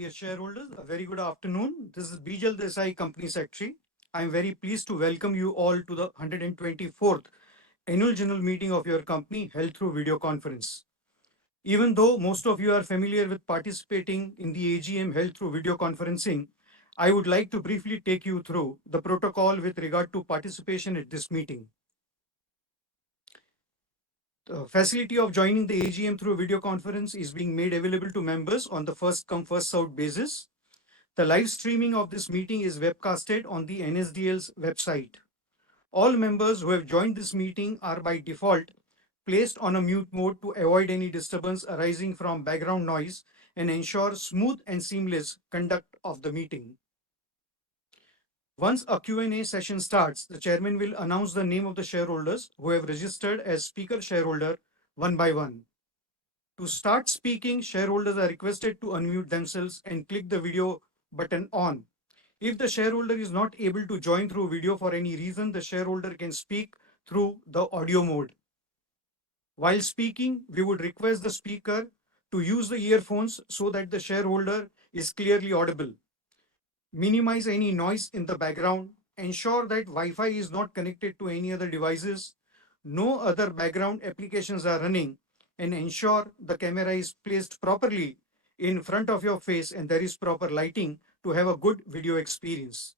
Dear shareholders, a very good afternoon. This is Bijal Desai, Company Secretary. I am very pleased to welcome you all to the 124th Annual General Meeting of your company held through video conference. Even though most of you are familiar with participating in the AGM held through video conferencing, I would like to briefly take you through the protocol with regard to participation at this meeting. The facility of joining the AGM through video conference is being made available to members on the first come first served basis. The live streaming of this meeting is webcasted on the NSDL's website. All members who have joined this meeting are by default placed on a mute mode to avoid any disturbance arising from background noise and ensure smooth and seamless conduct of the meeting. Once a Q&A session starts, the chairman will announce the name of the shareholders who have registered as speaker shareholder one by one. To start speaking, shareholders are requested to unmute themselves and click the video button on. If the shareholder is not able to join through video for any reason, the shareholder can speak through the audio mode. While speaking, we would request the speaker to use the earphones so that the shareholder is clearly audible. Minimize any noise in the background. Ensure that Wi-Fi is not connected to any other devices. No other background applications are running, and ensure the camera is placed properly in front of your face and there is proper lighting to have a good video experience.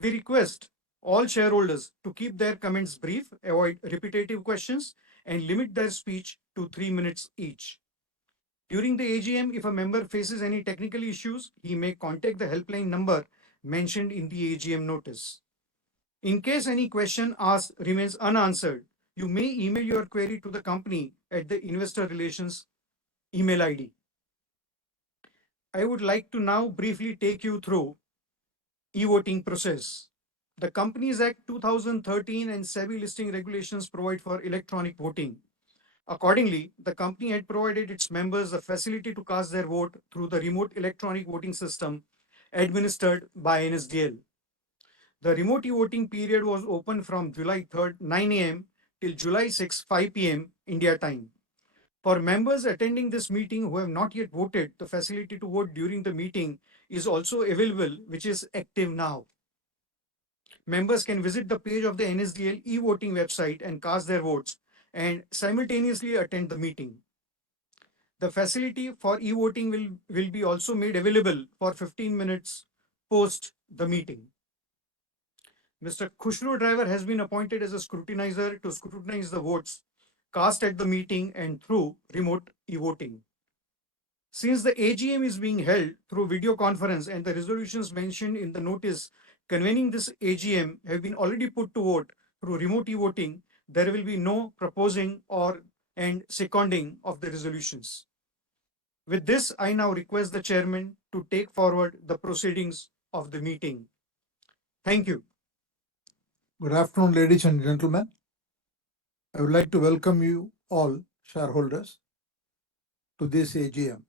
We request all shareholders to keep their comments brief, avoid repetitive questions, and limit their speech to 3 minutes each. During the AGM, if a member faces any technical issues, he may contact the helpline number mentioned in the AGM notice. In case any question asked remains unanswered, you may email your query to the company at the Investor Relations email ID. I would like to now briefly take you through e-voting process. The Companies Act 2013 and SEBI listing regulations provide for electronic voting. Accordingly, the company had provided its members the facility to cast their vote through the remote electronic voting system administered by NSDL. The remote e-voting period was open from July 3rd, 9 a.m. till July 6, 5 p.m. India time. For members attending this meeting who have not yet voted, the facility to vote during the meeting is also available, which is active now. Members can visit the page of the NSDL e-voting website and cast their votes and simultaneously attend the meeting. The facility for e-voting will be also made available for 15 minutes post the meeting. Mr. Khushru Driver has been appointed as a scrutinizer to scrutinize the votes cast at the meeting and through remote e-voting. Since the AGM is being held through video conference and the resolutions mentioned in the notice convening this AGM have been already put to vote through remote e-voting, there will be no proposing and seconding of the resolutions. With this, I now request the chairman to take forward the proceedings of the meeting. Thank you. Good afternoon, ladies and gentlemen. I would like to welcome you all shareholders to this AGM.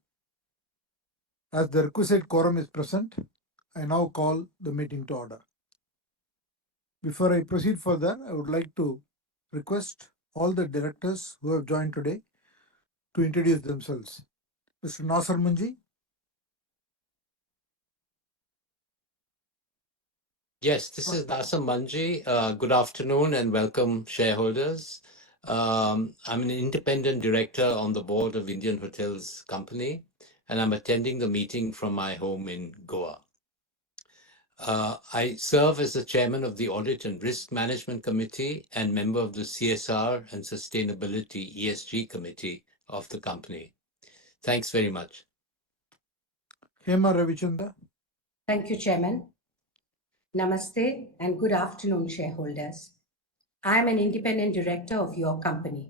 As the requisite quorum is present, I now call the meeting to order. Before I proceed further, I would like to request all the directors who have joined today to introduce themselves. Mr. Nasser Munji. Yes, this is Nasser Manji. Good afternoon and welcome shareholders. I'm an independent director on the board of Indian Hotels Company, and I'm attending the meeting from my home in Goa. I serve as the chairman of the Audit and Risk Management Committee and member of the CSR and Sustainability ESG Committee of the company. Thanks very much. Hema Ravichandra. Thank you, Chairman. Namaste and good afternoon, shareholders. I am an independent director of your company.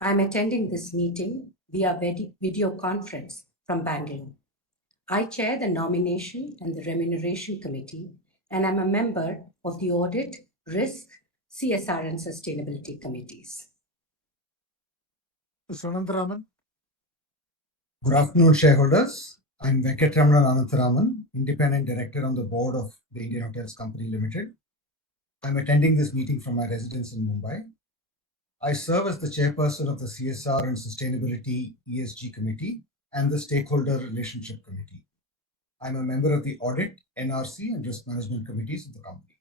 I am attending this meeting via video conference from Bangalore. I chair the Nomination and the Remuneration Committee, and I'm a member of the Audit, Risk, CSR and Sustainability Committees. Mr. Anantharaman. Good afternoon, shareholders. I'm Venkatramanan Anantharaman, Independent Director on the board of the Indian Hotels Company Limited. I'm attending this meeting from my residence in Mumbai. I serve as the chairperson of the CSR and Sustainability ESG Committee and the Stakeholder Relationship Committee. I'm a member of the Audit, NRC, and Risk Management Committees of the company.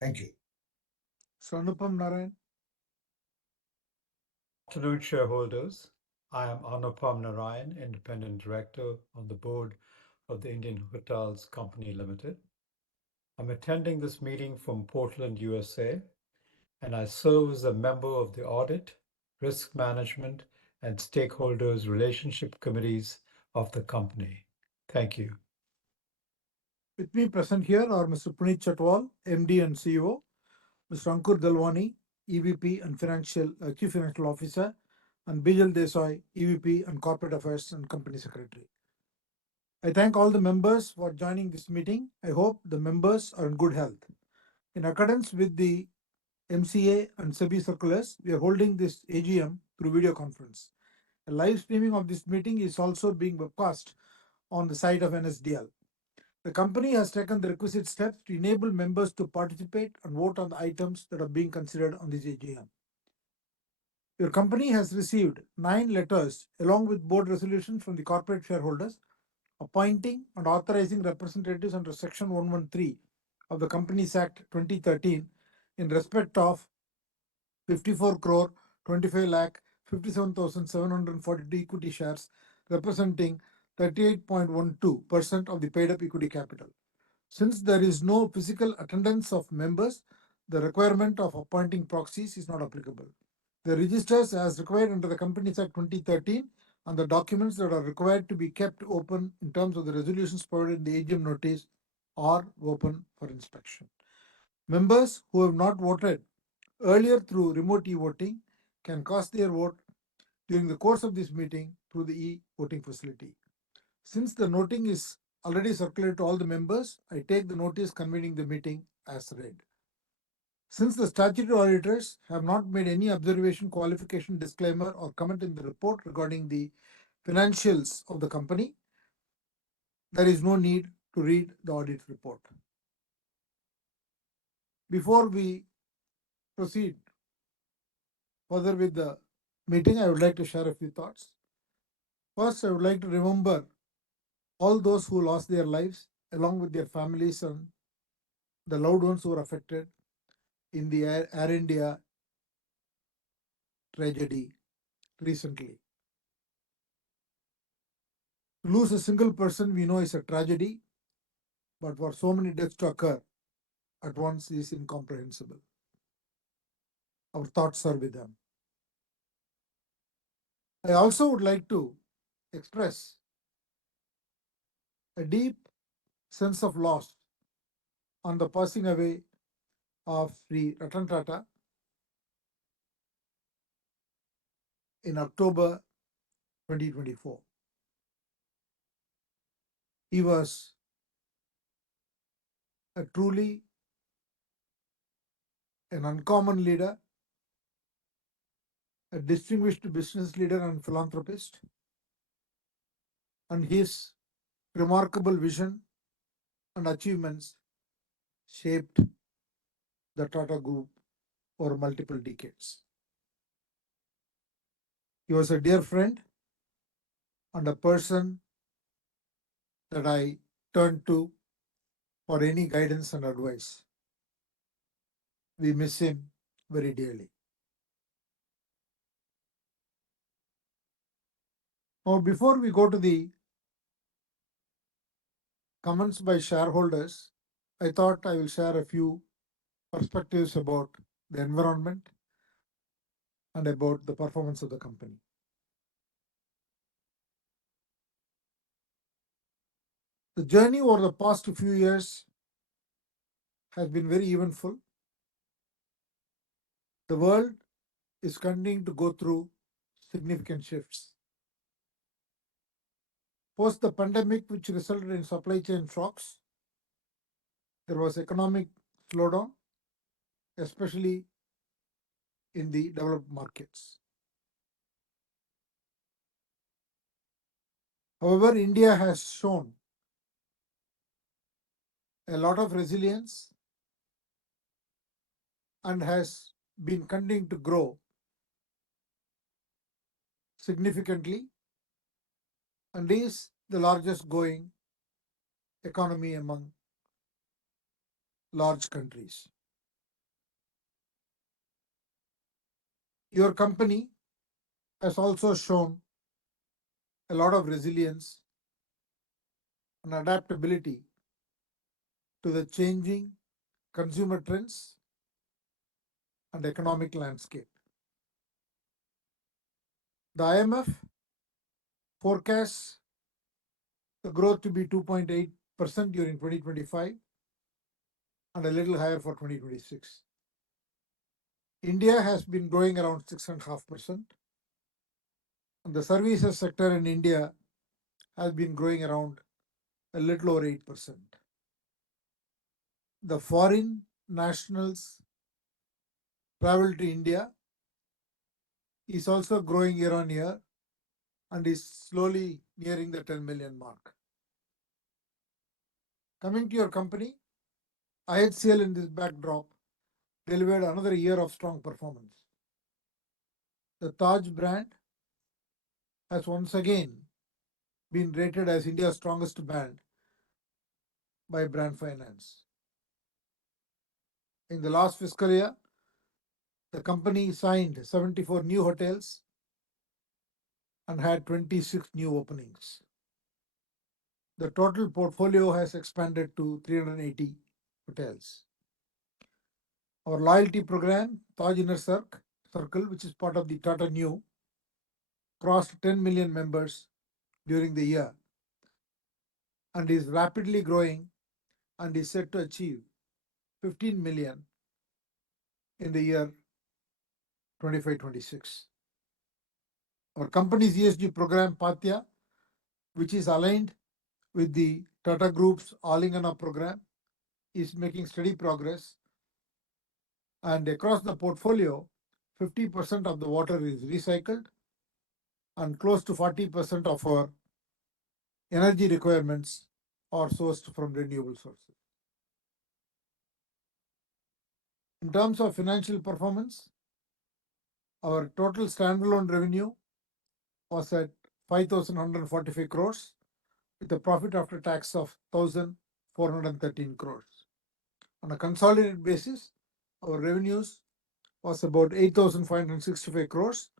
Thank you. Mr. Anupam Narayan. Afternoon, shareholders. I am Anupam Narayan, Independent Director on the Board of the Indian Hotels Company Limited. I'm attending this meeting from Portland, USA, and I serve as a member of the Audit, Risk Management, and Stakeholders Relationship Committees of the company. Thank you. With me present here are Mr. Puneet Chatwal, MD and CEO, Mr. Ankur Dalwani, EVP and Chief Financial Officer, and Bijal Desai, EVP and Corporate Affairs and Company Secretary. I thank all the members for joining this meeting. I hope the members are in good health. In accordance with the MCA and SEBI circulars, we are holding this AGM through video conference. A live streaming of this meeting is also being webcast on the site of NSDL. The company has taken the requisite steps to enable members to participate and vote on the items that are being considered on this AGM. Your company has received 9 letters along with board resolutions from the corporate shareholders appointing and authorizing representatives under Section 113 of the Companies Act 2013 in respect of 54 crore 25 lakh 57,742 equity shares representing 38.12% of the paid up equity capital. Since there is no physical attendance of members, the requirement of appointing proxies is not applicable. The registers as required under the Companies Act 2013 and the documents that are required to be kept open in terms of the resolutions provided in the AGM notice are open for inspection. Members who have not voted earlier through remote e-voting can cast their vote during the course of this meeting through the e-voting facility. Since the noting is already circulated to all the members, I take the notice convening the meeting as read. Since the statutory auditors have not made any observation, qualification, disclaimer, or comment in the report regarding the financials of the company, there is no need to read the audit report. Before we proceed further with the meeting, I would like to share a few thoughts. First, I would like to remember all those who lost their lives along with their families and the loved ones who were affected in the Air India tragedy recently. To lose a single person we know is a tragedy, but for so many deaths to occur at once is incomprehensible. Our thoughts are with them. I also would like to express a deep sense of loss on the passing away of Sri Ratan Tata in October 2024. He was a truly an uncommon leader, a distinguished business leader and philanthropist, and his remarkable vision and achievements shaped the Tata Group over multiple decades. He was a dear friend and a person that I turned to for any guidance and advice. We miss him very dearly. Now, before we go to the comments by shareholders, I thought I will share a few perspectives about the environment and about the performance of the company. The journey over the past few years has been very eventful. The world is continuing to go through significant shifts. Post the pandemic, which resulted in supply chain shocks, there was economic slowdown, especially in the developed markets. However, India has shown a lot of resilience and has been continuing to grow significantly and is the largest growing economy among large countries. Your company has also shown a lot of resilience and adaptability to the changing consumer trends and economic landscape. The IMF forecasts the growth to be 2.8% during 2025 and a little higher for 2026. India has been growing around 6.5%, and the services sector in India has been growing around a little over 8%. The foreign nationals travel to India is also growing year on year and is slowly nearing the 10 million mark. Coming to your company, IHCL in this backdrop delivered another year of strong performance. The Taj brand has once again been rated as India's strongest brand by Brand Finance. In the last fiscal year, the company signed 74 new hotels and had 26 new openings. The total portfolio has expanded to 380 hotels. Our loyalty program, Taj Inner Circle, which is part of the Tata Neu, crossed 10 million members during the year and is rapidly growing and is set to achieve 15 million in the year 25-26. Our company's ESG program, Patya, which is aligned with the Tata Group's Alingana program, is making steady progress. And across the portfolio, 50% of the water is recycled and close to 40% of our energy requirements are sourced from renewable sources. In terms of financial performance, our total standalone revenue was at 5,145 crores with a profit after tax of 1,413 crores. On a consolidated basis, our revenues was about 8,565 crores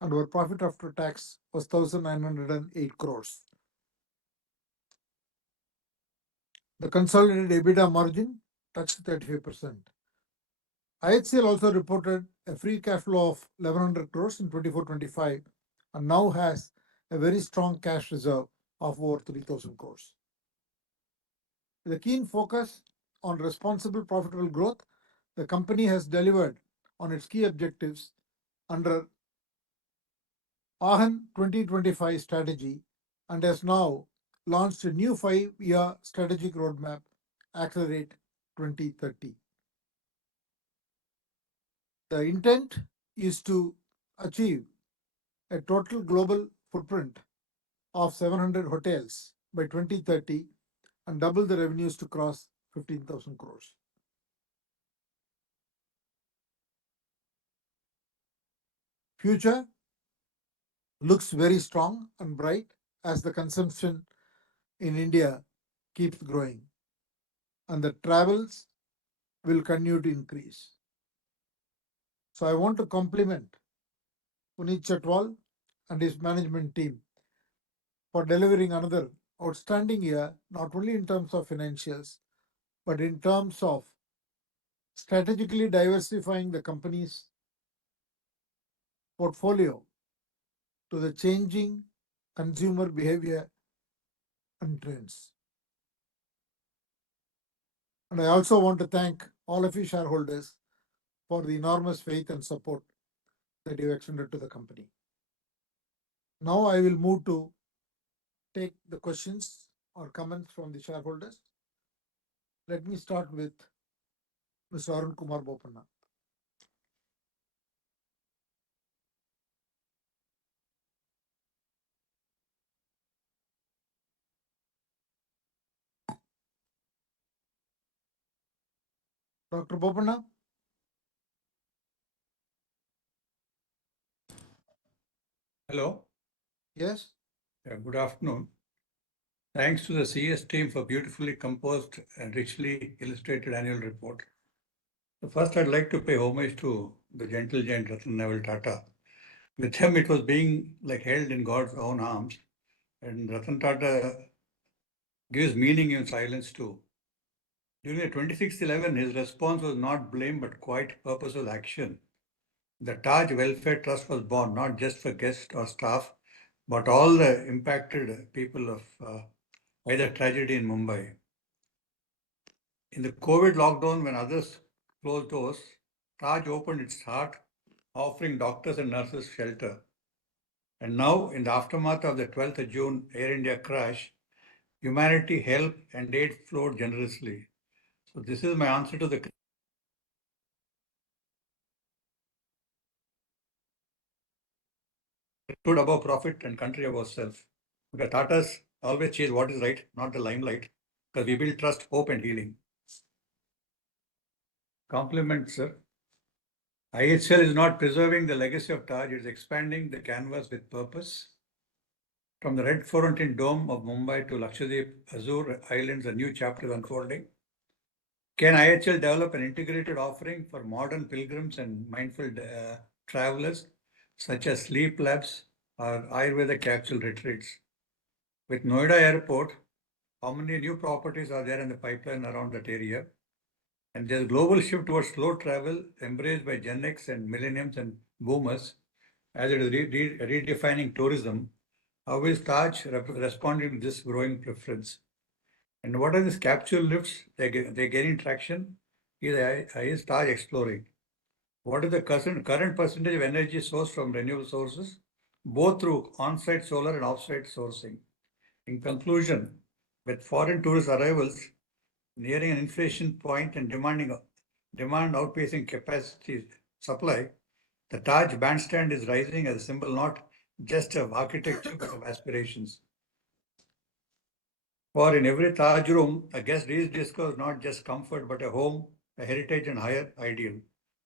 and our profit after tax was 1,908 crores. The consolidated EBITDA margin touched 35%. IHCL also reported a free cash flow of 1,100 crores in 24-25 and now has a very strong cash reserve of over 3,000 crores. With a keen focus on responsible profitable growth, the company has delivered on its key objectives under AHAN 2025 strategy and has now launched a new 5-year strategic roadmap, Accelerate 2030. The intent is to achieve a total global footprint of 700 hotels by 2030 and double the revenues to cross 15,000 crores. Future looks very strong and bright as the consumption in India keeps growing and the travels will continue to increase. So I want to compliment Puneet Chatwal and his management team for delivering another outstanding year, not only in terms of financials, but in terms of strategically diversifying the company's portfolio to the changing consumer behavior and trends. And I also want to thank all of you shareholders for the enormous faith and support that you extended to the company. Now I will move to take the questions or comments from the shareholders. Let me start with Mr. Arun Kumar Bopanna. Dr. Bopanna? Hello. Yes? Good afternoon. Thanks to the CS team for beautifully composed and richly illustrated annual report. So first, I'd like to pay homage to the gentle giant Ratan Tata. With him, it was being like held in God's own arms, and Ratan Tata gives meaning in silence too. During the 2611, his response was not blame but quite purposeful action. The Taj Welfare Trust was born not just for guests or staff, but all the impacted people of either tragedy in Mumbai. In the COVID lockdown, when others closed doors, Taj opened its heart, offering doctors and nurses shelter. And now, in the aftermath of the 12th of June Air India crash, humanity helped and aid flowed generously. So this is my answer to the good above profit and country above self. Because Tatas always chase what is right, not the limelight, because we build trust, hope, and healing. Compliment, sir. IHL is not preserving the legacy of Taj, it is expanding the canvas with purpose. From the red Florentine dome of Mumbai to Lakshadweep, Azure Islands, a new chapter is unfolding. Can IHL develop an integrated offering for modern pilgrims and mindful travelers, such as sleep labs or Ayurveda capsule retreats? With Noida Airport, how many new properties are there in the pipeline around that area? And there's a global shift towards slow travel embraced by Gen X and millennials and boomers as it is redefining tourism. How is Taj responding to this growing preference? And what are these capsule lifts? They're gaining traction. Is Taj exploring? What is the current percentage of energy sourced from renewable sources, both through on-site solar and off-site sourcing? In conclusion, with foreign tourist arrivals nearing an inflation point and demand outpacing capacity supply, the Taj bandstand is rising as a symbol not just of architecture but of aspirations. For in every Taj room, a guest discovers not just comfort but a home, a heritage, and higher ideal.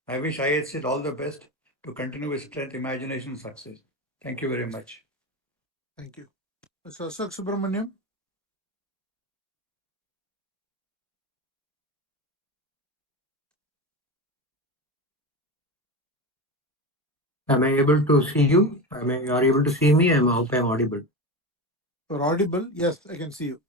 I wish IHC all the best to continue with strength, imagination, and success. Thank you very much. Thank you. Mr. Ashok Subramaniam. Am I able to see you? You are able to see me? I hope I am audible. You're audible. Yes, I can see you.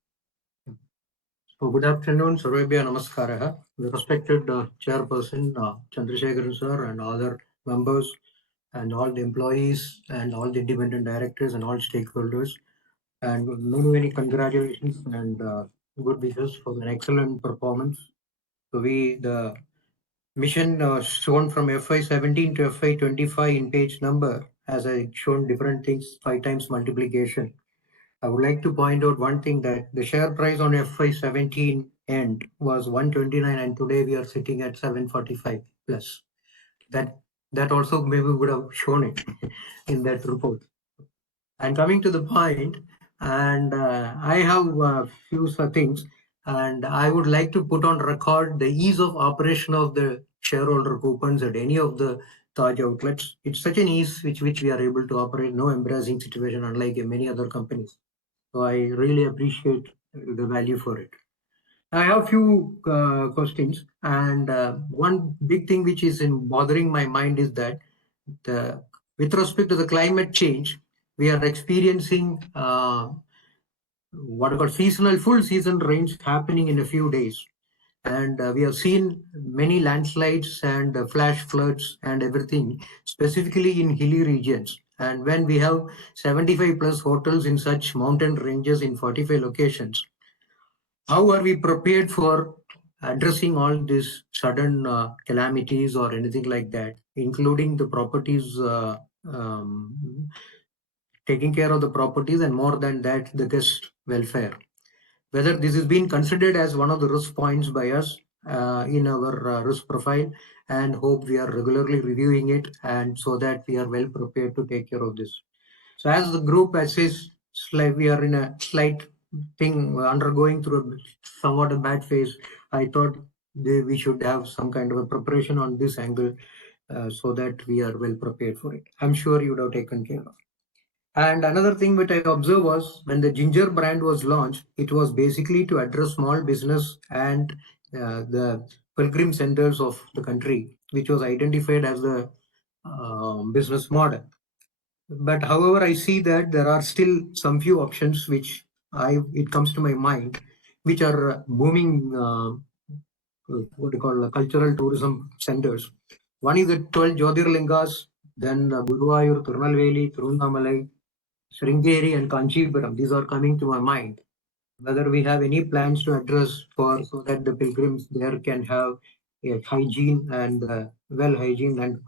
So good afternoon, Sarvebhya Namaskaraha. The respected chairperson, Chandrasekharan sir, and other members, and all the employees, and all the independent directors, and all stakeholders. And many, many congratulations and good wishes for an excellent performance. So the mission shown from FY17 to FY25 in page number, as I shown different things, 5 times multiplication. I would like to point out one thing, that the share price on FY17 end was 129 and today we are sitting at 745 plus. That also maybe would have shown it in that report. And coming to the point, and I have a few things, and I would like to put on record the ease of operation of the shareholder coupons at any of the Taj outlets. It's such an ease which we are able to operate, no embarrassing situation, unlike many other companies. So I really appreciate the value for it. I have a few questions, and one big thing which is bothering my mind is that with respect to the climate change, we are experiencing what are called full season rains happening in a few days. And we have seen many landslides and flash floods and everything, specifically in hilly regions. And when we have 75 plus hotels in such mountain ranges in 45 locations, how are we prepared for addressing all these sudden calamities or anything like that, including the properties, taking care of the properties, and more than that, the guest welfare? Whether this is being considered as one of the risk points by us in our risk profile, and hope we are regularly reviewing it, and so that we are well prepared to take care of this. So as the group, as is, we are in a slight thing, undergoing through somewhat a bad phase. I thought we should have some kind of a preparation on this angle so that we are well prepared for it. I'm sure you would have taken care of. And another thing which I observed was when the Ginger brand was launched, it was basically to address small business and the pilgrim centers of the country, which was identified as the business model. But however, I see that there are still some few options which it comes to my mind, which are booming. What do you call cultural tourism centers. One is the 12 Jyotirlingas, then Guruvayur, Tirunelveli, Tirunnamalai, Sringeri, and Kanchipuram. These are coming to my mind. Whether we have any plans to address for so that the pilgrims there can have a hygiene and well hygiene and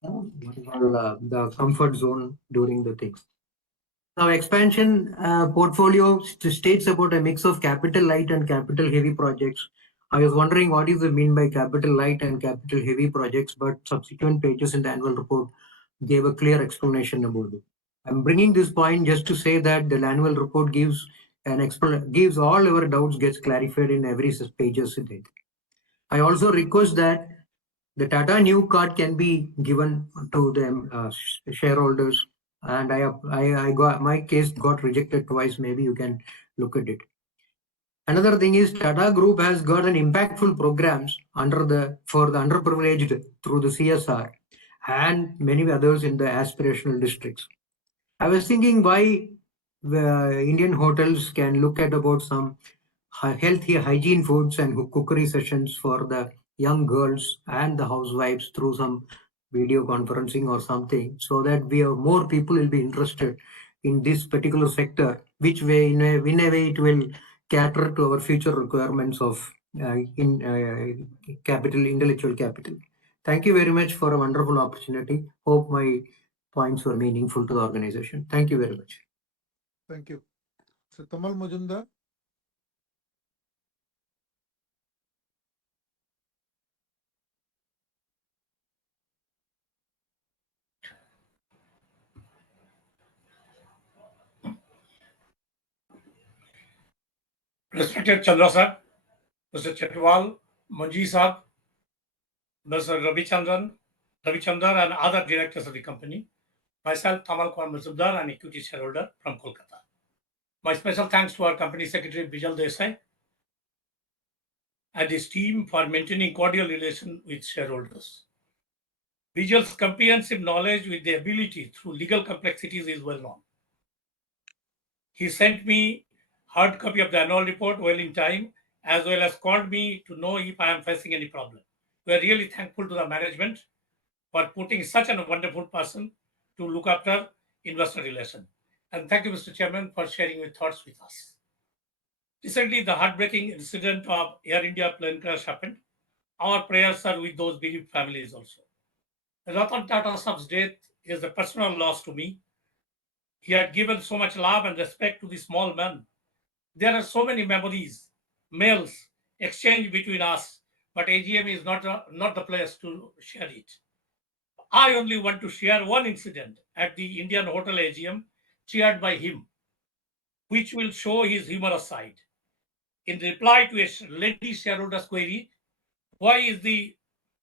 what you call, the comfort zone during the things. Now, expansion portfolio states about a mix of capital light and capital heavy projects. I was wondering what is the mean by capital light and capital heavy projects, but subsequent pages in the annual report gave a clear explanation about it. I'm bringing this point just to say that the annual report gives gives all our doubts gets clarified in every pages in it. I also request that the Tata new card can be given to the shareholders, and I got my case got rejected twice. Maybe you can look at it. Another thing is Tata Group has got an impactful programs for the underprivileged through the CSR and many others in the aspirational districts. I was thinking why Indian hotels can look at about some healthy hygiene foods and cookery sessions for the young girls and the housewives through some video conferencing or something, so that more people will be interested in this particular sector, which way in a way it will cater to our future requirements of intellectual capital. Thank you very much for a wonderful opportunity. Hope my points were meaningful to the organization. Thank you very much. Thank you. So Tamal Majumdar. Respected Chandra sir, Mr. Chetwal, Manji sir, Mr. Ravichandran and other directors of the company, myself, Tamal Kaur Mazumdar, an equity shareholder from Kolkata. My special thanks to our company secretary, Bijal Desai, and his team for maintaining cordial relation with shareholders. Bijal's comprehensive knowledge with the ability through legal complexities is well known. He sent me hard copy of the annual report well in time, as well as called me to know if I am facing any problem. We are really thankful to the management for putting such a wonderful person to look after investor relation. And thank you, Mr. Chairman, for sharing your thoughts with us. Recently, the heartbreaking incident of Air India plane crash happened. Our prayers are with those bereaved families also. Ratan Tata Sab's death is a personal loss to me. He had given so much love and respect to the small man. There are so many memories, mails, exchanged between us, but AGM is not the place to share it. I only want to share one incident at the Indian Hotel AGM chaired by him, which will show his humorous side. In reply to a lady shareholder's query, why is the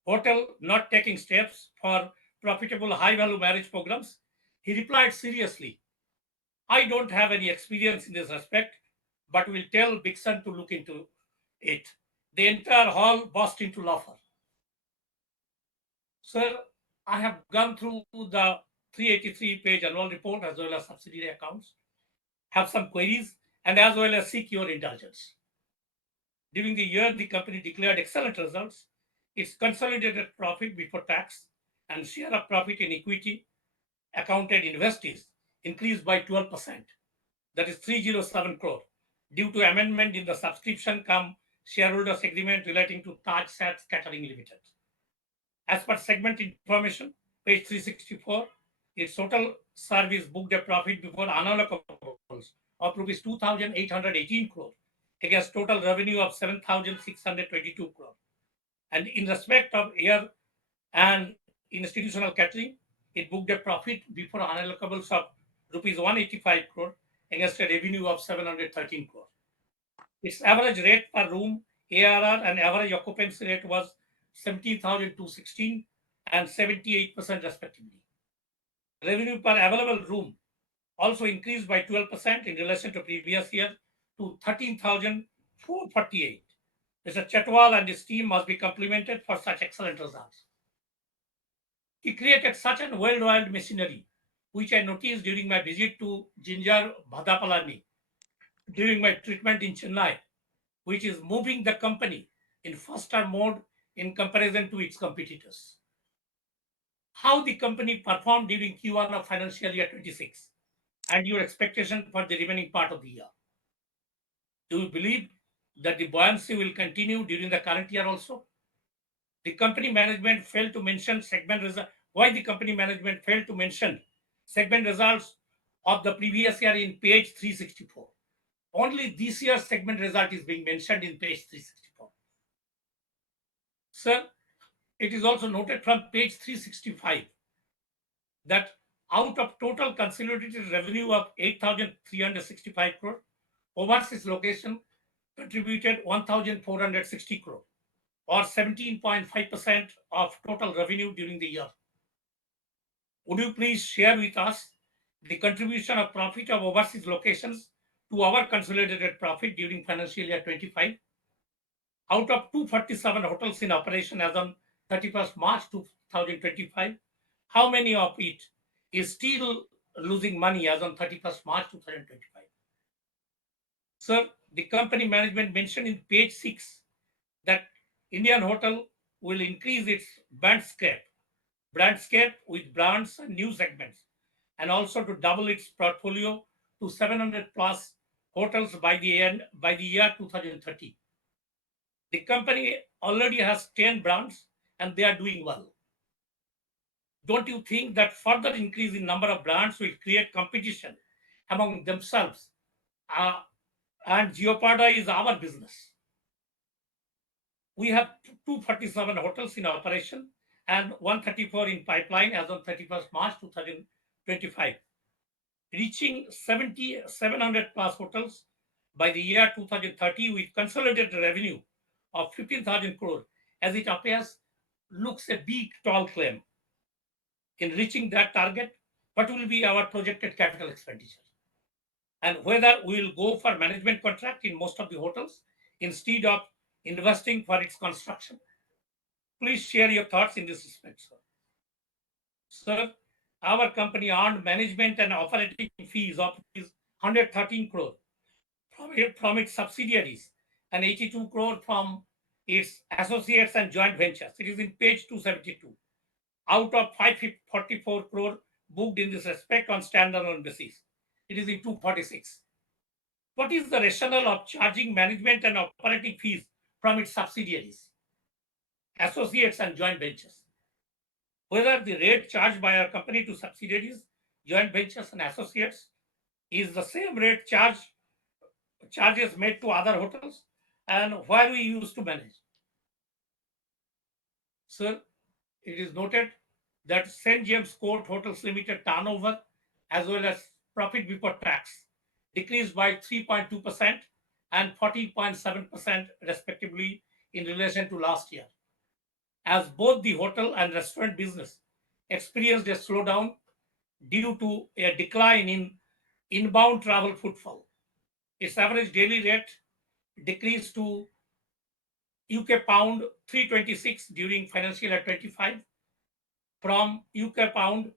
hotel not taking steps for profitable high-value marriage programs? He replied seriously, I don't have any experience in this respect, but will tell Bixon to look into it. The entire hall burst into laughter. Sir, I have gone through the 383-page annual report as well as subsidiary accounts, have some queries, and as well as seek your indulgence. During the year, the company declared excellent results. Its consolidated profit before tax and share of profit in equity accounted investees increased by 12%. That is 307 crore due to amendment in the subscription cum shareholders agreement relating to Taj Sats Catering Limited. As per segment information, page 364, its total service booked a profit before unallocables of rupees 2,818 crore against total revenue of 7,622 crore. And in respect of air and institutional catering, it booked a profit before unallocables of rupees 185 crore against a revenue of 713 crore. Its average rate per room, ARR, and average occupancy rate was 17,216 and 78% respectively. Revenue per available room also increased by 12% in relation to previous year to 13,448. Mr. Chatwal and his team must be complimented for such excellent results. He created such a well-oiled machinery, which I noticed during my visit to Jinjar Bhadapalani during my treatment in Chennai, which is moving the company in faster mode in comparison to its competitors. How the company performed during Q1 of financial year 26 and your expectation for the remaining part of the year. Do you believe that the buoyancy will continue during the current year also? The company management failed to mention segment results. Why the company management failed to mention segment results of the previous year in page 364? Only this year's segment result is being mentioned in page 364. Sir, it is also noted from page 365 that out of total consolidated revenue of 8,365 crore, overseas location contributed 1,460 crore or 17.5% of total revenue during the year. Would you please share with us the contribution of profit of overseas locations to our consolidated profit during financial year 25? Out of 247 hotels in operation as on 31st March 2025, how many of it is still losing money as on 31st March 2025? Sir, the company management mentioned in page 6 that Indian Hotel will increase its brandscape with brands and new segments, and also to double its portfolio to 700 plus hotels by the year 2030. The company already has 10 brands and they are doing well. Don't you think that further increase in number of brands will create competition among themselves and jeopardize our business? We have 247 hotels in operation and 134 in pipeline as on 31st March 2025, reaching 700 plus hotels by the year 2030 with consolidated revenue of 15,000 crore. As it appears, looks a big, tall claim. In reaching that target, what will be our projected capital expenditure? And whether we will go for management contract in most of the hotels instead of investing for its construction? Please share your thoughts in this respect, sir. Sir, our company earned management and operating fees of 113 crore from its subsidiaries and 82 crore from its associates and joint ventures. It is in page 272. Out of 544 crore booked in this respect on standalone basis, it is in 246. What is the rationale of charging management and operating fees from its subsidiaries, associates, and joint ventures? Whether the rate charged by our company to subsidiaries, joint ventures, and associates is the same rate charges made to other hotels, and where we used to manage. Sir, it is noted that St. James Court Hotels Limited turnover as well as profit before tax decreased by 3.2% and 14.7% respectively in relation to last year, as both the hotel and restaurant business experienced a slowdown due to a decline in inbound travel footfall. Its average daily rate decreased to UK pound 326 during financial year 25 from UK pound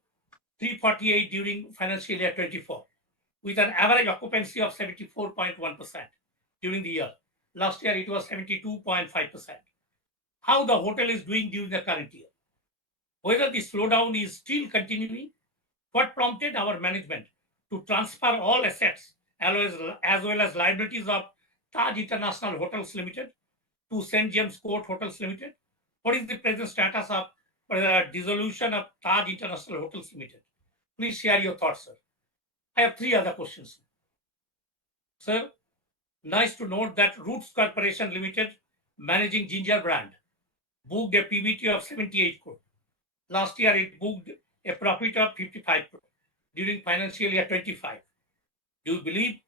348 during financial year 24, with an average occupancy of 74.1% during the year. Last year it was 72.5%. How the hotel is doing during the current year? Whether the slowdown is still continuing? What prompted our management to transfer all assets as well as liabilities of Taj International Hotels Limited to St. James Court Hotels Limited? What is the present status of dissolution of Taj International Hotels Limited? Please share your thoughts, sir. I have three other questions. Sir, nice to note that Roots Corporation Limited, managing Ginger brand, booked a PBT of 78 crore. Last year, it booked a profit of 55 crore during financial year 25. Do you believe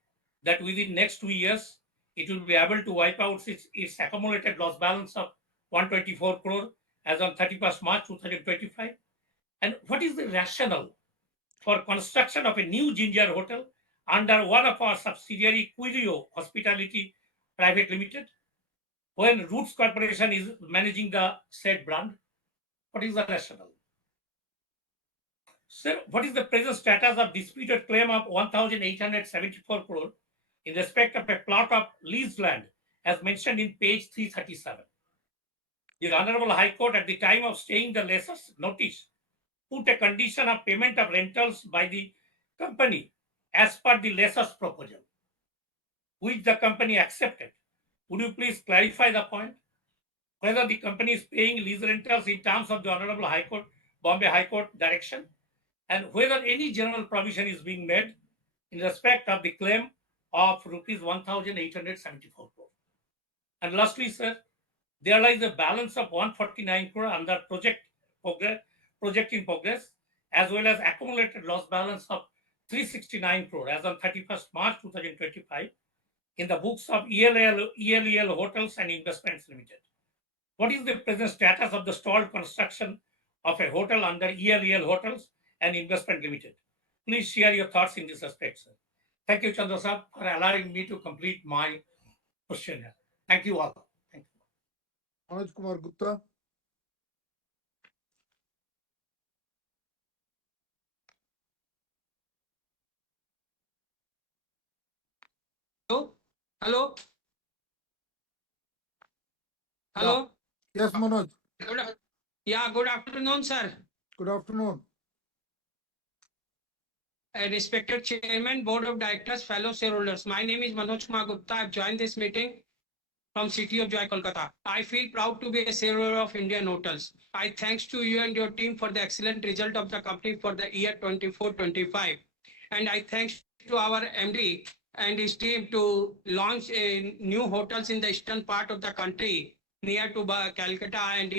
that within next 2 years, it will be able to wipe out its accumulated loss balance of 124 crore as on 31st March 2025? And what is the rationale for construction of a new Ginger Hotel under one of our subsidiary Quirio Hospitality Private Limited, when Roots Corporation is managing the said brand? What is the rationale? Sir, what is the present status of disputed claim of 1,874 crore in respect of a plot of leased land as mentioned in page 337? The Honorable High Court at the time of staying the lessor's notice put a condition of payment of rentals by the company as per the lessor's proposal, which the company accepted. Would you please clarify the point? Whether the company is paying lease rentals in terms of the Honorable High Court, Bombay High Court direction, and whether any general provision is being made in respect of the claim of rupees 1,874 crore. And lastly, sir, there lies a balance of 149 crore under project in progress, as well as accumulated loss balance of 369 crore as on 31st March 2025 in the books of ELEL Hotels and Investments Limited. What is the present status of the stalled construction of a hotel under ELEL Hotels and Investment Limited? Please share your thoughts in this respect, sir. Thank you, Chandra sir, for allowing me to complete my questionnaire. Thank you all. Thank you. Manoj Kumar Gupta. Hello. Hello. Yes, Manoj. Good afternoon, sir. Good afternoon. Respected Chairman, Board of Directors, fellow shareholders. My name is Manoj Kumar Gupta. I've joined this meeting from City of Joy, Kolkata. I feel proud to be a shareholder of Indian Hotels. I thanks to you and your team for the excellent result of the company for the year 24-25. And I thanks to our MD and his team to launch a new hotels in the eastern part of the country near to Calcutta, and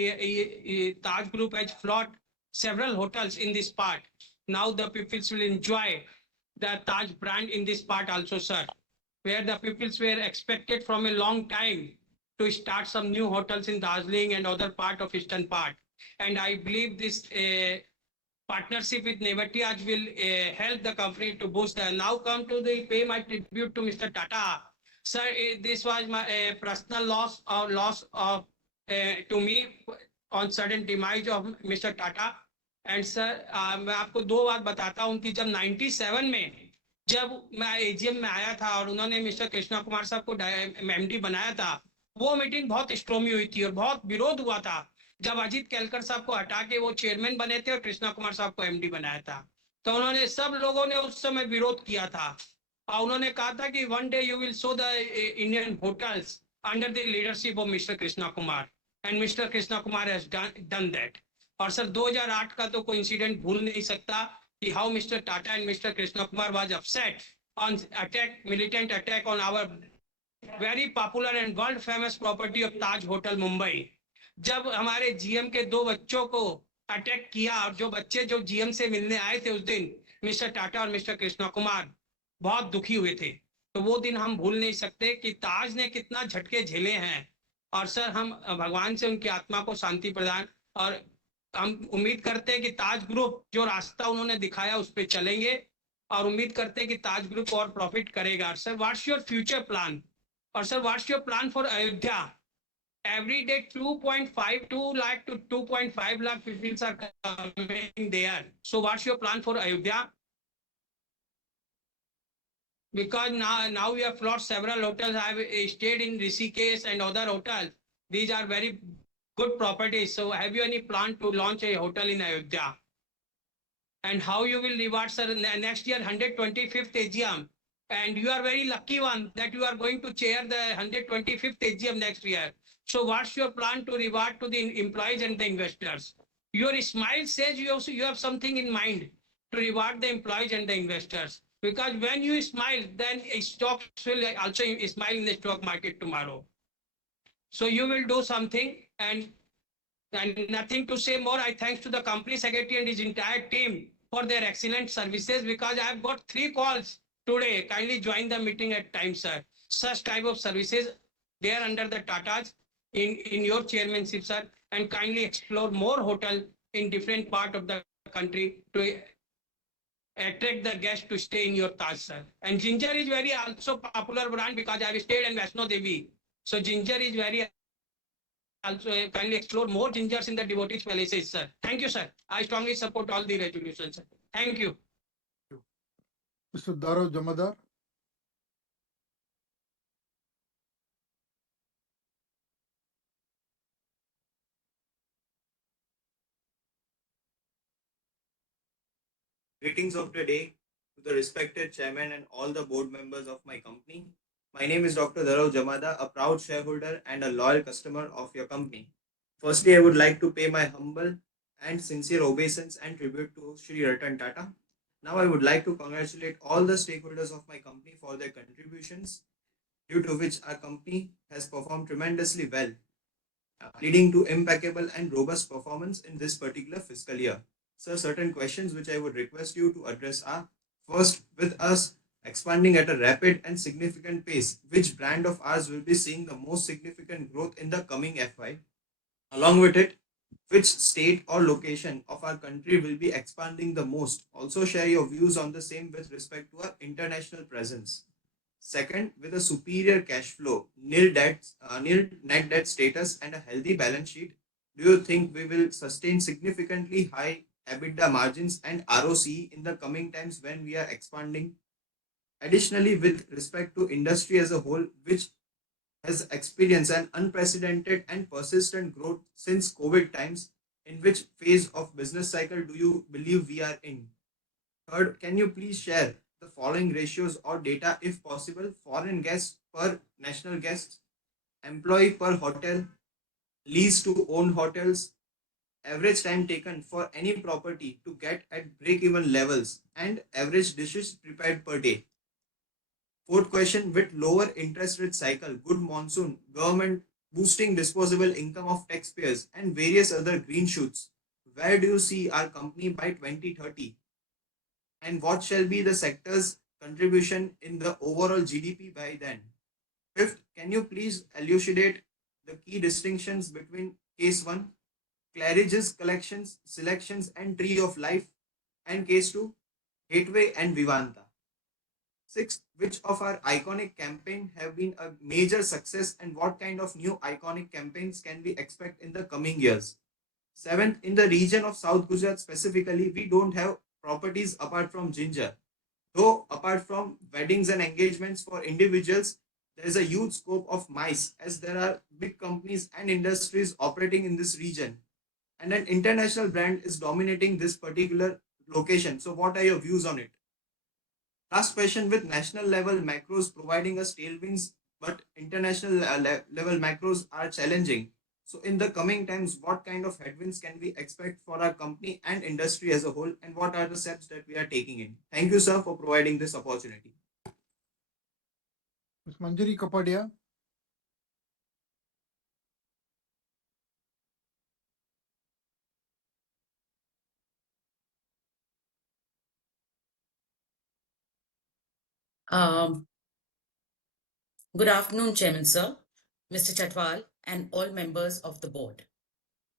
Taj Group has float several hotels in this part. Now the people will enjoy the Taj brand in this part also, sir, where the people were expected from a long time to start some new hotels in Darjeeling and other part of eastern part. And I believe this partnership with Nevatiyaj will help the company to boost the. Now come to the pay my tribute to Mr. Tata. Sir, this was my personal loss of to me on sudden demise of Mr. Tata. And sir, मैं आपको दो बात बताता हूँ कि जब 97 में जब मैं AGM में आया था और उन्होंने मिस्टर कृष्णा कुमार साहब को MD बनाया था, वो मीटिंग बहुत स्ट्रॉमी हुई थी और बहुत विरोध हुआ था जब अजीत केलकर साहब को हटा के वो चेयरमैन बने थे और कृष्णा कुमार साहब को MD बनाया था। तो उन्होंने सब लोगों ने उस समय विरोध किया था और उन्होंने कहा था कि one day you will show the Indian hotels under the leadership of Mr. Krishna Kumar, and Mr. Krishna Kumar has done that. और सर 2008 का तो कोई इंसिडेंट भूल नहीं सकता कि how mister Tata and mister Krishna Kumar was upset on attack, militant attack on our very popular and world famous property of Taj hotel Mumbai. जब हमारे जीएम के दो बच्चों को अटैक किया और जो बच्चे जो जीएम से मिलने आए थे उस दिन मिस्टर टाटा और मिस्टर कृष्णा कुमार बहुत दुखी हुए थे। तो वो दिन हम भूल नहीं सकते कि ताज ने कितना झटके झेले हैं। और सर हम भगवान से उनकी आत्मा को शांति प्रदान, और हम उम्मीद करते हैं कि ताज ग्रुप जो रास्ता उन्होंने दिखाया उस पर चलेंगे और उम्मीद करते हैं कि ताज ग्रुप और प्रॉफिट करेगा। Sir what's your future plan? और sir what's your plan for Ayodhya? Every day 2.52 lakh to 2.5 lakh people are coming there. So what's your plan for Ayodhya? Because now we have floated several hotels. I have stayed in Rishikesh and other hotels. These are very good properties. So have you any plan to launch a hotel in Ayodhya? And how you will reward, sir, next year 125th AGM? And you are very lucky one that you are going to chair the 125th AGM next year. So what's your plan to reward to the employees and the investors? Your smile says you have something in mind to reward the employees and the investors. Because when you smile, then stocks will also smile in the stock market tomorrow. So you will do something, and nothing to say more. I thanks to the company secretary and his entire team for their excellent services, because I have got 3 calls today. Kindly join the meeting at time, sir. Such type of services there under the Tatas in your chairmanship, sir, and kindly explore more hotel in different part of the country to attract the guests to stay in your Taj, sir. And ginger is very also popular brand because I have stayed in Vaishno Devi. So ginger is very also kindly explore more gingers in the devotees palaces, sir. Thank you, sir. I strongly support all the resolutions, sir. Thank you. Mr. Daro Jamadar. Greetings of the day to the respected chairman and all the board members of my company. My name is Dr. Dharav Jamada, a proud shareholder and a loyal customer of your company. Firstly, I would like to pay my humble and sincere obeisance and tribute to Shri Ratan Tata. Now, I would like to congratulate all the stakeholders of my company for their contributions, due to which our company has performed tremendously well, leading to impeccable and robust performance in this particular fiscal year. So, certain questions which I would request you to address are: first, with us expanding at a rapid and significant pace, which brand of ours will be seeing the most significant growth in the coming FY? Along with it, which state or location of our country will be expanding the most? Also, share your views on the same with respect to our international presence. Second, with a superior cash flow, nil net debt status, and a healthy balance sheet, do you think we will sustain significantly high EBITDA margins and ROCE in the coming times when we are expanding? Additionally, with respect to industry as a whole, which has experienced an unprecedented and persistent growth since COVID times, in which phase of business cycle do you believe we are in? Third, can you please share the following ratios or data if possible: foreign guests per national guests, employee per hotel, lease to own hotels, average time taken for any property to get at break even levels, and average dishes prepared per day? Fourth question, with lower interest rate cycle, good monsoon, government boosting disposable income of taxpayers, and various other green shoots, where do you see our company by 2030? And what shall be the sector's contribution in the overall GDP by then? Fifth, can you please elucidate the key distinctions between case 1, Claridge's collections, selections, and tree of life, and case 2, Gateway and Vivanta? Sixth, which of our iconic campaign have been a major success, and what kind of new iconic campaigns can we expect in the coming years? Seventh, in the region of South Gujarat specifically, we don't have properties apart from ginger. Though apart from weddings and engagements for individuals, there is a huge scope of mice, as there are big companies and industries operating in this region, and an international brand is dominating this particular location. So, what are your views on it? Last question, with national level macros providing us tailwinds, but international level macros are challenging. So, in the coming times, what kind of headwinds can we expect for our company and industry as a whole, and what are the steps that we are taking in? Thank you, sir, for providing this opportunity. Ms. Manjari Kapadia. Um, Good afternoon, Chairman Sir, Mr. Chatwal, and all members of the board.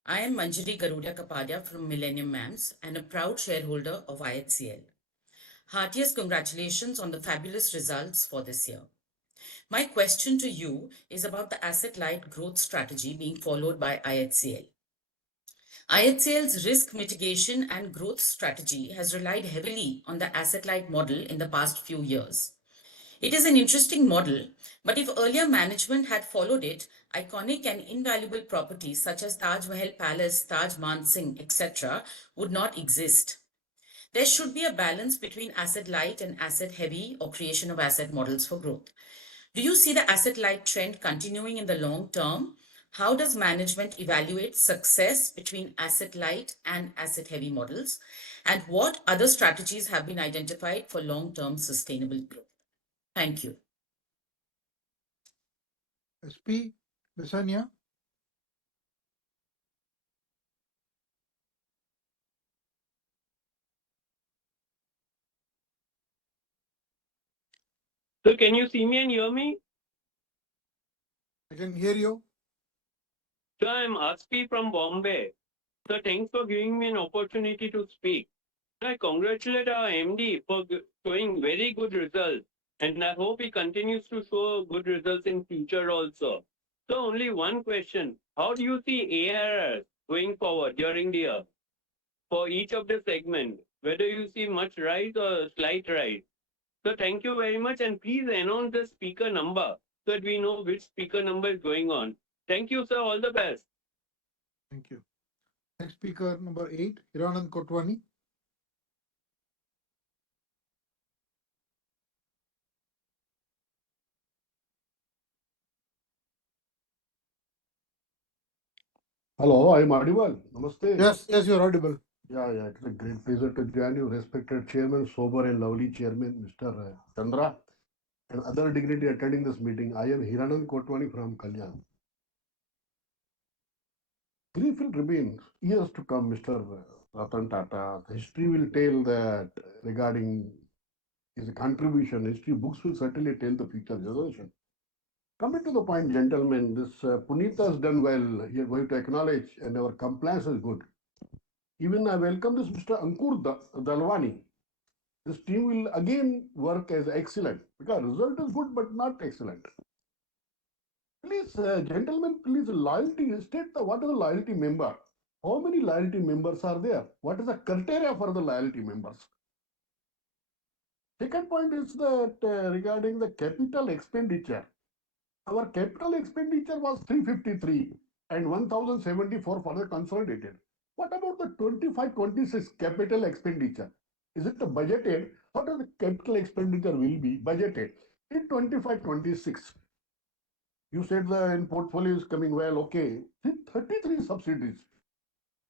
I am Manjari Garudia Kapadia from Millennium Mams and a proud shareholder of IHCL. Heartiest congratulations on the fabulous results for this year. My question to you is about the asset-light growth strategy being followed by IHCL. IHCL's risk mitigation and growth strategy has relied heavily on the asset-light model in the past few years. It is an interesting model, but if earlier management had followed it, iconic and invaluable properties such as Taj Mahal Palace, Taj Mansingh, etc. would not exist. There should be a balance between asset light and asset heavy or creation of asset models for growth. Do you see the asset light trend continuing in the long term? How does management evaluate success between asset light and asset heavy models? And what other strategies have been identified for long-term sustainable growth? Thank you. SP Bisania. So can you see me and hear me? I can hear you. So I'm Aspi from Bombay. So thanks for giving me an opportunity to speak. I congratulate our MD for showing very good results, and I hope he continues to show good results in future also. So only one question: how do you see ARR going forward during the year for each of the segment? Whether you see much rise or slight rise? So thank you very much, and please announce the speaker number so that we know which speaker number is going on. Thank you, sir. All the best. Thank you. Next speaker, number 8, Hiranand Kotwani. Hello, I'm audible. Namaste. Yes, you're audible. Yeah, it's a great pleasure to join you, respected Chairman, sober and lovely Chairman, Mr. Chandra, and other dignity attending this meeting. I am Hiranand Kotwani from Kalyan. Grief will remain years to come, Mr. Ratan Tata. History will tell that regarding his contribution. History books will certainly tell the future generation. Coming to the point, gentlemen, this Punita has done well. He is going to acknowledge, and our compliance is good. Even I welcome this Mr. Ankur Dalwani. This team will again work as excellent because result is good but not excellent. Please, gentlemen, please loyalty. State what is a loyalty member. How many loyalty members are there? What is the criteria for the loyalty members? Second point is that regarding the capital expenditure. Our capital expenditure was 353 and 1074 for the consolidated. What about the 25-26 capital expenditure? Is it budgeted? What are the capital expenditure will be budgeted in 25-26? You said the in portfolio is coming well, okay. 33 subsidiaries.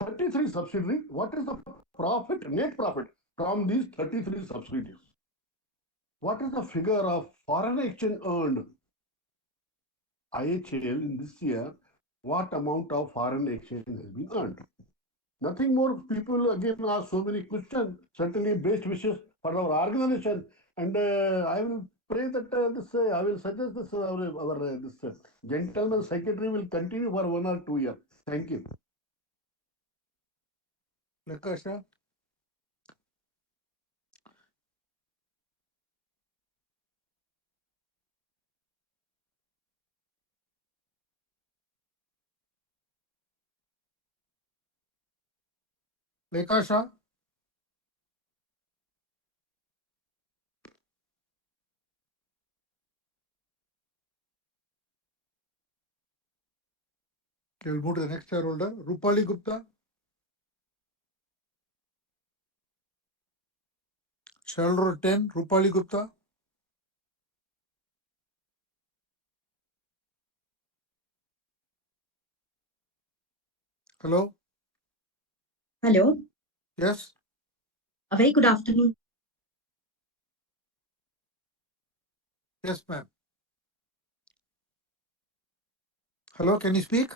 33 subsidiaries. What is the profit, net profit from these 33 subsidiaries? What is the figure of foreign exchange earned IHL in this year? What amount of foreign exchange has been earned? Nothing more. People again ask so many questions. Certainly, best wishes for our organization, and I will pray that I will suggest this our this gentleman secretary will continue for 1 or 2 years. Thank you. Lakasha. Lekasha. Okay, we'll move to the next shareholder, Rupali Gupta. Shareholder 10, Rupali Gupta. Hello. Hello, Yes. a very good afternoon. Yes, ma'am. Hello, can you speak?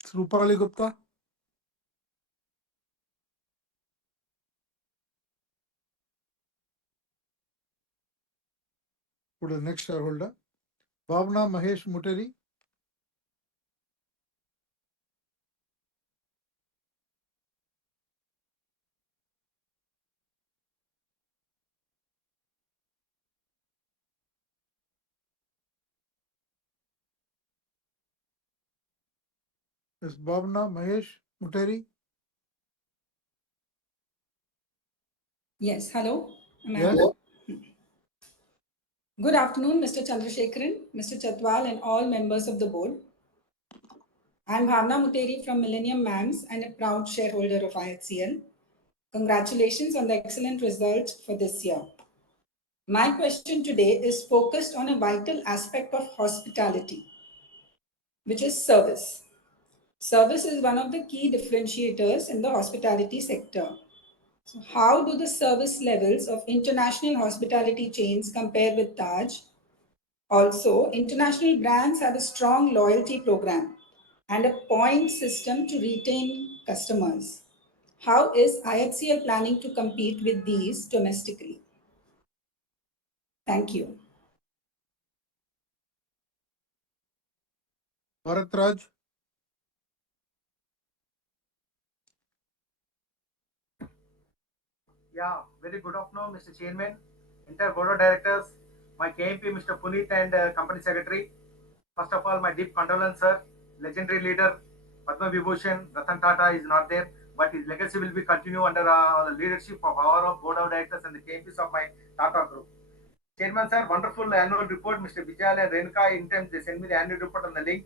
It's Rupali Gupta. Go to the next shareholder, Bhavna Mahesh Muteri. Yes, Bhavna Mahesh Muteri. Yes, hello. Am I Yes. audible? Good afternoon, Mr. Chandrasekharan, Mr. Chatwal, and all members of the board. I'm Bhavna Muteri from Millennium Mams and a proud shareholder of IHCL. Congratulations on the excellent results for this year. My question today is focused on a vital aspect of hospitality, which is service. Service is one of the key differentiators in the hospitality sector. So how do the service levels of international hospitality chains compare with Taj? Also, international brands have a strong loyalty program and a point system to retain customers. How is IHCL planning to compete with these domestically? Thank you. Bharat Raj. Yeah, very good afternoon, Mr. Chairman, entire board of directors, my KMP, Mr. Puneet, and company secretary. First of all, my deep condolence, sir. Legendary leader, Padma Vibhushan, Ratan Tata is not there, but his legacy will be continued under the leadership of our board of directors and the KMPs of my Tata group. Chairman, sir, wonderful annual report. Mr. Vijay and Renuka, in time they send me the annual report on the link.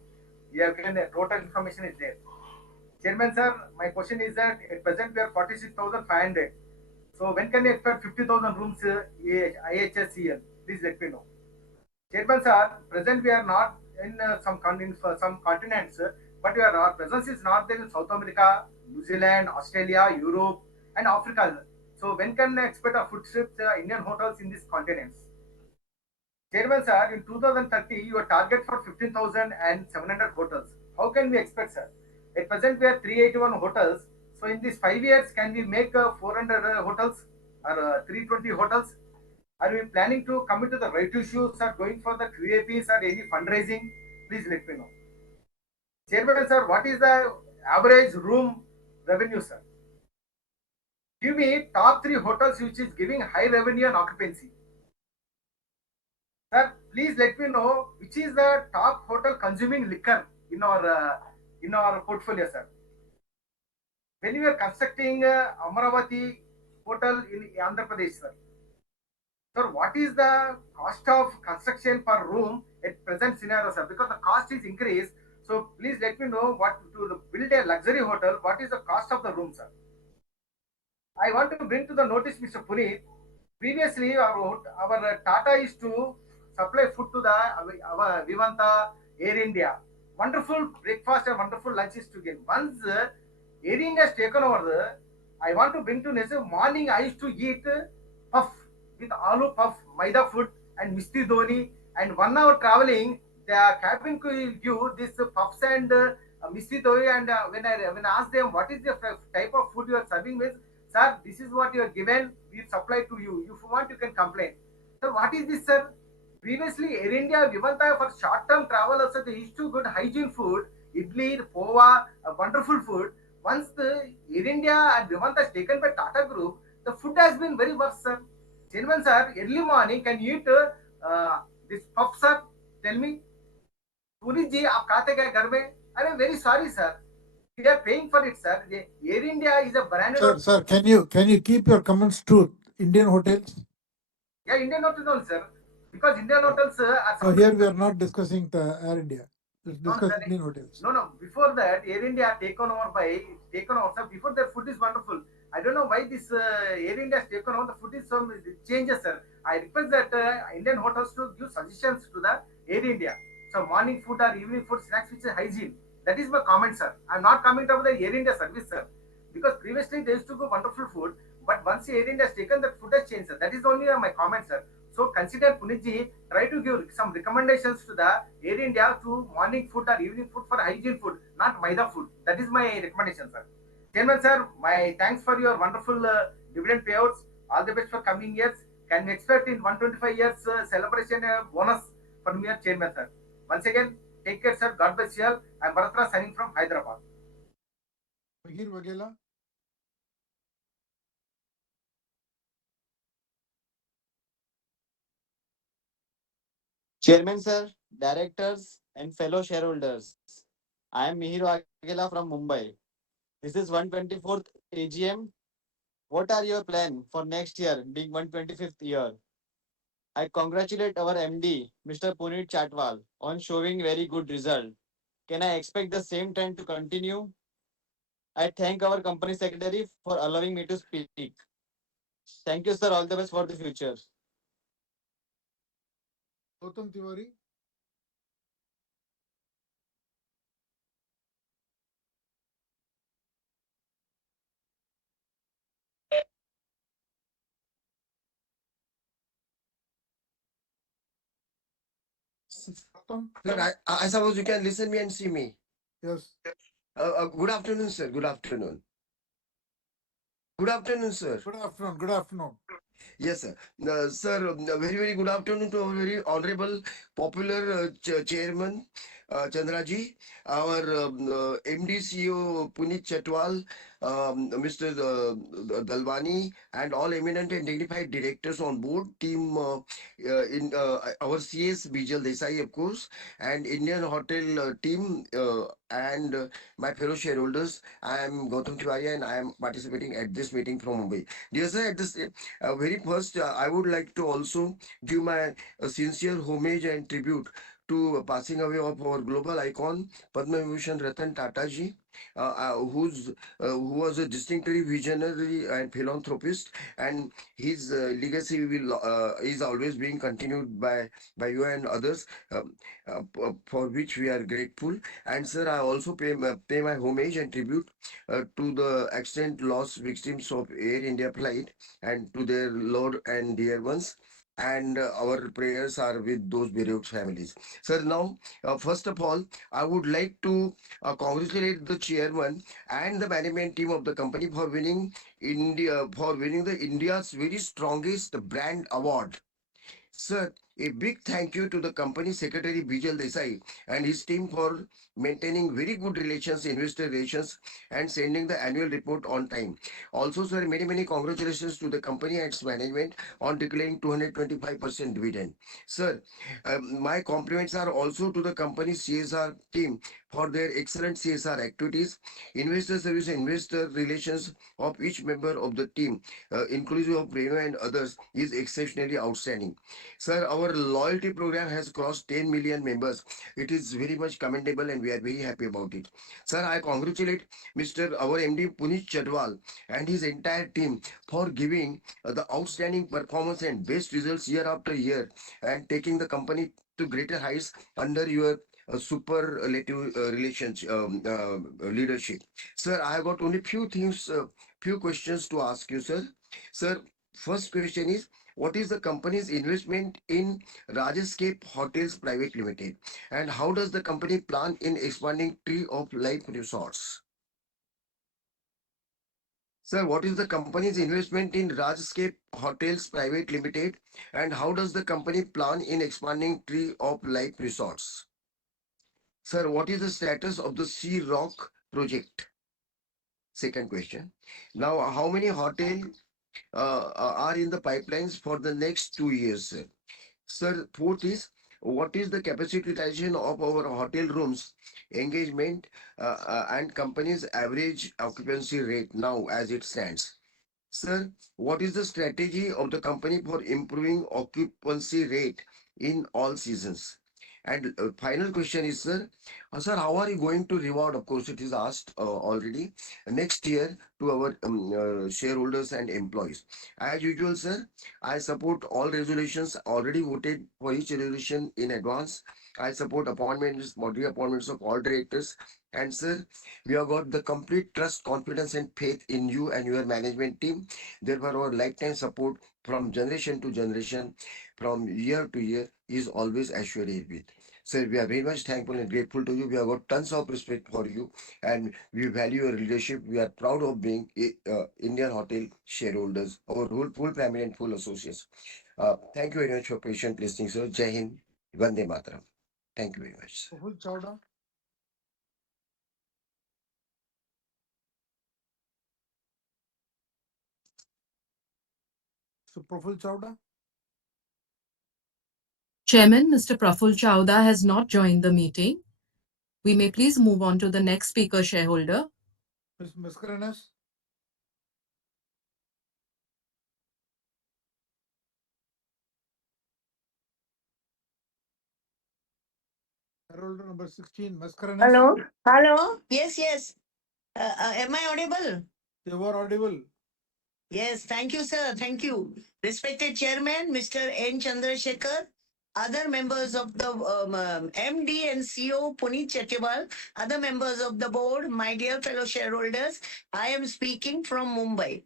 You have given total information is there. Chairman, sir, my question is that at present we are 46,500. So when can you expect 50,000 rooms IHSCL? Please let me know. Chairman, sir, present we are not in some continents, but our presence is not there in South America, New Zealand, Australia, Europe, and Africa. So when can I expect a footsteps Indian hotels in these continents? Chairman, sir, in 2030, your target for 15,700 hotels. How can we expect, sir? At present, we are 381 hotels. So in these 5 years, can we make 400 hotels or 320 hotels? Are we planning to commit to the right issues or going for the QAPs or any fundraising? Please let me know. Chairman, sir, what is the average room revenue, sir? Give me top 3 hotels which is giving high revenue and occupancy. Sir, please let me know which is the top hotel consuming liquor in our portfolio, sir. When we are constructing Amaravati hotel in Andhra Pradesh, sir. Sir, what is the cost of construction per room at present scenario, sir? Because the cost is increased. So please let me know what to build a luxury hotel. What is the cost of the room, sir? I want to bring to the notice, Mr. Puneet. Previously, our Tata used to supply food to our Vivanta, Air India. Wonderful breakfast and wonderful lunches to get. Once Air India has taken over, I want to bring to next morning. I used to eat puff with aloo puff, maida food, and misti doni. And 1 hour traveling, the cabin could give this puffs and misti doni. And when I asked them what is the type of food you are serving with, sir, this is what you are given. We supply to you. If you want, you can complain. Sir, what is this, sir? Previously, Air India, Vivanta for short-term travel also they used to good hygiene food, idli, pova, wonderful food. Once the Air India and Vivanta is taken by Tata Group, the food has been very worse, sir. Gentlemen, sir, early morning can you eat this puff, sir? Tell me. Puri ji, aap खाते क्या घर में? I am very sorry, sir. We are paying for it, sir. Air India is a branded. Sir, can you keep your comments to Indian hotels? Yeah, Indian hotels only, sir. Because Indian hotels are. So here we are not discussing the Air India. Let's discuss sir, Indian hotels. No. Before that, Air India taken over. Sir, before that, food is wonderful. I don't know why this Air India has taken over. The food is some changes, sir. I request that Indian hotels to give suggestions to the Air India. So morning food or evening food snacks which is hygiene. That is my comment, sir. I'm not commenting about the Air India service, sir. Because previously they used to go wonderful food, but once Air India has taken, that food has changed, sir. That is only my comment, sir. So consider Punitji, try to give some recommendations to the Air India to morning food or evening food for hygiene food, not maida food. That is my recommendation, sir. Chairman, sir, my thanks for your wonderful dividend payouts. All the best for coming years. Can we expect in 125 years celebration bonus from your chairman, sir? Once again, take care, sir. God bless you all. I'm Bharatra signing from Hyderabad. Mihir Vagela. Chairman sir, directors and fellow shareholders. I am Mihir Wagela from Mumbai. This is 124th AGM. What are your plan for next year being 125th year? I congratulate our MD, Mr. Puneet Chatwal, on showing very good result. Can I expect the same trend to continue? I thank our company secretary for allowing me to speak. Thank you, sir. All the best for the future. Gautam Tiwari. Sir, I suppose you can listen me and see me. Yes. Good afternoon, sir. Good afternoon. Good afternoon, sir. Good afternoon. Good afternoon. Yes, sir. Sir, very good afternoon to our very honorable, popular chairman, Chandraji, our MD CEO Puneet Chatwal, Mr. Dalwani, and all eminent and dignified directors on board, team in our CS Bijal Desai, of course, and Indian Hotel team, and my fellow shareholders. I am Gautam Tiwari and I am participating at this meeting from Mumbai. Dear sir, at this very first, I would like to also give my sincere homage and tribute to passing away of our global icon Padma Vibhushan Ratan Tata ji, who was a distinctly visionary and philanthropist, and his legacy is always being continued by you and others, for which we are grateful. And sir, I also pay my homage and tribute to the accident loss victims of Air India flight and to their loved and dear ones. And our prayers are with those bereaved families. Sir, now, first of all, I would like to congratulate the chairman and the management team of the company for winning the India's very strongest brand award. Sir, a big thank you to the company secretary Bijal Desai and his team for maintaining very good relations, investor relations, and sending the annual report on time. Also, sir, many congratulations to the company and its management on declaring 225% dividend. Sir, my compliments are also to the company's CSR team for their excellent CSR activities, investor service and investor relations of each member of the team, inclusive of Reno and others, is exceptionally outstanding. Sir, our loyalty program has crossed 10 million members. It is very much commendable and we are very happy about it. Sir, I congratulate our MD Puneet Chadwal and his entire team for giving the outstanding performance and best results year after year and taking the company to greater heights under your superlative leadership. Sir, I have got only few questions to ask you, sir. Sir, first question is, what is the company's investment in Rajascape Hotels Private Limited, and how does the company plan in expanding Tree of Life Resorts? Sir, what is the company's investment in Rajascape Hotels Private Limited, and how does the company plan in expanding Tree of Life Resorts? Sir, what is the status of the Sea Rock project? Second question. Now, how many hotels are in the pipelines for the next 2 years, sir? Sir, fourth is, what is the capacity utilization of our hotel rooms, engagement, and company's average occupancy rate now as it stands? Sir, what is the strategy of the company for improving occupancy rate in all seasons? And final question is, sir, how are you going to reward? Of course, it is asked already next year to our shareholders and employees. As usual, sir, I support all resolutions already voted for each resolution in advance. I support appointments, body appointments of all directors. And sir, we have got the complete trust, confidence, and faith in you and your management team. Therefore, our lifetime support from generation to generation, from year to year, is always assured with. Sir, we are very much thankful and grateful to you. We have got tons of respect for you and we value your leadership. We are proud of being Indian Hotel shareholders, our full family and full associates. Thank you very much for patient listening, sir. Jai Hind, Vande Mataram. Thank you very much, sir. Praful Chawda. So Praful Chawda. Chairman, Mr. Praful Chawda has not joined the meeting. We may please move on to the next speaker shareholder. Ms. Mascarenas. Shareholder number 16, Mascarenas. Hello. Yes. Am I audible? You are audible. Yes, thank you, sir. Thank you. Respected Chairman, Mr. N. Chandrasekhar, other members of the MD and CEO Puneet Chettiwal, other members of the board, my dear fellow shareholders, I am speaking from Mumbai.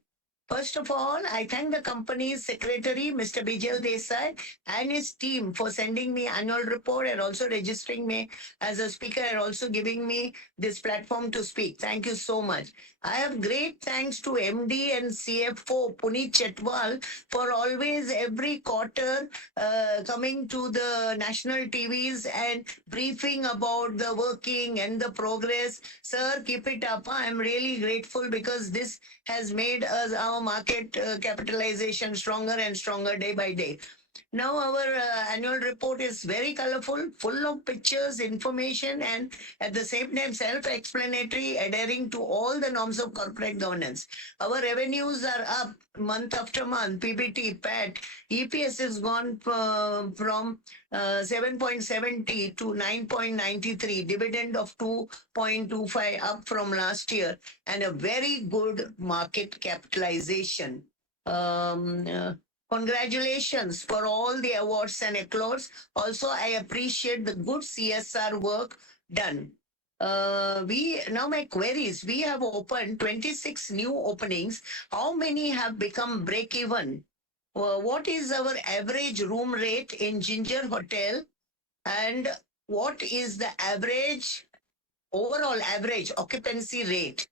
First of all, I thank the company's secretary, Mr. Bijal Desai, and his team for sending me annual report and also registering me as a speaker and also giving me this platform to speak. Thank you so much. I have great thanks to MD and CFO Puneet Chetwal for always every quarter coming to the national TVs and briefing about the working and the progress. Sir, keep it up. I am really grateful because this has made us our market capitalization stronger and stronger day by day. Now our annual report is very colorful, full of pictures, information, and at the same time self-explanatory, adhering to all the norms of corporate governance. Our revenues are up month after month. PBT, PAT, EPS has gone from 7.70 to 9.93. Dividend of 2.25 up from last year, and a very good market capitalization. Congratulations for all the awards and accolades. Also, I appreciate the good CSR work done. Now my queries. We have opened 26 new openings. How many have become break even? What is our average room rate in Ginger Hotel? And what is the overall average occupancy rate?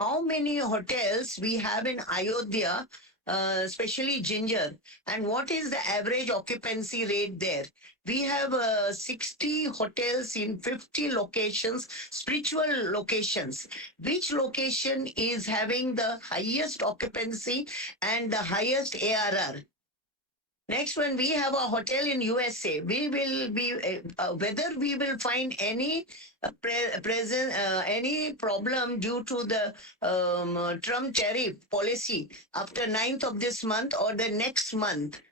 How many hotels we have in Ayodhya, especially Ginger, and what is the average occupancy rate there? We have 60 hotels in 50 locations, spiritual locations. Which location is having the highest occupancy and the highest ARR? Next one, we have a hotel in USA. We will be whether we will find any any problem due to the Trump tariff policy after 9th of this month or the next month.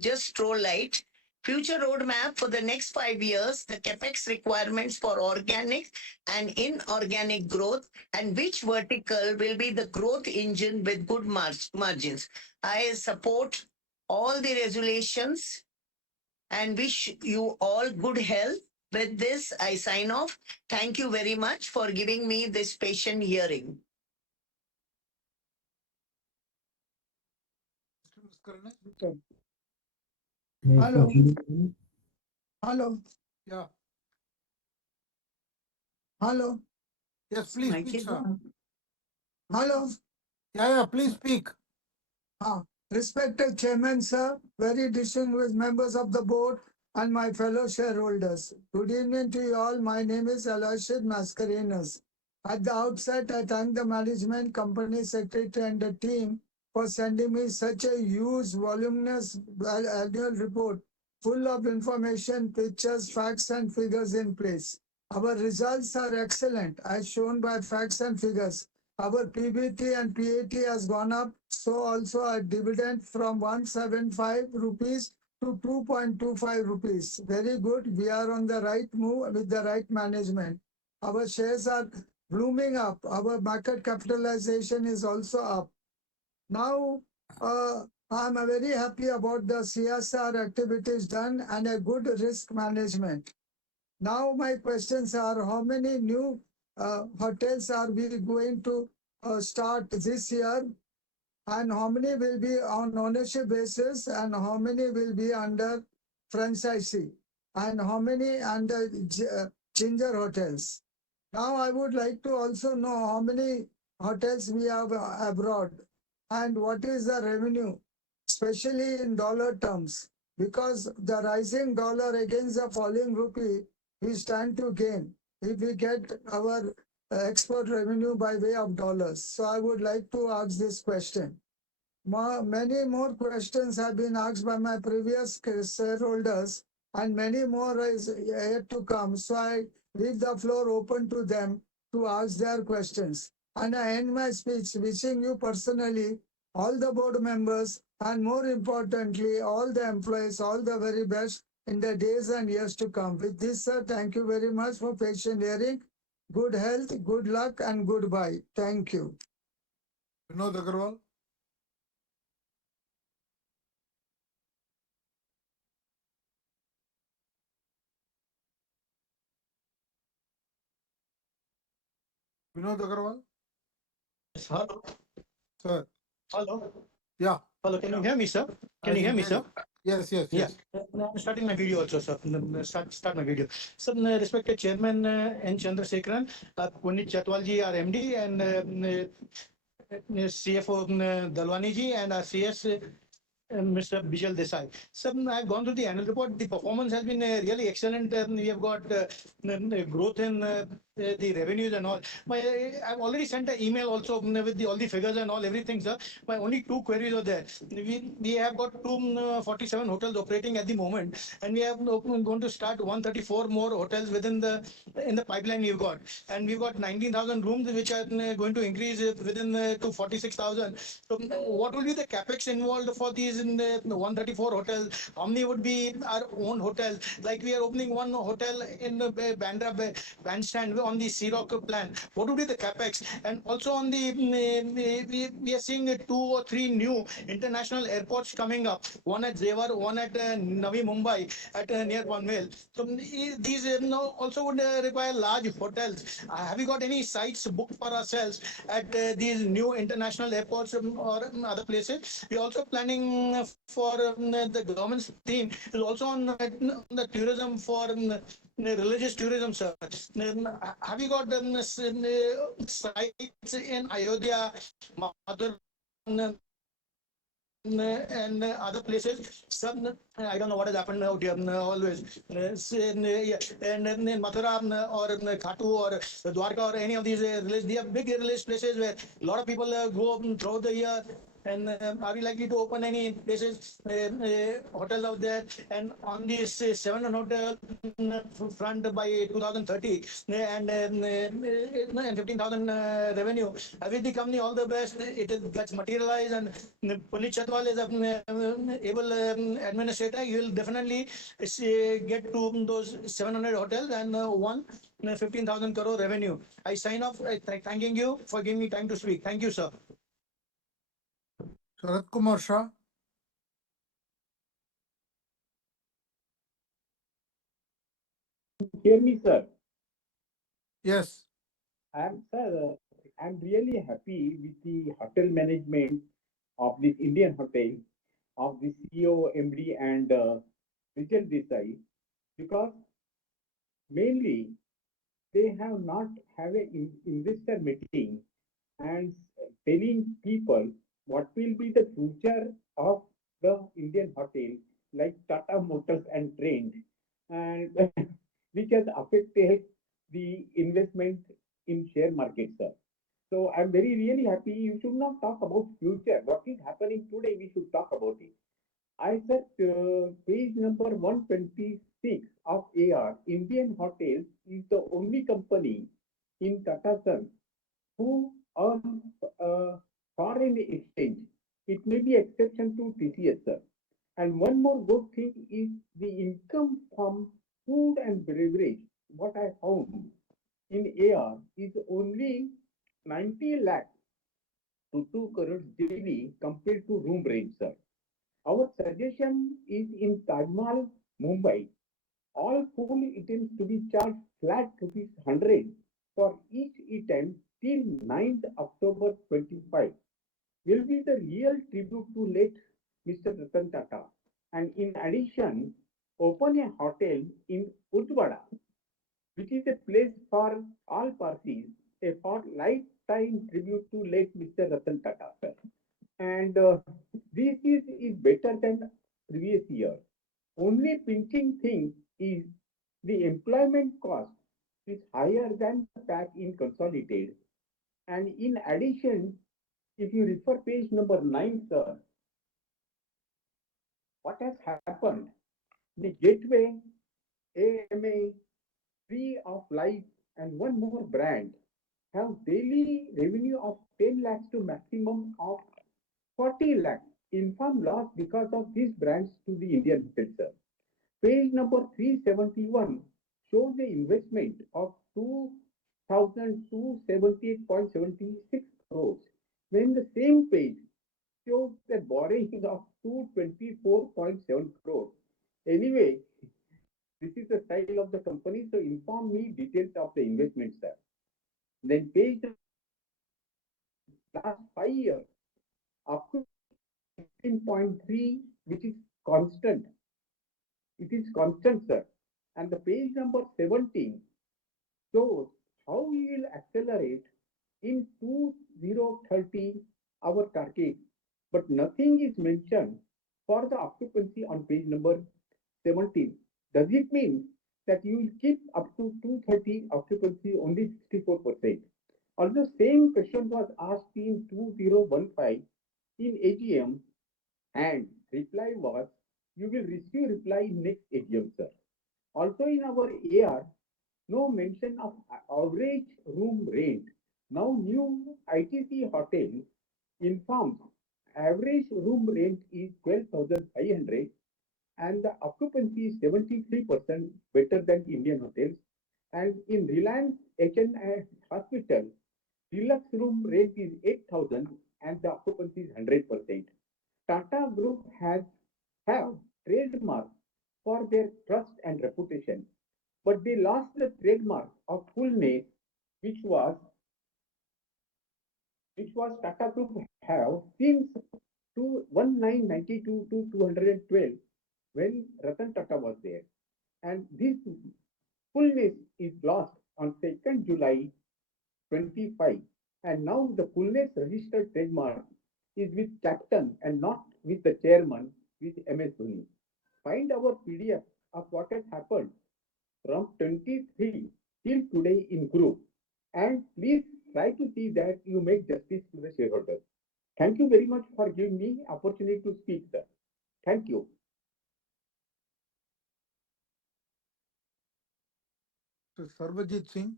Just throw light. Future roadmap for the next 5 years, the capex requirements for organic and inorganic growth, and which vertical will be the growth engine with good margins. I support all the resolutions and wish you all good health. With this, I sign off. Thank you very much for giving me this patient hearing. Hello. Hello. Yeah. Hello. Yes, please Mic speak, is sir. on. Hello. Yeah, please speak. Respected Chairman, sir, very distinguished members of the board, and my fellow shareholders. Good evening to you all. My name is Aloysius Mascarenhas. At the outset, I thank the management, company secretary, and the team for sending me such a huge, voluminous annual report full of information, pictures, facts, and figures in place. Our results are excellent, as shown by facts and figures. Our PBT and PAT has gone up, so also our dividend from 175 rupees to 2.25 rupees. Very good. We are on the right move with the right management. Our shares are blooming up. Our market capitalization is also up. Now, I'm very happy about the CSR activities done and a good risk management. Now my questions are, how many new hotels are we going to start this year, and how many will be on ownership basis, and how many will be under franchisee, and how many under Ginger hotels? Now I would like to also know how many hotels we have abroad, and what is the revenue, especially in dollar terms, because the rising dollar against the falling rupee, we stand to gain if we get our export revenue by way of dollars. So I would like to ask this question. Many more questions have been asked by my previous shareholders, and many more is yet to come. So I leave the floor open to them to ask their questions. And I end my speech wishing you personally, all the board members, and more importantly, all the employees, all the very best in the days and years to come. With this, sir, thank you very much for patient hearing. Good health, good luck, and goodbye. Thank you. Vinod Agarwal. Vinod Agarwal. Hello. Sir. Hello. Yeah. Hello. Can you hear me, sir? Can you hear me, sir? Yes, yes, Yeah, yes. I'm starting my video also, sir. Start my video. Sir, respected Chairman N. Chandrasekharan, Punit Chatwalji, our MD, and CFO Dalwani ji, and our CS Mr. Bijal Desai. Sir, I've gone through the annual report. The performance has been really excellent. We have got growth in the revenues and all. I've already sent an email also with all the figures and all everything, sir. My only two queries are there. We have got 47 hotels operating at the moment, and we are going to start 134 more hotels in the pipeline we've got, and we've got 19,000 rooms which are going to increase within to 46,000. So what will be the capex involved for these in the 134 hotels? How many would be our own hotels? Like we are opening one hotel in Bandra Bandstand on the Sea Rock plan. What would be the capex? And also on the we are seeing 2 or 3 new international airports coming up. One at Zevar, one at Navi Mumbai at near Panvel. So these also would require large hotels. Have we got any sites booked for ourselves at these new international airports or other places? We're also planning for the government's theme is also on the tourism for religious tourism, sir. Have you got sites in Ayodhya, Mathura, and other places? Some I don't know what has happened out here always. Yeah, and in Mathura or Khatu or Dwarka or any of these they are big religious places where a lot of people go throughout the year. And are we likely to open any places, hotels out there? And on this 7 hotel front by 2030 and 15,000 revenue, I wish the company all the best. It gets materialized, and Punit Chatwal is an able administrator. He will definitely get to those 700 hotels and 15,000 crore revenue. I sign off thanking you for giving me time to speak. Thank you, sir. Sharat Kumar Shah. Hear me, sir. Yes. Sir, I'm really happy with the hotel management of this Indian hotel, of the CEO, MD, and Vijay Desai, because mainly they have not have a investor meeting and telling people what will be the future of the Indian hotel, like Tata Motors and Trend, and which has affected the investment in share market, sir. So I'm very really happy. You should not talk about future. What is happening today, we should talk about it. I said page number 126 of AR, Indian Hotels is the only company in Tata Sons who earn foreign exchange. It may be exception to TCS, sir. And one more good thing is the income from food and beverage. What I found in AR is only 90 lakhs to 2 crores daily compared to room rent, sir. Our suggestion is in Taj Mahal, Mumbai, all food items to be charged flat rupees 100 for each item till 9th October 25 will be the real tribute to late Mr. Ratan Tata. And in addition, open a hotel in Udvada, which is a place for all parties, a for lifetime tribute to late Mr. Ratan Tata, sir. And this is better than previous year. Only pinching thing is the employment cost is higher than the pack in consolidated. And in addition, if you refer page number 9, sir, what has happened? The Gateway, AMA, Free of Life, and one more brand have daily revenue of 10 lakhs to maximum of 40 lakhs. Inform loss because of these brands to the Indian sector. Page number 371 shows the investment of 2,278.76 crores, when the same page shows the borrowing of 224.7 crores. Anyway, this is the style of the company, so inform me details of the investment, sir. Then page last 5 years, up to 15.3, which is constant. It is constant, sir. And the page number 17 shows how we will accelerate in 2030 our target, but nothing is mentioned for the occupancy on page number 17. Does it mean that you will keep up to 230 occupancy only 64%? Also, same question was asked in 2015 in AGM, and reply was, you will receive reply in next AGM, sir. Also in our AR, no mention of average room rent. Now new ITC hotel informs average room rent is 12,500 and the occupancy is 73% better than Indian hotels. And in Reliance HN Hospital, deluxe room rent is 8,000 and the occupancy is 100%. Tata Group have trademark for their trust and reputation, but they lost the trademark of full name, which was Tata Group have since 1992 to 212 when Ratan Tata was there, and this fullness is lost on 2nd July 25, and now the fullness registered trademark is with captain and not with the chairman with MS Dhoni. Find our PDF of what has happened from 23 till today in group, and please try to see that you make justice to the shareholders. Thank you very much for giving me opportunity to speak, sir. Thank you. So Sarvajit Singh.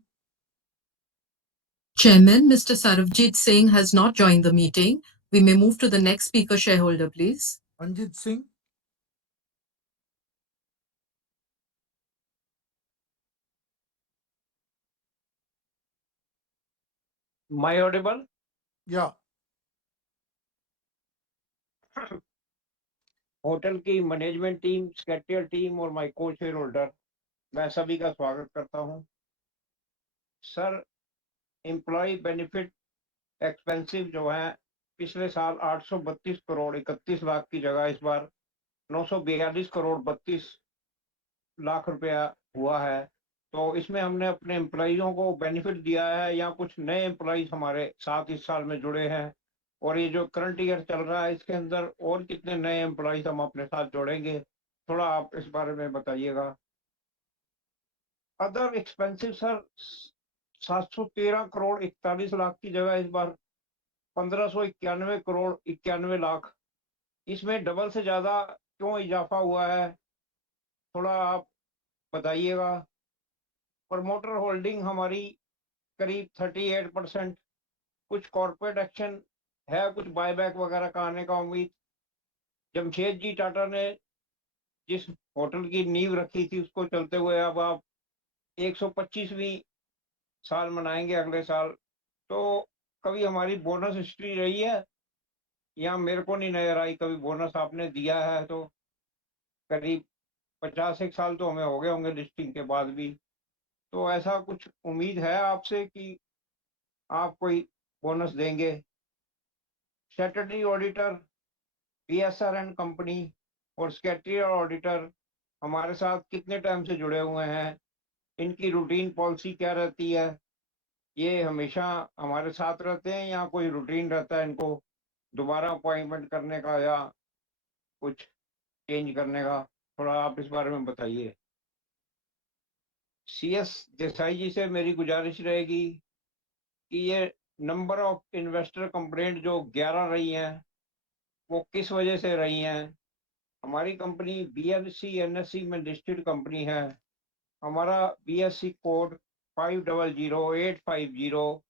Chairman, Mr. Sarvjit Singh has not joined the meeting. We may move to the next speaker shareholder, please. Manjit Singh. My audible? Yeah. Hotel की management team, secretarial team और my को share holder, मैं सभी का स्वागत करता हूं। Sir, employ benefit expensive जो है पिछले साल 832 करोड़ 31 लाख की जगह इस बार 942 करोड़ 32 लाख रुपया हुआ है। तो इसमें हमने अपने एम्प्लॉइयों को बेनिफिट दिया है या कुछ नए एम्प्लॉइज हमारे साथ इस साल में जुड़े हैं, और ये जो करंट ईयर चल रहा है इसके अंदर और कितने नए एम्प्लॉइज हम अपने साथ जोड़ेंगे, थोड़ा आप इस बारे में बताइएगा। Other expensive sir 713 crore 41 lakh की जगह इस बार 1591 करोड़ 91 लाख, इसमें डबल से ज्यादा क्यों इजाफा हुआ है, थोड़ा आप बताइएगा। प्रमोटर होल्डिंग हमारी करीब 38%, कुछ कॉर्पोरेट एक्शन है, कुछ बायबैक वगैरह का आने का उम्मीद। जमशेद जी टाटा ने जिस होटल की नींव रखी थी उसको चलते हुए अब आप 125वीं साल मनाएंगे अगले साल, तो कभी हमारी बोनस हिस्ट्री रही है या मेरे को नहीं नजर आई कभी बोनस आपने दिया है। तो करीब 50 साल तो हमें हो गए होंगे लिस्टिंग के बाद भी, तो ऐसा कुछ उम्मीद है आपसे कि आप कोई बोनस देंगे। Statutory auditor BSR and company और स्टैट्यूटरी ऑडिटर हमारे साथ कितने टाइम से जुड़े हुए हैं, इनकी रूटीन पॉलिसी क्या रहती है, ये हमेशा हमारे साथ रहते हैं या कोई रूटीन रहता है इनको दोबारा अपॉइंटमेंट करने का या कुछ चेंज करने का, थोड़ा आप इस बारे में बताइए। सीएस देसाई जी से मेरी गुजारिश रहेगी कि ये नंबर ऑफ इन्वेस्टर कंप्लेंट जो 11 रही हैं वो किस वजह से रही हैं। हमारी कंपनी बीएससी एनएससी में लिस्टेड कंपनी है, हमारा BSc code 500850,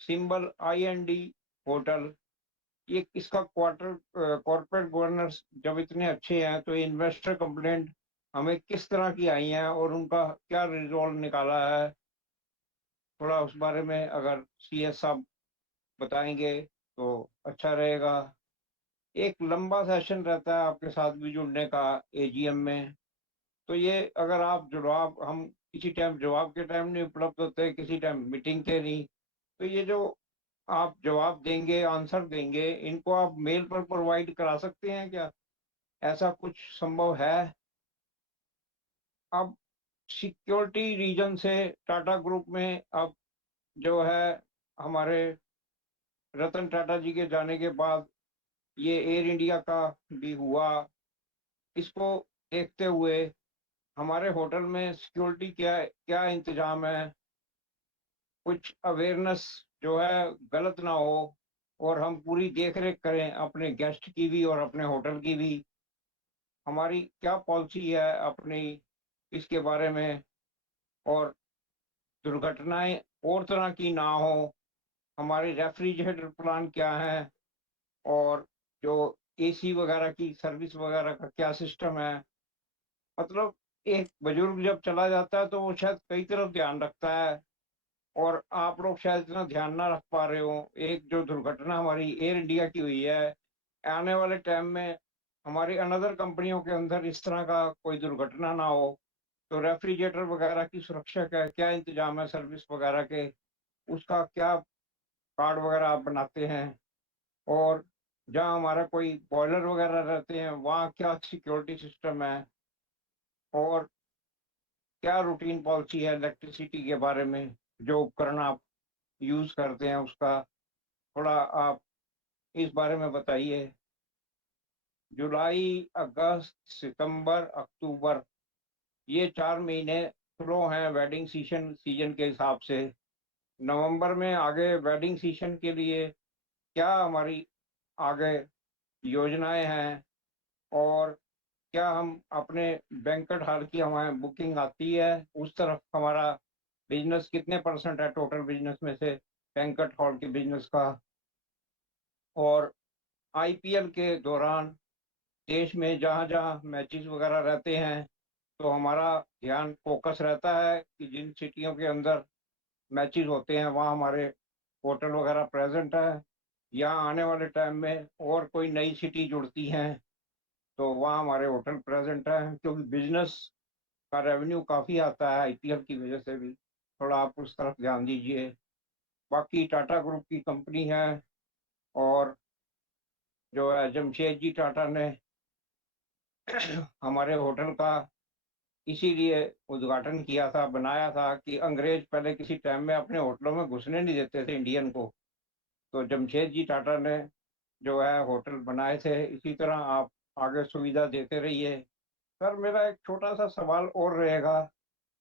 symbol IND hotel. ये इसका कॉर्पोरेट गवर्नेंस जब इतने अच्छे हैं तो इन्वेस्टर कंप्लेंट हमें किस तरह की आई हैं और उनका क्या रिजॉल्व निकाला है, थोड़ा उस बारे में अगर CS साहब बताएंगे तो अच्छा रहेगा। एक लंबा सेशन रहता है आपके साथ भी जुड़ने का AGM में, तो ये अगर आप जवाब, हम किसी टाइम जवाब के टाइम नहीं उपलब्ध होते, किसी टाइम मीटिंग के नहीं, तो ये जो आप जवाब देंगे, आंसर देंगे, इनको आप मेल पर प्रोवाइड करा सकते हैं क्या? ऐसा कुछ संभव है? अब सिक्योरिटी रीजन से टाटा ग्रुप में अब जो है हमारे रतन टाटा जी के जाने के बाद ये एयर इंडिया का भी हुआ, इसको देखते हुए हमारे होटल में सिक्योरिटी क्या क्या इंतजाम है, कुछ अवेयरनेस जो है गलत ना हो और हम पूरी देख रेख करें अपने गेस्ट की भी और अपने होटल की भी। हमारी क्या पॉलिसी है अपनी इसके बारे में, और दुर्घटनाएं और तरह की ना हो, हमारे रेफ्रिजरेटर प्लान क्या है, और जो एसी वगैरह की सर्विस वगैरह का क्या सिस्टम है। मतलब एक बुजुर्ग जब चला जाता है तो वो शायद कई तरफ ध्यान रखता है और आप लोग शायद इतना ध्यान ना रख पा रहे हो। एक जो दुर्घटना हमारी एयर इंडिया की हुई है, आने वाले टाइम में हमारी अनदर कंपनियों के अंदर इस तरह का कोई दुर्घटना ना हो। तो रेफ्रिजरेटर वगैरह की सुरक्षा का क्या इंतजाम है, सर्विस वगैरह के उसका क्या कार्ड वगैरह आप बनाते हैं, और जहाँ हमारा कोई बॉयलर वगैरह रहते हैं वहाँ क्या सिक्योरिटी सिस्टम है, और क्या रूटीन पॉलिसी है इलेक्ट्रिसिटी के बारे में, जो उपकरण आप यूज करते हैं उसका थोड़ा आप इस बारे में बताइए। जुलाई, अगस्त, सितंबर, अक्टूबर ये 4 महीने स्लो हैं वेडिंग सीजन के हिसाब से। नवंबर में आगे वेडिंग सीजन के लिए क्या हमारी आगे योजनाएं हैं, और क्या हम अपने बैंक्वेट हॉल की हमारे बुकिंग आती है, उस तरफ हमारा बिजनेस कितने परसेंट है टोटल बिजनेस में से बैंक्वेट हॉल के बिजनेस का। और आईपीएल के दौरान देश में जहाँ जहाँ मैचेस वगैरह रहते हैं तो हमारा ध्यान फोकस रहता है कि जिन सिटियों के अंदर मैचेस होते हैं वहाँ हमारे होटल वगैरह प्रेजेंट है, या आने वाले टाइम में और कोई नई सिटी जुड़ती हैं तो वहाँ हमारे होटल प्रेजेंट है, क्योंकि बिजनेस का रेवेन्यू काफ़ी आता है आईपीएल की वजह से भी। थोड़ा आप उस तरफ ध्यान दीजिए। बाकी टाटा ग्रुप की कंपनी है और जो है जमशेद जी टाटा ने हमारे होटल का इसीलिए उद्घाटन किया था, बनाया था कि अंग्रेज पहले किसी टाइम में अपने होटलों में घुसने नहीं देते थे इंडियन को, तो जमशेद जी टाटा ने जो है होटल बनाए थे। इसी तरह आप आगे सुविधा देते रहिए। सर मेरा एक छोटा सा सवाल और रहेगा,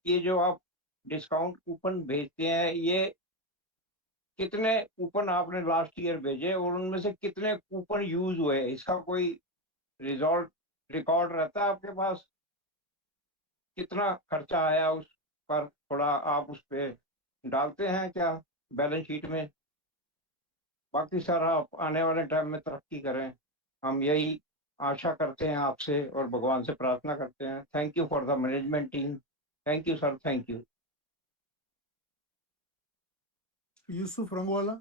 ये जो आप डिस्काउंट कूपन भेजते हैं ये कितने कूपन आपने लास्ट ईयर भेजे और उनमें से कितने कूपन यूज हुए, इसका कोई रिजल्ट रिकॉर्ड रहता है आपके पास? कितना खर्चा आया उस पर, थोड़ा आप उस पे डालते हैं क्या बैलेंस शीट में? बाकी सर आप आने वाले टाइम में तरक्की करें, हम यही आशा करते हैं आपसे और भगवान से प्रार्थना करते हैं। Thank you for the management team. Thank you sir, thank you. Yusuf Rangwala.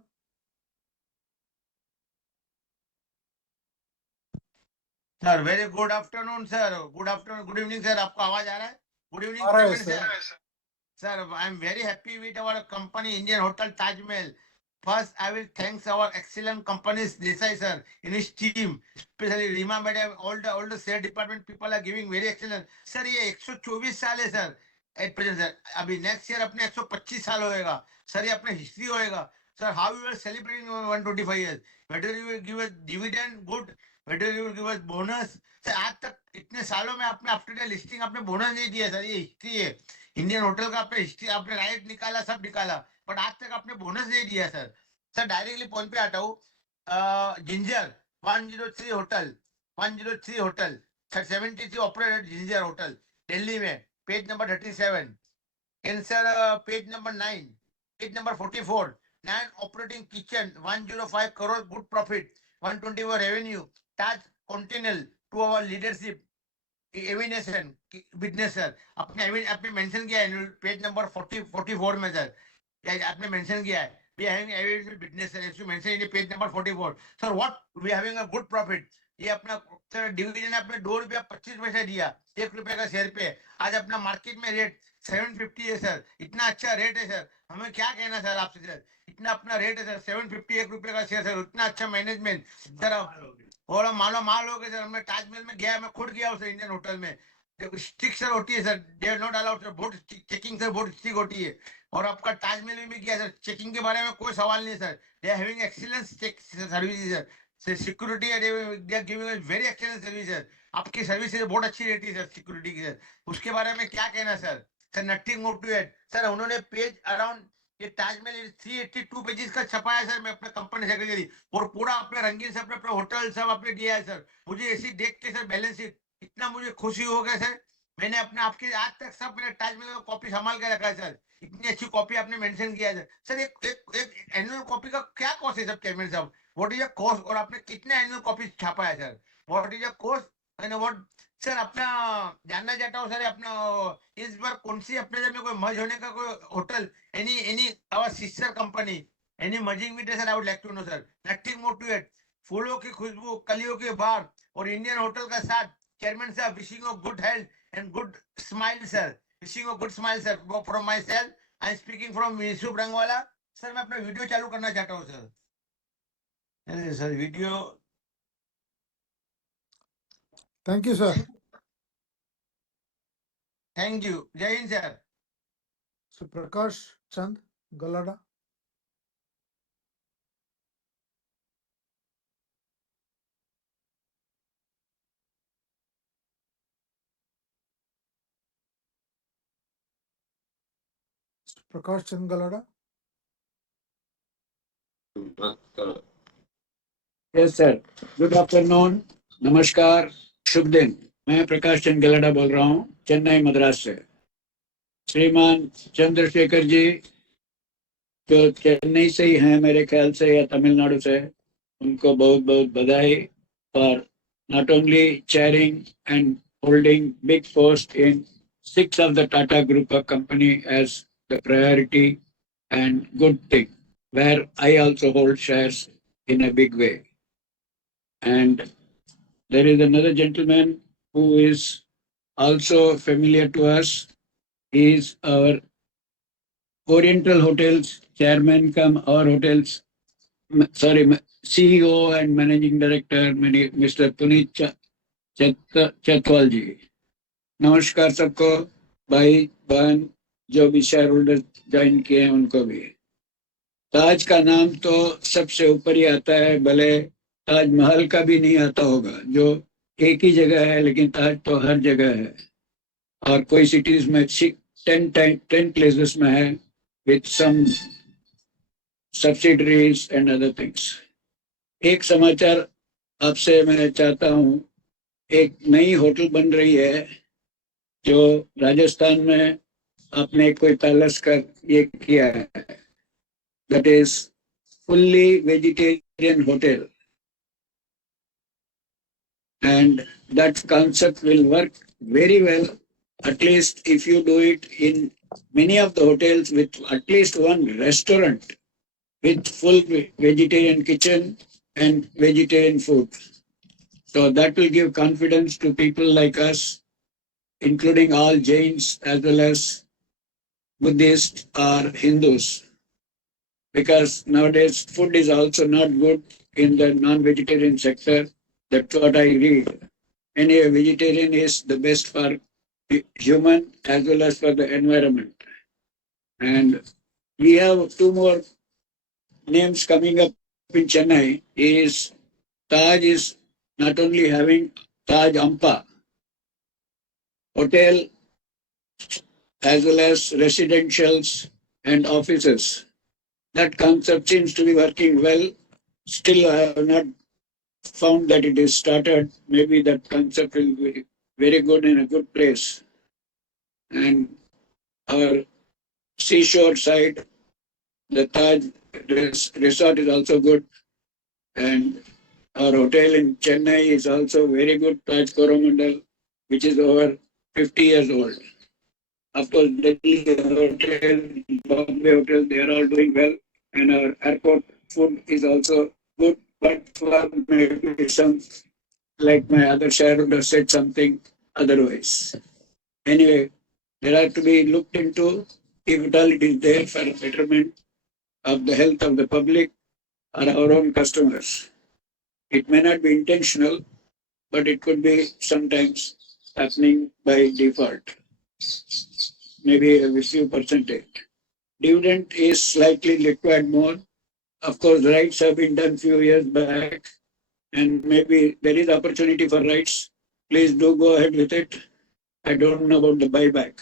Sir very good afternoon sir, good afternoon, good evening sir. आपको आवाज आ रहा है? गुड इवनिंग आ रहा है chairman sir. Sir, I am very happy with our company Indian Hotel Taj Mahal. First, I will thanks our excellent companies Desai sir in his team, especially Rima madam. All the sales department people are giving very excellent. Sir, ये 124 साल है sir at present sir. अभी next year अपने 125 साल होएगा sir, ये अपने history होएगा sir. How you are celebrating 125 years? Whether you will give a dividend good, whether you will give a bonus sir. आज तक इतने सालों में आपने आफ्टर लिस्टिंग आपने बोनस नहीं दिया सर, ये हिस्ट्री है इंडियन होटल का। आपने हिस्ट्री, आपने राइट निकाला, सब निकाला, बट आज तक आपने बोनस नहीं दिया सर। सर डायरेक्टली पॉइंट पे आता हूँ। Ginger 103 hotel, 103 hotel sir, 73 operated ginger hotel Delhi में, page number 37। And sir page number 9, page number 44, 9 operating kitchen, 105 crore good profit, 124 revenue, Taj continental to our leadership aviation business sir. आपने आपने mention किया है page number 44 में sir, आपने mention किया है we are having evidence business sir, as you mentioned in page number 44 sir, what we are having a good profit। ये अपना सर डिविडेंड आपने ₹2.25 दिया, ₹1 का शेयर पे। आज अपना मार्केट में रेट 750 है सर, इतना अच्छा रेट है सर। हमें क्या कहना सर आपसे सर, इतना अपना रेट है सर, 750, ₹1 का शेयर सर, इतना अच्छा मैनेजमेंट सर। और माल हो गए सर, हमने ताजमहल में गया, मैं खुद गया उस इंडियन होटल में, स्टिक सर होती है sir, they are not allowed sir, बहुत चेकिंग सर, बहुत स्टिक होती है। और आपका ताजमहल में भी किया सर, चेकिंग के बारे में कोई सवाल नहीं sir, they are having excellence check service sir, security they are giving very excellent service sir, आपकी सर्विस बहुत अच्छी रहती है सर सिक्योरिटी की सर, उसके बारे में क्या कहना sir, sir nothing more to add sir. उन्होंने पेज अराउंड ये ताजमहल 382 पेजेस का छपाया सर, मैं अपने कंपनी सेक्रेटरी, और पूरा अपने रंगीन से अपने होटल सब आपने दिया है सर। मुझे ऐसी देख के सर बैलेंस शीट इतना मुझे खुशी हो गया सर, मैंने अपने आपके आज तक सब मैंने ताजमहल का कॉपी संभाल के रखा है सर, इतनी अच्छी कॉपी आपने मेंशन किया है सर। एक एनुअल कॉपी का क्या कॉस्ट है सर चेयरमैन साहब, व्हाट इज द कॉस्ट, और आपने कितने एनुअल कॉपी छापा है sir, what is the cost and what sir. अपना जानना चाहता हूँ सर, अपना इस बार कौन सी अपने जब में कोई मर्ज होने का कोई hotel, any our sister company, any merging with us, I would like to know sir, nothing more to it। फूलों की खुशबू, कलियों के बार और इंडियन होटल का साथ, चेयरमैन साहब wishing a good health and good smile sir, wishing a good smile sir from myself, I am speaking from Yusuf Rangwala sir. मैं अपना वीडियो चालू करना चाहता हूँ सर, sir video. Thank you, sir. Thank you, Jai Hind sir. So Prakash Chand Galada. Prakash Chand Galada. Yes sir, good afternoon, नमस्कार, शुभ दिन। मैं प्रकाश चंद गलाडा बोल रहा हूँ, चेन्नई मद्रास से। श्रीमान चंद्रशेखर जी जो चेन्नई से ही हैं मेरे ख्याल से, या तमिलनाडु से, उनको बहुत बहुत बधाई for not only chairing and holding big post in 6 of the Tata group of company as the priority and good thing, where I also hold shares in a big way. And there is another gentleman who is also familiar to us. He is our Oriental Hotels chairman come our hotels, sorry, CEO and managing director, Mr. Puneet Chatwal ji. नमस्कार सबको, भाई बहन जो भी share holder join किए हैं उनको भी। ताज का नाम तो सबसे ऊपर ही आता है, भले ताजमहल का भी नहीं आता होगा जो एक ही जगह है, लेकिन ताज तो हर जगह है, और कोई सिटीज में 10 प्लेसेस में है with some subsidiaries and other things. एक समाचार आपसे मैं चाहता हूँ, एक नई होटल बन रही है जो राजस्थान में आपने कोई पैलेस का ये किया है, that is fully vegetarian hotel, and that concept will work very well, at least if you do it in many of the hotels with at least one restaurant with full vegetarian kitchen and vegetarian food. So that will give confidence to people like us, including all Jains as well as Buddhists or Hindus, because nowadays food is also not good in the non-vegetarian sector. That's what I read. Anyway, vegetarian is the best for the human as well as for the environment. And we have 2 more names coming up in Chennai. Is Taj is not only having Taj Ampa hotel as well as residentials and offices. That concept seems to be working well. Still, I have not found that it is started. Maybe that concept will be very good in a good place. And our seashore side, the Taj resort is also good. And our hotel in Chennai is also very good, Taj Coromandel, which is over 50 years old. Of course, Delhi Hotel, Bombay Hotel, they are all doing well. And our airport food is also good, but for maybe some, like my other shareholder said something otherwise. Anyway, there are to be looked into if at all it is there for betterment of the health of the public or our own customers. It may not be intentional, but it could be sometimes happening by default, maybe a few percentage. Dividend is slightly liquid more. Of course, rights have been done few years back, and maybe there is opportunity for rights. Please do go ahead with it. I don't know about the buyback.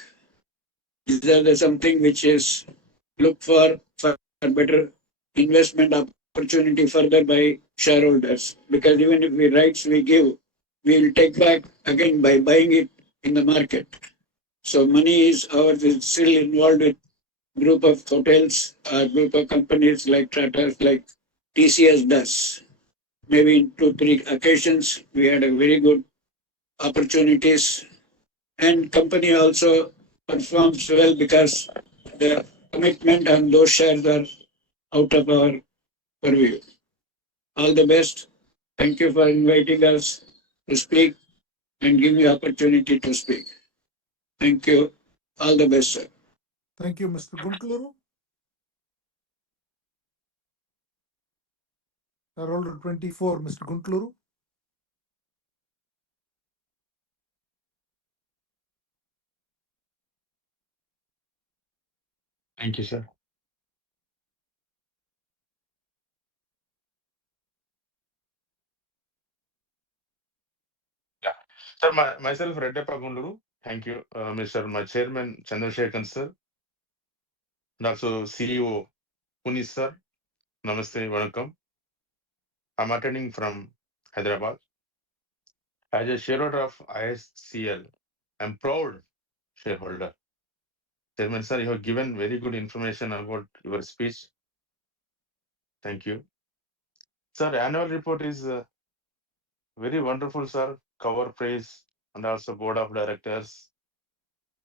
These are the something which is look for better investment opportunity further by shareholders. Because even if we rights we give, we will take back again by buying it in the market. So money is ours is still involved with group of hotels or group of companies like Tata, like TCS does. Maybe in 2, 3 occasions we had a very good opportunities, and company also performs well because the commitment on those shares are out of our purview. All the best. Thank you for inviting us to speak and give me opportunity to speak. Thank you. All the best, sir. Thank you, Mr. Guntluru. Shareholder 24, Mr. Guntluru. Thank you, sir. Yeah. Sir, myself, Reddeppa Gunduru. Thank you, my chairman, Chandrasekhar, sir, and also CEO, Punis, sir. Namaste, Vanakkam. I'm attending from Hyderabad. As a shareholder of ISCL, I'm proud shareholder. Chairman, sir, you have given very good information about your speech. Thank you. Sir, annual report is very wonderful, sir. Cover praise and also board of directors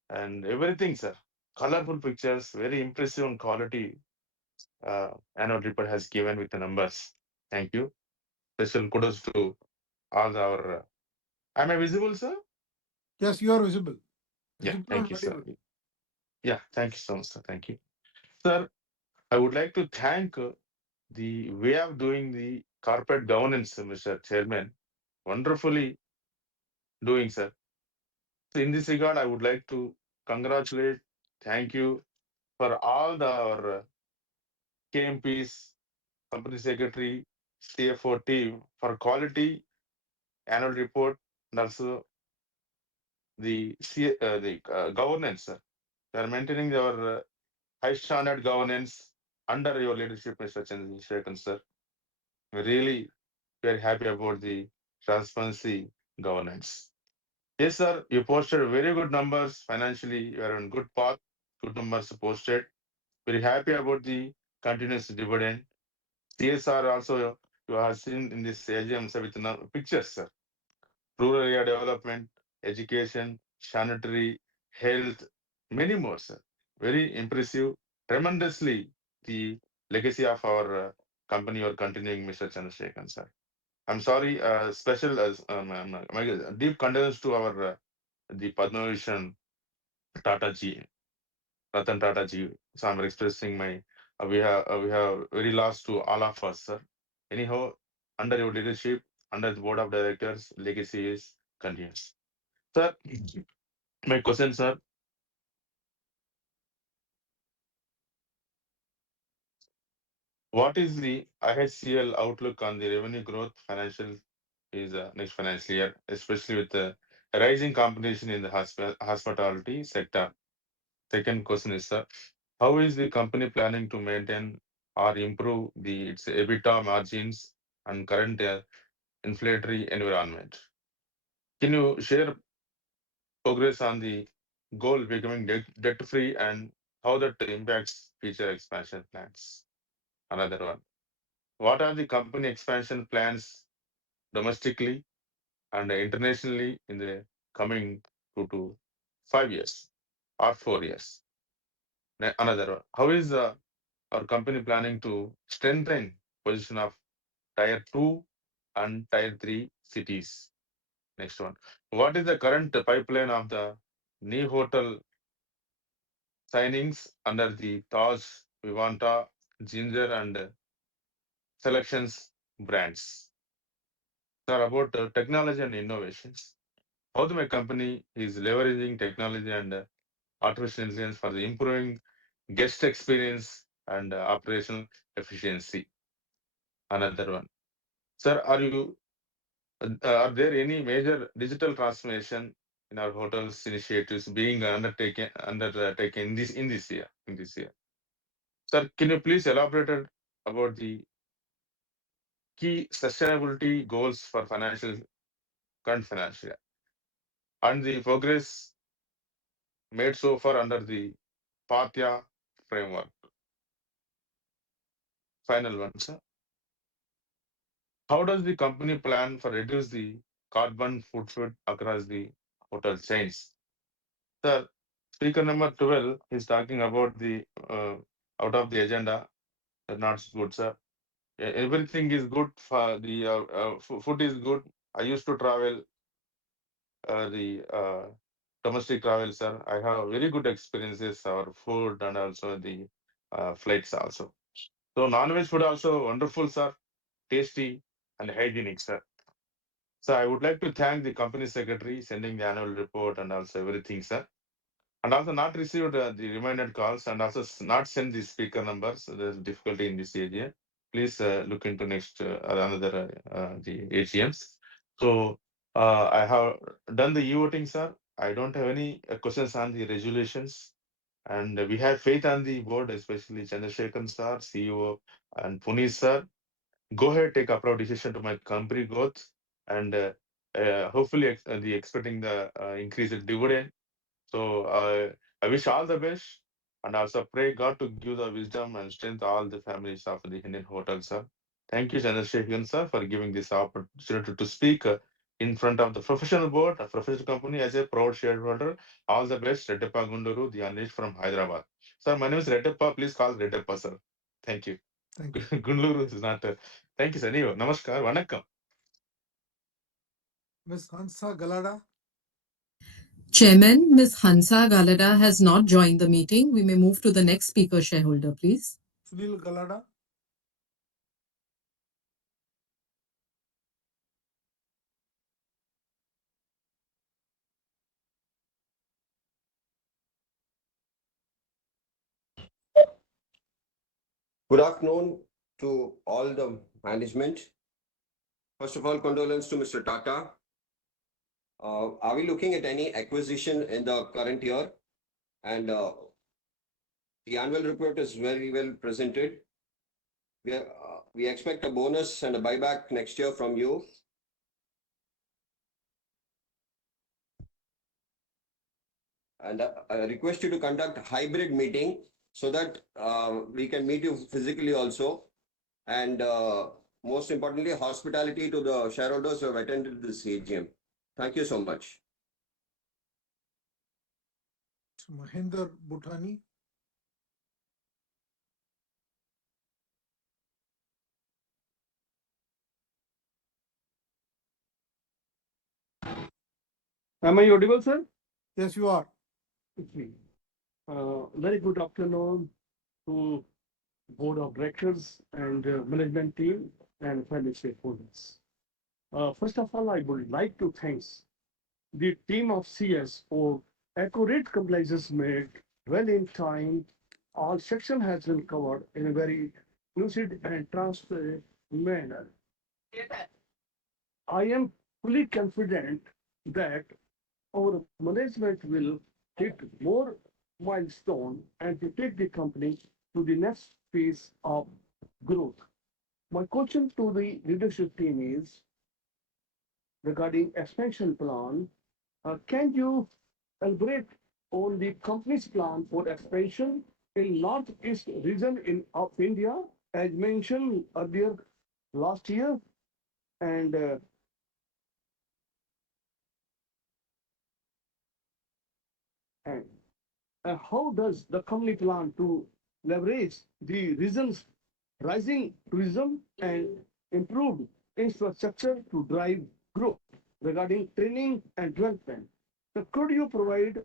and everything, sir. Colorful pictures, very impressive and quality annual report has given with the numbers. Thank you. Special kudos to all our. Am I visible, sir? Yes, you are visible. Yeah, Visible thank and you, sir. audible. Yeah, thank you so much, sir. Thank you. Sir, I would like to thank the way of doing the corporate governance, Mr. Chairman. Wonderfully doing, sir. So in this regard, I would like to congratulate, thank you for all our KMPs, company secretary, CFO team for quality annual report and also the governance. Sir. They are maintaining our high standard governance under your leadership, Mr. Chandrasekhar, sir. We're really very happy about the transparency governance. Yes, sir, you posted very good numbers financially. You are on good path. Good numbers posted. Very happy about the continuous dividend. CSR also you have seen in this AGM, sir, with pictures, sir. Rural area development, education, sanitary, health, many more, sir. Very impressive. Tremendously, the legacy of our company you are continuing, Mr. Chandrasekhar, sir. I'm sorry, special my deep condolences to our the Padma Vibhushan Tata ji, Ratan Tata ji. So I'm expressing my we have very lost to all of us, sir. Anyhow, under your leadership, under the board of directors, legacy is continuous. Sir, my question, sir. What is the IHCL outlook on the revenue growth financial is next financial year, especially with the rising competition in the hospitality sector? Second question is, sir, how is the company planning to maintain or improve its EBITDA margins and current inflationary environment? Can you share progress on the goal becoming debt-free and how that impacts future expansion plans? Another one. What are the company expansion plans domestically and internationally in the coming 2 to 5 years or 4 years? Another one. How is our company planning to strengthen position of tier 2 and tier 3 cities? Next one. What is the current pipeline of the new hotel signings under the Taj, Vivanta, Ginger and Selections brands? sir, about technology and innovations. How my company is leveraging technology and artificial intelligence for the improving guest experience and operational efficiency. Another one, sir, are there any major digital transformation in our hotels initiatives being undertaken in this year? Sir, can you please elaborate about the key sustainability goals for current financial year and the progress made so far under the Pathya framework? Final one, sir. How does the company plan for reduce the carbon footprint across the hotel chains? Sir, speaker number 12 is talking about the out of the agenda. Not good, sir. Everything is good for the food is good. I used to travel the domestic travel, sir. I have very good experiences our food and also the flights also. So non-veg food also wonderful, sir, tasty and hygienic, sir. So I would like to thank the company secretary sending the annual report and also everything, sir. And also not received the reminded calls and also not send the speaker numbers. So there's difficulty in this area. Please look into next another the AGMs. So I have done the e-voting, sir. I don't have any questions on the resolutions. And we have faith on the board, especially Chandrasekhar sir, CEO, and Puneet sir. Go ahead, take appropriate decision to my company growth, and hopefully the expecting the increased dividend. So I wish all the best, and also pray God to give the wisdom and strength all the families of the Indian hotel, sir. Thank you, Chandrasekhar sir, for giving this opportunity to speak in front of the professional board, a professional company as a proud shareholder. All the best, Reddeppa Gunduru, the analyst from Hyderabad. Sir, my name is Reddeppa. Please call Reddeppa, sir. Thank you. Thank you. Gunduru is not. Thank you, sir. Anyway, namaskar, vanakkam. Ms. Hansa Galada. Chairman, Ms. Hansa Galada has not joined the meeting. We may move to the next speaker shareholder, please. Sunil Galada. Good afternoon to all the management. First of all, condolence to Mr. Tata. Are we looking at any acquisition in the current year? And the annual report is very well presented. We expect a bonus and a buyback next year from you. And I request you to conduct a hybrid meeting so that we can meet you physically also. And most importantly, hospitality to the shareholders who have attended this AGM. Thank you so much. Mahinder Bhutani. Am I audible, sir? Yes, you are. It's me. Very good afternoon to board of directors and management team and fellow stakeholders. First of all, I would like to thank the team of CS for accurate compliances made well in time. All section has been covered in a very lucid and transparent manner. I am fully confident that our management will hit more milestone and to take the company to the next phase of growth. My question to the leadership team is regarding expansion plan. Can you elaborate on the company's plan for expansion in Northeast region of India, as mentioned earlier last year, and and how does the company plan to leverage the region's rising tourism and improved infrastructure to drive growth regarding training and development? So could you provide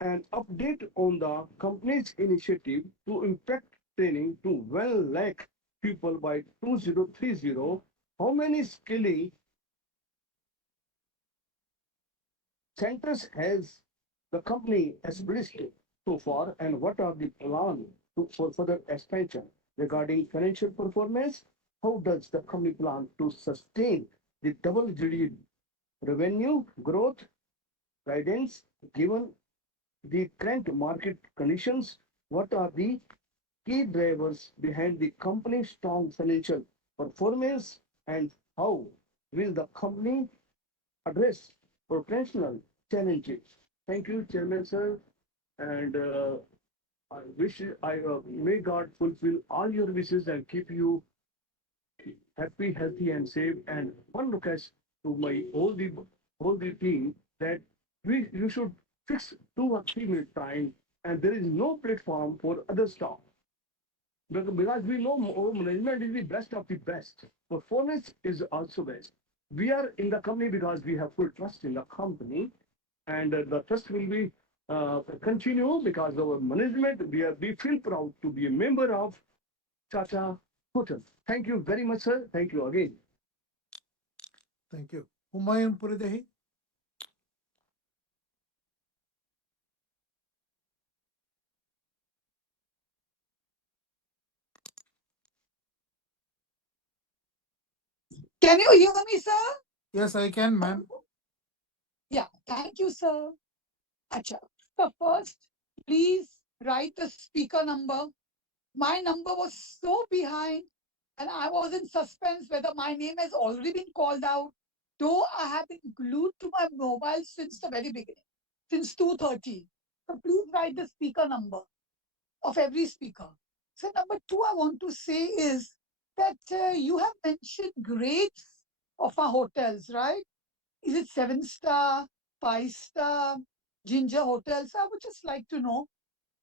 an update on the company's initiative to impact training to 1 lakh people by 2030? How many skilling centers has the company established so far, and what are the plans for further expansion regarding financial performance? How does the company plan to sustain the double-digit revenue growth guidance given the current market conditions? What are the key drivers behind the company's strong financial performance, and how will the company address potential challenges? Thank you, Chairman sir, and I wish may God fulfill all your wishes and keep you happy, healthy, and safe. And one request to my all the team that you should fix 2 or 3 minute time, and there is no platform for other staff. Because we know management is the best of the best. Performance is also best. We are in the company because we have full trust in the company, and the trust will be continue because our management, we feel proud to be a member of Tata Hotel. Thank you very much, sir. Thank you again. Thank you. Humayun Puridehi. Can you hear me, sir? Yes, I can, ma'am. Yeah, thank you, sir. Acha. So first, please write the speaker number. My number was so behind and I was in suspense whether my name has already been called out, though I have been glued to my mobile since the very beginning, since 2:30. So please write the speaker number of every speaker. So number two, I want to say is that you have mentioned grades of our hotels, right? Is it 7-star, 5-star, Ginger hotels? I would just like to know.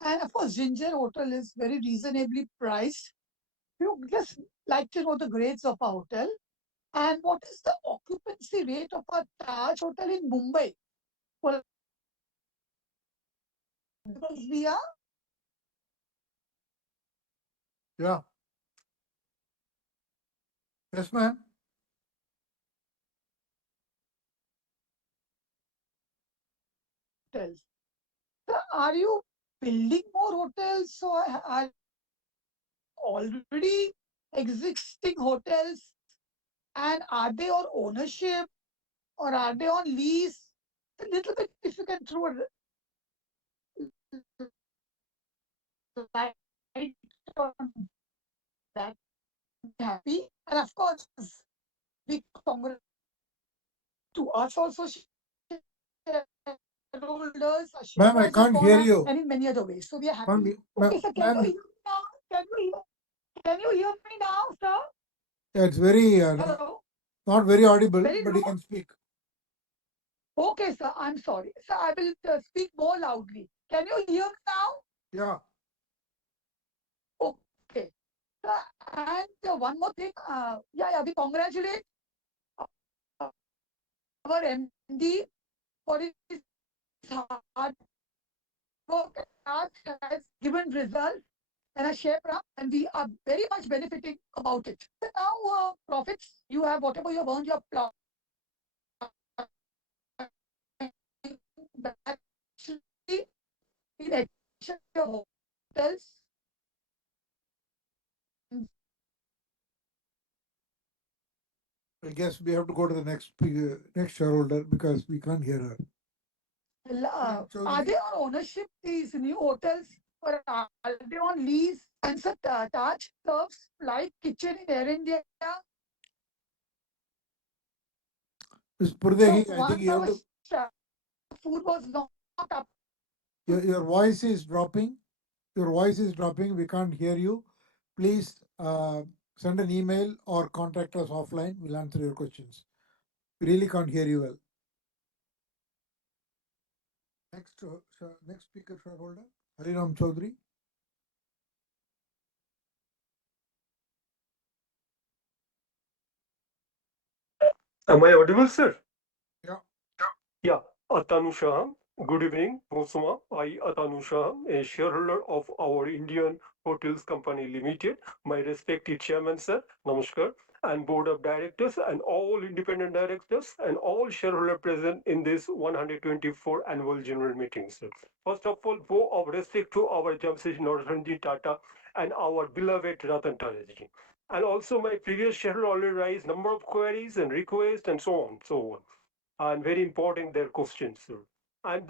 And of course, Ginger Hotel is very reasonably priced. You just like to know the grades of our hotel. And what is the occupancy rate of our Taj Hotel in Mumbai? Well, because we are Yeah. Yes, ma'am. hotels. So are you building more hotels or are already existing hotels? And are they on ownership or are they on lease? A little bit, if you can throw a light on that, happy. And of course, big congrats to us also, shareholders, Ma'am, I can't hear you. and in many other ways. So we are happy. Ma'am, Okay, sir, can you ma'am, hear me now? Can you hear me now, sir? yeah, it's very Hello? not very audible, Very but you low? can speak. Okay, sir, I'm sorry. Sir, I will speak more loudly. Can you hear me now? Yeah. Okay. And one more thing, we congratulate our MD for his hard work. Taj has given results and a share price, and we are very much benefiting about it. So now, profits, you have whatever you have earned, your plot. Actually, in addition to your hotels, I guess we have to go to the next shareholder because we can't hear her. are they on ownership, these new hotels, or are they on lease? And so Taj serves like kitchen in Air India. Ms. Purdehi, So I once think you have to, our food was not up. your voice is dropping. Your voice is dropping. We can't hear you. Please send an email or contact us offline. We'll answer your questions. We really can't hear you well. Next speaker shareholder, Hariram Chaudhary. Am I audible, sir? Yeah. Yeah, Atanu Shah. Good evening, bonsoir. I, Atanu Shah, a shareholder of our Indian Hotels Company Limited. My respected chairman, sir, namaskar, and board of directors, and all independent directors, and all shareholders present in this 124 annual general meeting, sir. First of all, vow of respect to our Jamshedji Narotamji Tata and our beloved Ratan Tata ji. And also, my previous shareholder already raised number of queries and requests and so on, so on. And very important their questions, sir. And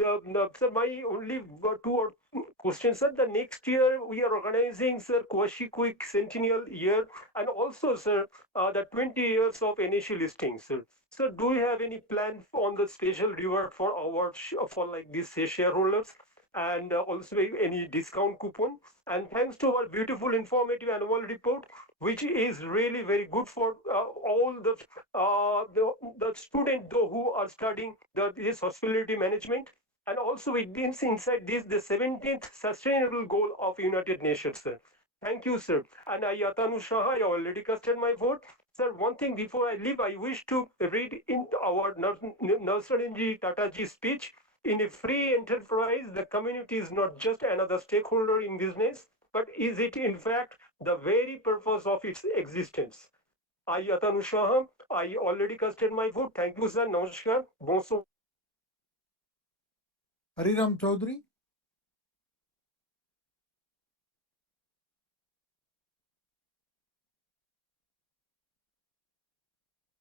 sir, my only two or questions, sir. The next year we are organizing, sir, Kwashi Quick Centennial year, and also, sir, the 20 years of initial listing, sir. Sir, do you have any plan on the special reward for our for like these shareholders? And also any discount coupon. And thanks to our beautiful informative annual report, which is really very good for all the students who are studying this hospitality management. And also it brings inside this the 17th sustainable goal of United Nations, sir. Thank you, sir. And I, Atanu Shah, I already casted my vote. Sir, one thing before I leave, I wish to read in our Narsharinji Tataji speech. In a free enterprise, the community is not just another stakeholder in business, but is it in fact the very purpose of its existence. I, Atanu Shah, I already casted my vote. Thank you, sir. Namaskar. Bonsoir. Hariram Chaudhary.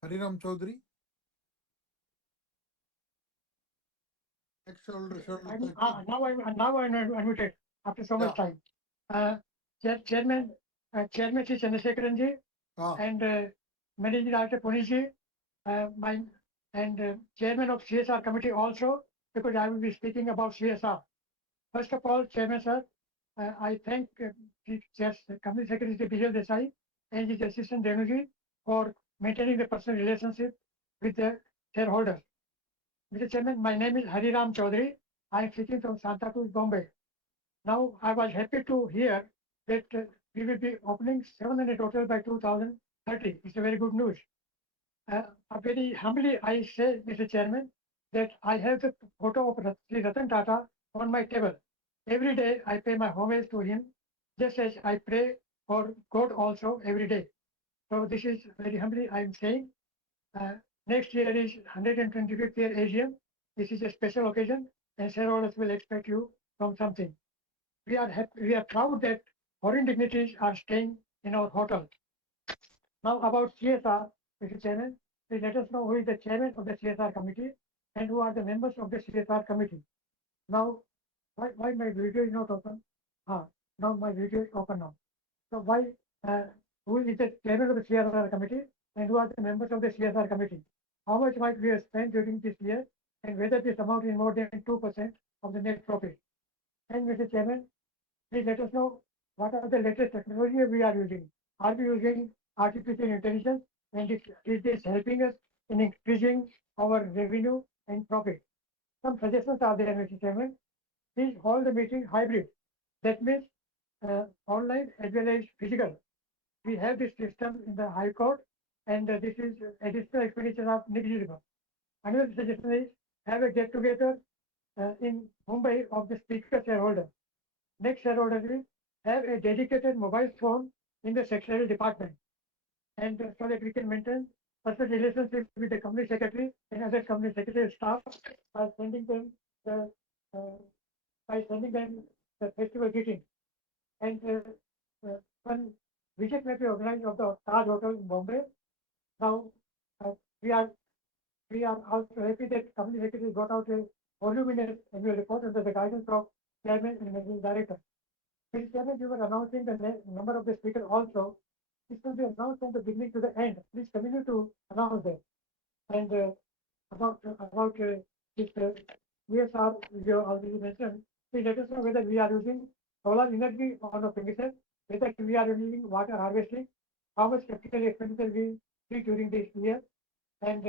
Hariram Chaudhary. Shareholder. Now I'm unmuted after so much time. Chairman Sri Chandrasekharan ji and Managing Director Punish ji, Chairman of CSR committee also, because I will be speaking about CSR. First of all, Chairman sir, I thank the Company Secretary Bijal Desai and his assistant Renuji for maintaining the personal relationship with the shareholders. Mr. Chairman, my name is Hariram Chaudhary. I am speaking from Santa Cruz, Bombay. Now, I was happy to hear that we will be opening 700 hotels by 2030. It's a very good news. Very humbly, I say, Mr. Chairman, that I have the photo of Sri Ratan Tata on my table. Every day, I pay my homage to him, just as I pray for God also every day. So this is very humbly I am saying. Next year is 125th year AGM. This is a special occasion, and shareholders will expect you from something. We are happy, we are proud that foreign dignitaries are staying in our hotel. Now about CSR, Mr. Chairman, please let us know who is the chairman of the CSR committee and who are the members of the CSR committee. Now, why my video is not open? Now my video is open now. So why, who is the chairman of the CSR committee and who are the members of the CSR committee? How much might we have spent during this year and whether this amount is more than 2% of the net profit? And Mr. Chairman, please let us know what are the latest technology we are using. Are we using artificial intelligence and is this helping us in increasing our revenue and profit? Some suggestions are there, Mr. Chairman. Please hold the meeting hybrid. That means online as well as physical. We have this system in the High Court, and this is additional expenditure of negligible. Another suggestion is have a get together in Mumbai of the speaker shareholder. Next shareholder will have a dedicated mobile phone in the secretarial department, and so that we can maintain personal relationship with the company secretary and other company secretary staff by sending them the festival greeting. And one visit may be organized of the Taj Hotel in Bombay. Now we are also happy that company secretary got out a voluminous annual report under the guidance of chairman and managing director. Mr. Chairman, you were announcing the number of the speakers also. This will be announced from the beginning to the end. Please continue to announce that. And about this VSR you already mentioned, please let us know whether we are using solar energy on the premises, whether we are using water harvesting, how much capital expenditure we see during this year, and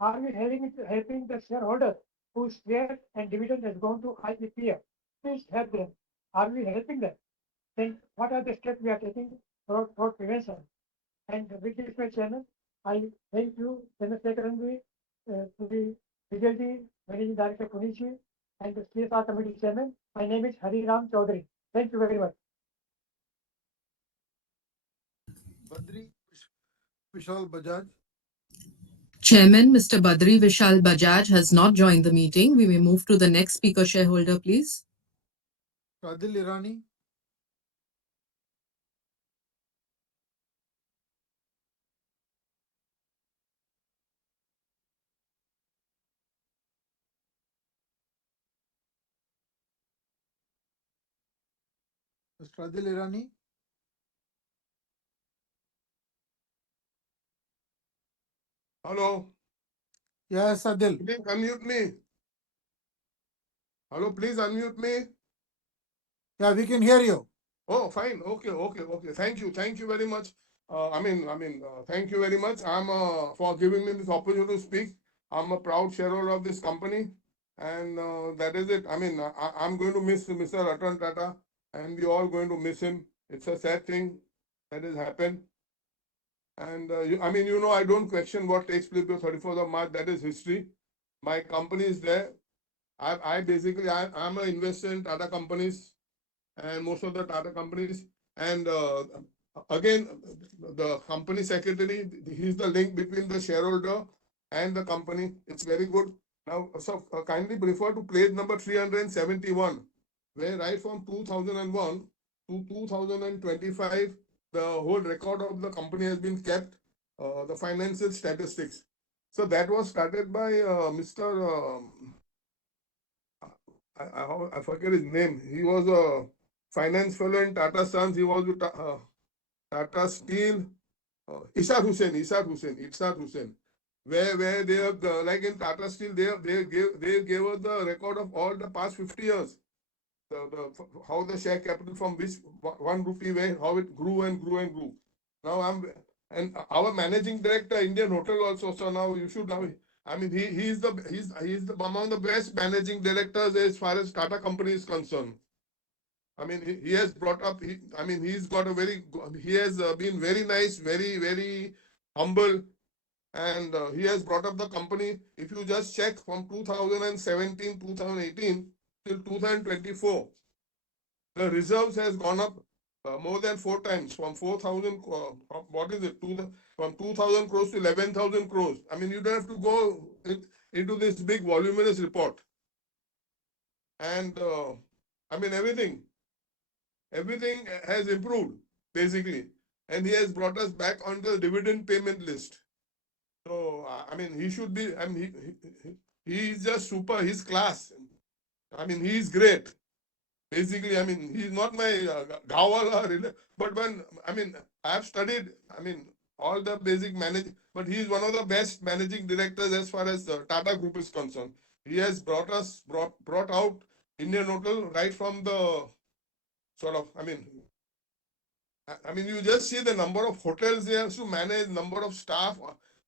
are we helping the shareholders whose share and dividend has gone to IEPF? Please help them. Are we helping them? Then what are the steps we are taking for prevention? And with this, my chairman, I thank you, Chandrasekharan ji, to the Vijalji, Managing Director Punichi, and the CSR Committee Chairman. My name is Hari Ram Chaudhary. Thank you very much. Badri Vishal Bajaj. Chairman, Mr. Badri Vishal Bajaj has not joined the meeting. We may move to the next speaker shareholder, please. Adil Irani. Mr. Adil Irani. Hello. Yes, Adil. Please unmute me. Hello, please unmute me. Yeah, we can hear you. Oh, fine. Okay. Thank you very much. Thank you very much. I'm for giving me this opportunity to speak. I'm a proud shareholder of this company, and that is it. I'm going to miss Mr. Ratan Tata, and we all going to miss him. It's a sad thing that has happened. And I don't question what takes place on 31st of March. That is history. My company is there. I'm an investor in Tata companies and most of the Tata companies. And again, the company secretary, he's the link between the shareholder and the company. It's very good. Now, so kindly refer to page number 371, where right from 2001 to 2025, the whole record of the company has been kept, the financial statistics. So that was started by Mr. I forget his name. He was a finance fellow in Tata Sons. He was with Tata Steel. Ishad Hussain. Where they have like in Tata Steel, they gave us the record of all the past 50 years. How the share capital from which 1 rupee where how it grew and grew. Now and our managing director Indian Hotel also. So now you should know. He's the among the best managing directors as far as Tata company is concerned. He has brought up. He's got a very. He has been very nice, very humble, and he has brought up the company. If you just check from 2017, 2018 till 2024, the reserves has gone up more than 4 times from 4,000. What is it? From 2,000 crores to 11,000 crores. You don't have to go into this big voluminous report. And everything has improved basically, and he has brought us back on the dividend payment list. So he should be. He is just super. He's class. He's great. Basically, he's not my gawala, but I have studied. All the basic but he is one of the best managing directors as far as the Tata Group is concerned. He has brought out Indian Hotel right from the sort of. You just see the number of hotels he has to manage, number of staff,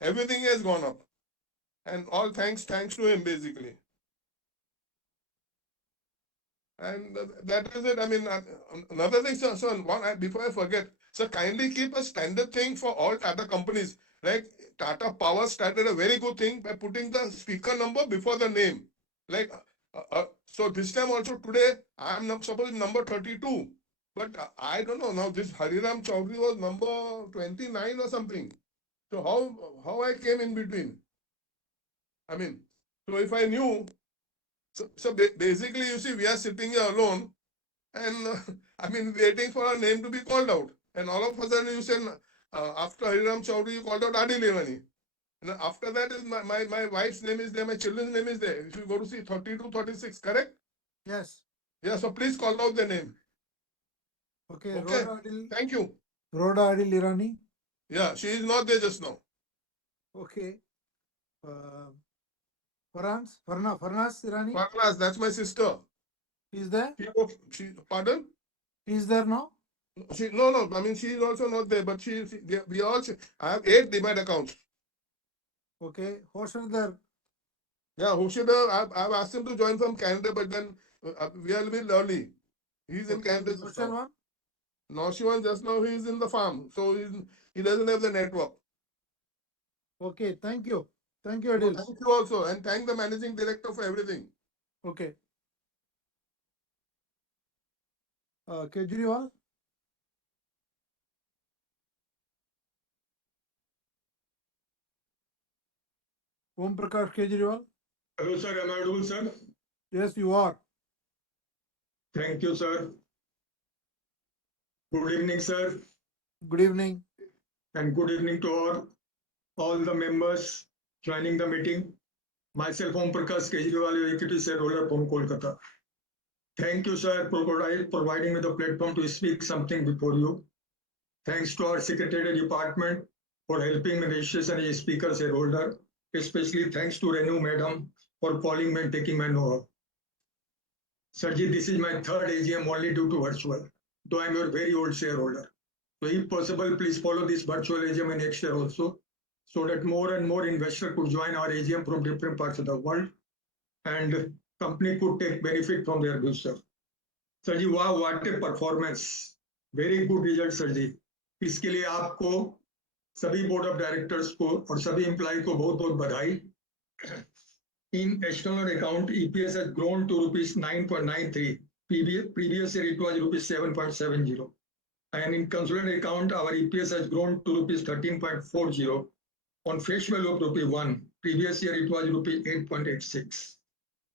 everything has gone up, and all thanks to him basically. And that is it. Another thing, sir. So before I forget, so kindly keep a standard thing for all Tata companies. Like Tata Power started a very good thing by putting the speaker number before the name. Like so this time also today I am suppose number 32, but I don't know now. This Hariram Chaudhary was number 29 or something. So how I came in between? So if I knew, so basically you see we are sitting here alone. And waiting for a name to be called out. And all of a sudden you said, after Hariram Chaudhary, you called out Adil Irani. And after that is my wife's name is there, my children's name is there. If you go to see 32, 36, correct? Yes. Yeah, so please call out the name. Okay. Okay. Rhoda Adil. Thank you. Rhoda Adil Irani. Yeah, she is not there just now. Okay. Farnas Irani. Farnas, that's my sister. Is there? Pardon? Is there now? No. She is also not there, but we all, I have 8 demat accounts. Okay. Hoshadar. Yeah, Hushidar, I've asked him to join from Canada, but then we are a little early. He's in Canada just now. Noshiwan just now he's in the farm, so he doesn't have the network. Okay, thank you. Thank you, No, Adil. thank you also, and thank the managing director for everything. Okay. Kejriwal? Om Prakash Kejriwal? Hello, sir. Am I audible, sir? Yes, you are. Thank you, sir. Good evening, sir. Good evening. And good evening to all the members joining the meeting. Myself, Om Prakash Kejriwal, Executive Shareholder from Kolkata. Thank you, sir, for providing me the platform to speak something before you. Thanks to our Secretariat Department for helping me registration as a speaker shareholder. Especially thanks to Renu Madam for calling me and taking my note. Sirji, this is my third AGM only due to virtual, though I'm your very old shareholder. So if possible, please follow this virtual AGM in next year also, so that more and more investors could join our AGM from different parts of the world and company could take benefit from their booster. Sir ji वाह what a performance very good result sir ji इसके लिए आपको सभी board of directors को और सभी employ को बहुत बहुत बधाई in external account EPS has grown to rupees 9.93 previous year it was rupees 7.70 and in consolidated account our EPS has grown to rupees 13.40 on face value of rupee 1 previous year it was rupee 8.86.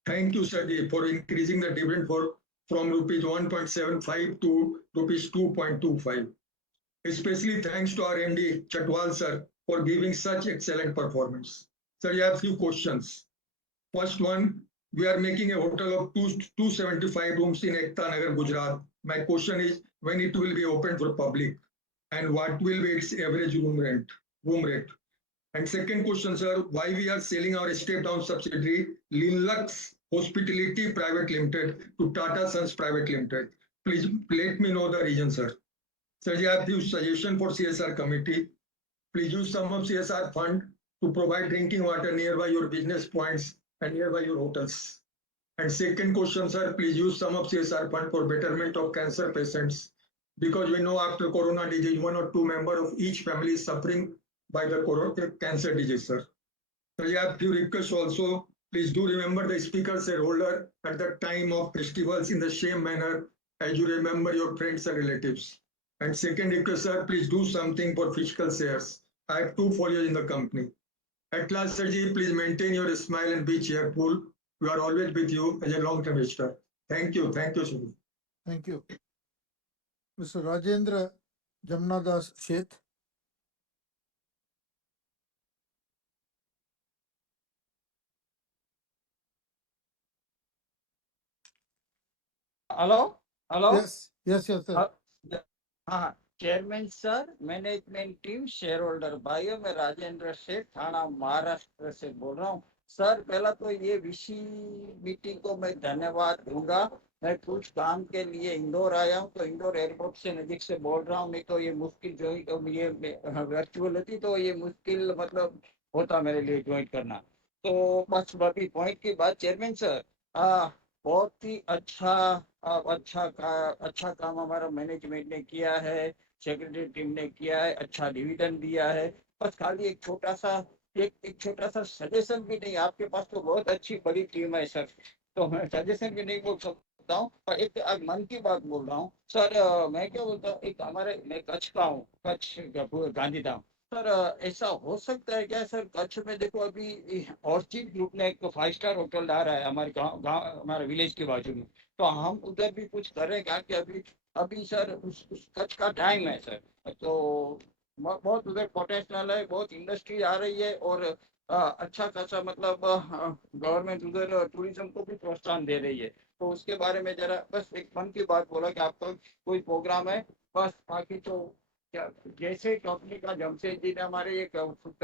Thank you, sir, for increasing the dividend from rupees 1.75 to rupees 2.25. Especially thanks to our MD Chatwal, sir, for giving such excellent performance. Sir, you have few questions. First one, we are making a hotel of 275 rooms in Ekta Nagar, Gujarat. My question is when it will be open for public and what will be its average room rate? And second question, sir, why we are selling our step-down subsidiary, Linlux Hospitality Private Limited to Tata Sons Private Limited? Please let me know the reason, sir. Sir, I have few suggestion for CSR committee. Please use some of CSR fund to provide drinking water nearby your business points and nearby your hotels. And second question, sir, please use some of CSR fund for betterment of cancer patients because we know after corona disease, 1 or 2 members of each family is suffering by the cancer disease, sir. So I have few requests also. Please do remember the speaker shareholder at the time of festivals in the same manner as you remember your friends and relatives. And second request, sir, please do something for fiscal shares. I have 2 folios in the company. At last, Sirji, please maintain your smile and be cheerful. We are always with you as a long-term investor. Thank you, Sirji. Thank you. Mr. Rajendra Jamnadas Sheth. Hello hello Yes, sir. हाँ chairman sir management team share holder भाइयों मैं राजेंद्र शेठ थाना महाराष्ट्र से बोल रहा हूँ sir पहला तो ये विशी मीटिंग को मैं धन्यवाद दूंगा मैं कुछ काम के लिए इंदौर आया हूँ तो इंदौर एयरपोर्ट से नजीक से बोल रहा हूँ नहीं तो ये मुश्किल जो ये वर्चुअल होती तो ये मुश्किल मतलब होता मेरे लिए ज्वाइन करना तो बस बाकी पॉइंट की बात चेयरमैन सर बहुत ही अच्छा काम हमारा मैनेजमेंट ने किया है सेक्रेटरी टीम ने किया है अच्छा डिविडेंड दिया है बस खाली एक छोटा सा सजेशन भी नहीं आपके पास तो बहुत अच्छी बड़ी टीम है सर तो मैं सजेशन भी नहीं बोल सकता हूँ पर एक आज मन की बात बोल रहा हूँ सर मैं क्या बोलता हूँ एक हमारे मैं कच्छ का हूँ कच्छ गांधीधाम सर ऐसा हो सकता है क्या सर कच्छ में देखो अभी ऑर्चिड ग्रुप ने एक 5 स्टार होटल डाला है हमारे गाँव हमारे विलेज के बाजू में तो हम उधर भी कुछ कर रहे हैं क्या कि अभी अभी सर उस कच्छ का टाइम है सर तो बहुत उधर पोटेंशियल है बहुत इंडस्ट्री आ रही है और अच्छा खासा मतलब गवर्नमेंट उधर टूरिज्म को भी प्रोत्साहन दे रही है तो उसके बारे में जरा बस एक मन की बात बोला कि आपका कोई प्रोग्राम है बस बाकी तो क्या जैसे कंपनी का जमशेद जी ने हमारे ये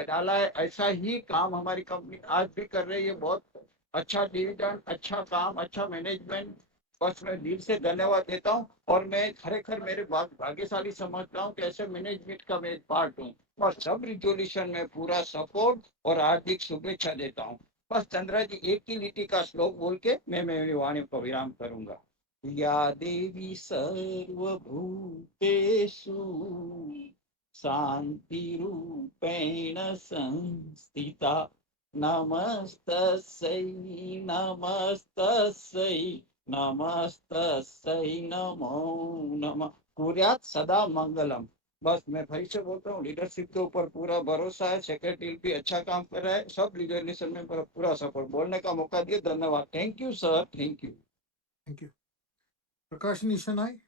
डाला है ऐसा ही काम हमारी कंपनी आज भी कर रही है बहुत अच्छा डिविडेंड अच्छा काम अच्छा मैनेजमेंट बस मैं दिल से धन्यवाद देता हूँ और मैं खरेखर मेरे भाग्यशाली समझता हूँ कि ऐसे मैनेजमेंट का मैं पार्ट हूँ और सब रिजोल्यूशन में पूरा सपोर्ट और हार्दिक शुभेच्छा देता हूँ बस चंद्रा जी एक ही लिटी का श्लोक बोल के मैं मेरी वाणी को विराम करूंगा या देवी सर्वभूतेषु शान्तिरूपेण संस्थिता नमस्तस्यै नमस्तस्यै नमस्तस्यै नमो नमः कुर्यात् सदा मंगलम। बस मैं फिर से बोलता हूँ, लीडरशिप के ऊपर पूरा भरोसा है, सेक्रेटरी भी अच्छा काम कर रहा है, सब लीडरशिप में पूरा सपोर्ट। बोलने का मौका दिया, धन्यवाद। Thank you sir, thank you. Thank you. Prakash Nishanai.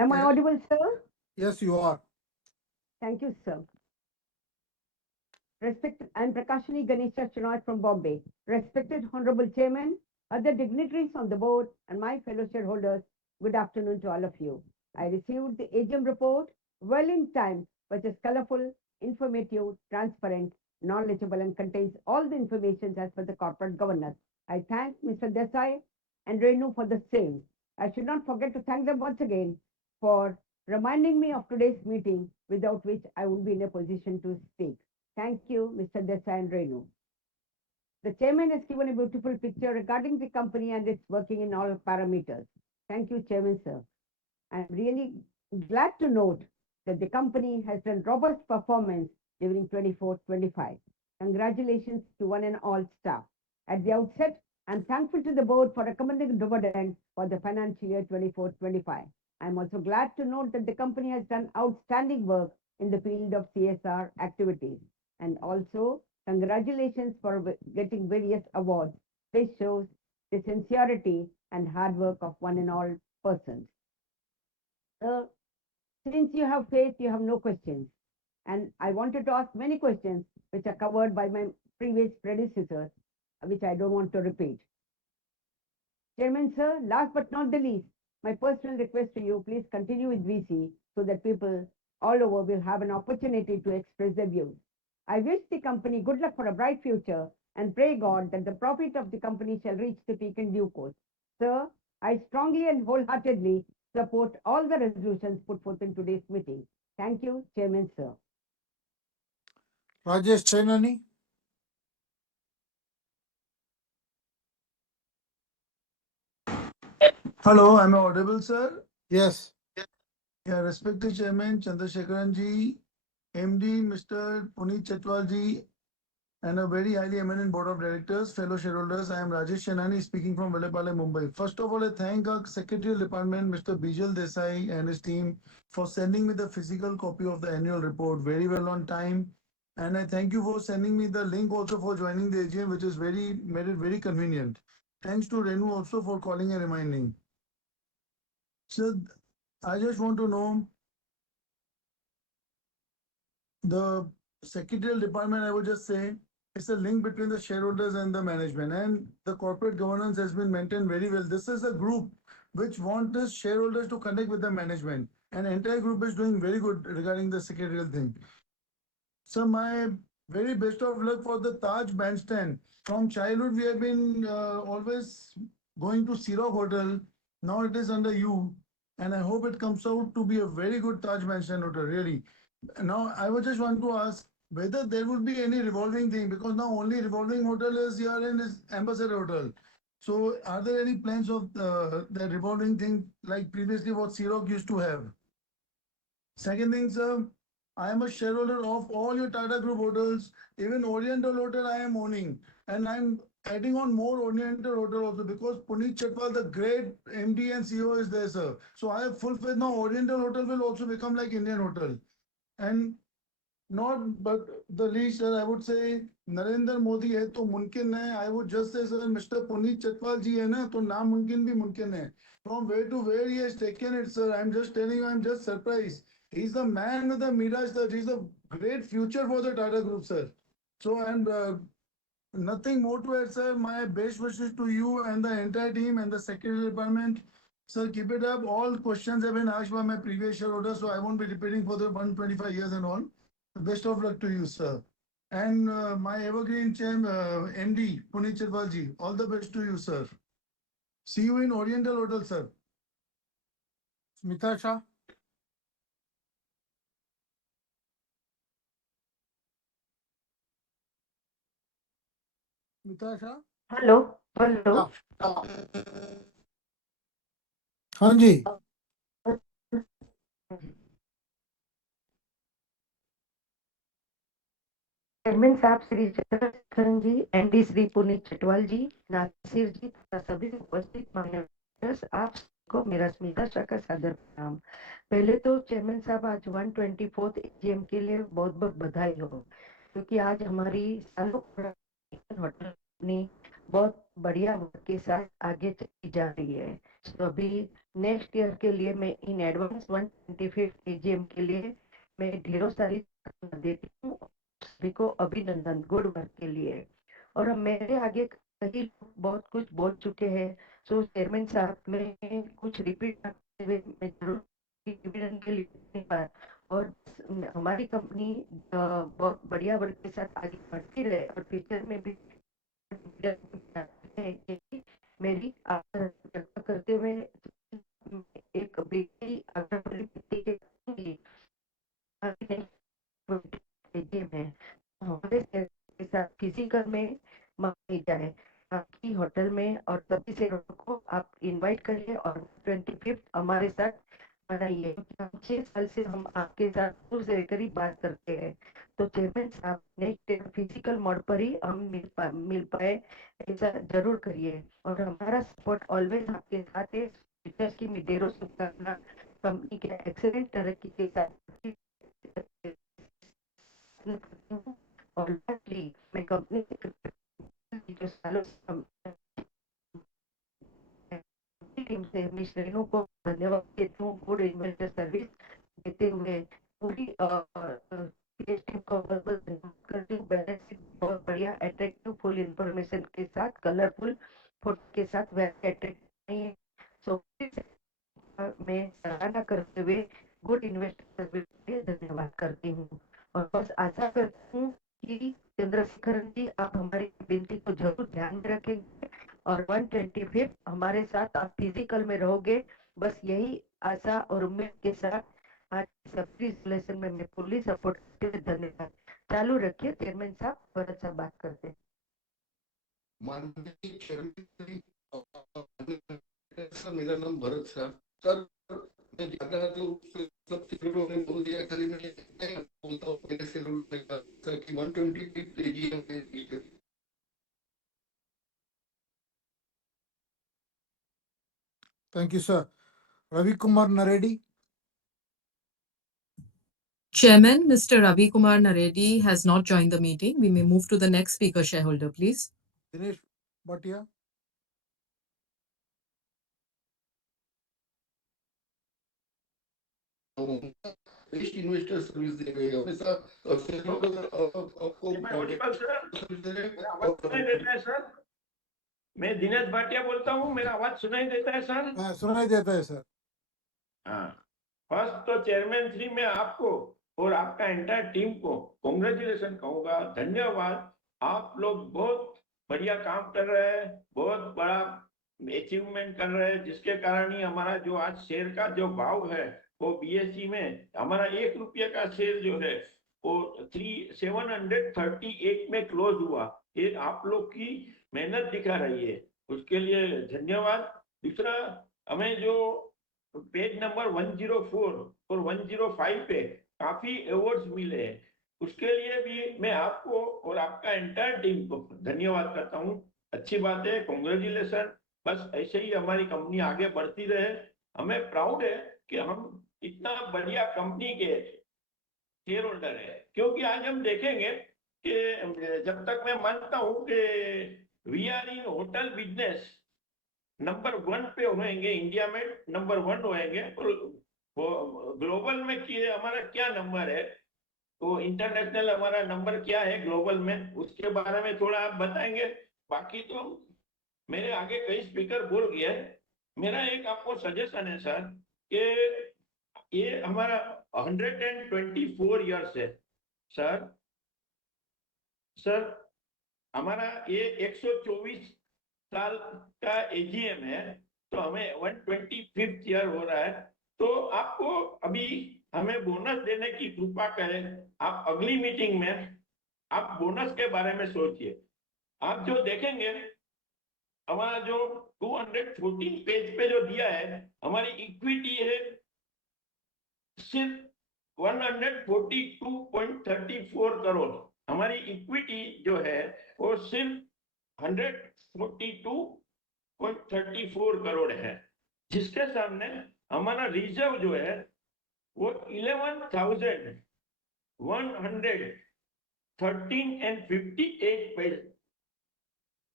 Am I audible, sir? Yes, you are. Thank you, sir. Respected, I'm Prakashini Ganesha Chinoy from Bombay. Respected Honorable Chairman, other dignitaries on the board, and my fellow shareholders, good afternoon to all of you. I received the AGM report well in time, which is colorful, informative, transparent, knowledgeable, and contains all the information as per the corporate governance. I thank Mr. Desai and Renu for the same. I should not forget to thank them once again for reminding me of today's meeting, without which I would be in a position to speak. Thank you, Mr. Desai and Renu. The chairman has given a beautiful picture regarding the company and its working in all parameters. Thank you, Chairman, sir. I'm really glad to note that the company has done robust performance during 24-25. Congratulations to one and all staff. At the outset, I'm thankful to the board for recommending dividend for the financial year 24-25. I'm also glad to note that the company has done outstanding work in the field of CSR activities. And also, congratulations for getting various awards. This shows the sincerity and hard work of one and all persons. Since you have faith, you have no questions. And I wanted to ask many questions which are covered by my previous predecessors, which I don't want to repeat. Chairman, sir, last but not the least, my personal request to you, please continue with VC so that people all over will have an opportunity to express their views. I wish the company good luck for a bright future and pray God that the profit of the company shall reach the peak in due course. Sir, I strongly and wholeheartedly support all the resolutions put forth in today's meeting. Thank you, Chairman, sir. Rajesh Chenani. Hello, am I audible, sir? Yes. Yeah, respected Chairman Chandrasekharan ji, MD Mr. Puneet Chatwal ji, and a very highly eminent board of directors, fellow shareholders. I am Rajesh Chenani speaking from Velepale, Mumbai. First of all, I thank our secretarial department, Mr. Bijal Desai and his team for sending me the physical copy of the annual report very well on time. And I thank you for sending me the link also for joining the AGM, which is made it very convenient. Thanks to Renu also for calling and reminding. So I just want to know the secretarial department, I would just say, it's a link between the shareholders and the management, and the corporate governance has been maintained very well. This is a group which wants the shareholders to connect with the management, and entire group is doing very good regarding the secretarial thing. So my very best of luck for the Taj Bandstand. From childhood, we have been always going to Sirok Hotel. Now it is under you, and I hope it comes out to be a very good Taj Bandstand hotel, really. Now, I would just want to ask whether there would be any revolving thing, because now only revolving hotel is here in this Ambassador Hotel. So are there any plans of the revolving thing like previously what Xerox used to have? Second thing, sir, I am a shareholder of all your Tata Group hotels, even Oriental Hotel I am owning, and I'm adding on more Oriental Hotel also because Puneet Chatwal, the great MD and CEO is there, sir. So I have full faith now Oriental Hotel will also become like Indian Hotel. And not but the least, sir, I would say Narendra Modi है तो मुमकिन है. I would just say, sir, Mr. Puneet Chatwal ji है ना तो नामुमकिन भी मुमकिन है. From where to where he has taken it, sir. I'm just telling you, I'm just surprised. He's the man with the mirage, sir. He's a great future for the Tata Group, sir. So and nothing more to add, sir. My best wishes to you and the entire team and the secretary department. Sir, keep it up. All questions have been asked by my previous shareholders, so I won't be repeating for the 125 years and all. Best of luck to you, sir. And my evergreen MD, Puneet Chirwalji, all the best to you, sir. See you in Oriental Hotel, sir. Smita Shah. Smita Shah. Hello, hello. हाँ जी. Chairman साहब श्री चंद्रशेखरन जी, ND Shri Puneet Chatwal जी, नासिर जी तथा सभी उपस्थित मान्यवर, आप सबको मेरा स्मिता का सादर प्रणाम। पहले तो चेयरमैन साहब आज 124th एजीएम के लिए बहुत बहुत बधाई हो, क्योंकि आज हमारी सालों पुरानी होटल कंपनी बहुत बढ़िया वर्क के साथ आगे चली जा रही है। तो अभी नेक्स्ट ईयर के लिए मैं इन एडवांस 125th एजीएम के लिए मैं ढेरों सारी देती हूँ सभी को अभिनंदन गुड वर्क के लिए। और अब मेरे आगे कई लोग बहुत कुछ बोल चुके हैं, सो चेयरमैन साहब में कुछ रिपीट करते हुए मैं जरूर डिविडेंड के लिए पर और हमारी कंपनी बहुत बढ़िया वर्क के साथ आगे बढ़ती रहे और फ्यूचर में भी मेरी आशा करते हुए एक बेटी आग्रह के में हमारे के साथ फिजिकल में मांगी जाए आपकी होटल में और सभी से को आप इनवाइट करिए और 25th हमारे साथ मनाइए। 6 साल से हम आपके साथ दूर से करीब बात करते हैं, तो चेयरमैन साहब नेक्स्ट फिजिकल मोड पर ही हम मिल पाए ऐसा जरूर करिए और हमारा सपोर्ट ऑलवेज आपके साथ है। टीचर्स की मैं ढेरों शुभकामना कंपनी के एक्सेलेंट तरक्की के साथ और लास्टली मैं कंपनी जो सालों से टीम से मिश्रणों को धन्यवाद देती हूँ गुड इन्वेस्टर सर्विस देते हुए पूरी टीम को धन्यवाद करती हूँ। बैलेंस शीट बहुत बढ़िया अट्रैक्टिव फुल इंफॉर्मेशन के साथ कलरफुल फोटो के साथ वेरी अट्रैक्टिव है। सो मैं सराहना करते हुए गुड इन्वेस्टर सर्विस के लिए धन्यवाद करती हूँ और बस आशा करती हूँ कि चंद्रशेखरन जी आप हमारी विनती को जरूर ध्यान में रखेंगे और 125 हमारे साथ आप फिजिकल में रहोगे। बस यही आशा और उम्मीद के साथ आज सबकी रिजोल्यूशन में मैं फुल्ली सपोर्ट करते हुए धन्यवाद चालू रखिए। चेयरमैन साहब भरत साहब बात करते हैं। माननीय चेयरमैन सर, मेरा नाम भरत सर मैं ज्यादा तो सब शेड्यूलों ने बोल दिया, खाली मैं बोलता हूँ पहले शेड्यूल में सर कि 120 एजीएम में Thank you, sir. Ravi Kumar Naredi. Chairman, Mr. Ravi Kumar Naredi has not joined the meeting. We may move to the next speaker shareholder, please. Dinesh Bhatia. Best investor service दे रहे हैं हमेशा आपको sir मैं दिनेश भाटिया बोलता हूँ, मेरा आवाज सुनाई देता है सर? हाँ, सुनाई देता है सर। हाँ, फर्स्ट तो चेयरमैन श्री मैं आपको और आपका एंटायर टीम को कॉन्ग्रेचुलेशन कहूंगा, धन्यवाद। आप लोग बहुत बढ़िया काम कर रहे हैं, बहुत बड़ा अचीवमेंट कर रहे हैं, जिसके कारण ही हमारा जो आज शेयर का जो भाव है वो बीएसई में हमारा 1 रुपये का शेयर जो है वो 738 में क्लोज हुआ। ये आप लोग की मेहनत दिखा रही है, उसके लिए धन्यवाद। दूसरा, हमें जो पेज नंबर 104 और 105 पे काफी अवार्ड्स मिले हैं, उसके लिए भी मैं आपको और आपका एंटायर टीम को धन्यवाद करता हूँ। अच्छी बात है, कॉन्ग्रेचुलेशन। बस ऐसे ही हमारी कंपनी आगे बढ़ती रहे। हमें प्राउड है कि हम इतना बढ़िया कंपनी के शेयर होल्डर है, क्योंकि आज हम देखेंगे कि जब तक मैं मानता हूँ कि we are in hotel business number 1 पे होंगे, इंडिया में नंबर 1 होंगे, और ग्लोबल में हमारा क्या नंबर है, तो इंटरनेशनल हमारा नंबर क्या है ग्लोबल में, उसके बारे में थोड़ा आप बताएंगे। बाकी तो मेरे आगे कई स्पीकर बोल गए। मेरा एक आपको सजेशन है सर कि ये हमारा 124 ईयर्स है सर हमारा ये 124 साल का एजीएम है, तो हमें 125th ईयर हो रहा है, तो आपको अभी हमें बोनस देने की कृपा करें। आप अगली मीटिंग में आप बोनस के बारे में सोचिए। आप जो देखेंगे हमारा जो 214 पेज पे जो दिया है, हमारी इक्विटी है सिर्फ 142.34 करोड़। हमारी इक्विटी जो है वो सिर्फ 142.34 करोड़ है, जिसके सामने हमारा रिजर्व जो है वो 11,113.58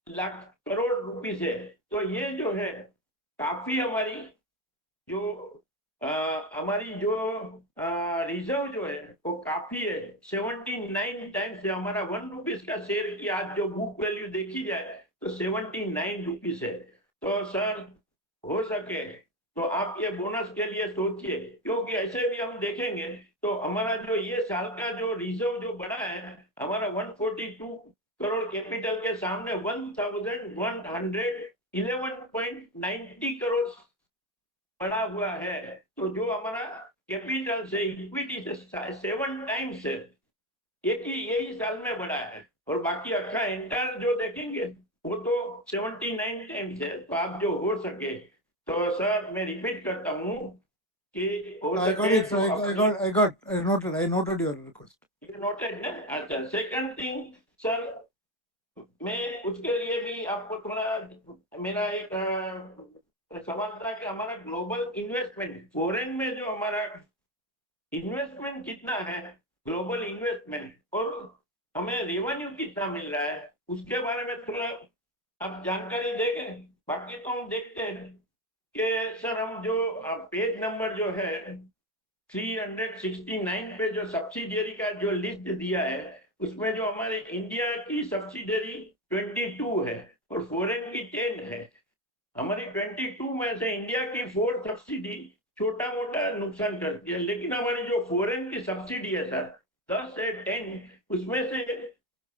लाख करोड़ रुपीस है। तो ये जो है काफी हमारी जो हमारी जो रिजर्व जो है वो काफी है। 79 टाइम्स से हमारा 1 रुपीस का शेयर की आज जो बुक वैल्यू देखी जाए तो 79 रुपीस है। तो सर हो सके तो आप ये बोनस के लिए सोचिए, क्योंकि ऐसे भी हम देखेंगे तो हमारा जो ये साल का जो रिजर्व जो बढ़ा है हमारा 142 करोड़ कैपिटल के सामने 1111.90 करोड़ बढ़ा हुआ है। तो जो हमारा कैपिटल से इक्विटी से 7 टाइम्स है, यही साल में बढ़ा है। और बाकी अखा एंटायर जो देखेंगे वो तो 79 टाइम्स है। तो आप जो हो सके तो सर मैं रिपीट करता हूँ कि हो I got सके it. तो I noted your request. You noted ना? अच्छा, सेकंड थिंग सर, मैं उसके लिए भी आपको थोड़ा मेरा एक सवाल था कि हमारा ग्लोबल इन्वेस्टमेंट फॉरेन में जो हमारा इन्वेस्टमेंट कितना है, ग्लोबल इन्वेस्टमेंट, और हमें रेवेन्यू कितना मिल रहा है, उसके बारे में थोड़ा आप जानकारी देंगे। बाकी तो हम देखते हैं कि सर हम जो पेज नंबर जो है 369 पे जो सब्सिडियरी का जो लिस्ट दिया है उसमें जो हमारे इंडिया की सब्सिडियरी 22 है और फॉरेन की 10 है। हमारी 22 में से इंडिया की 4 सब्सिडी छोटा मोटा नुकसान करती है, लेकिन हमारी जो फॉरेन की सब्सिडी है सर 10 से 10, उसमें से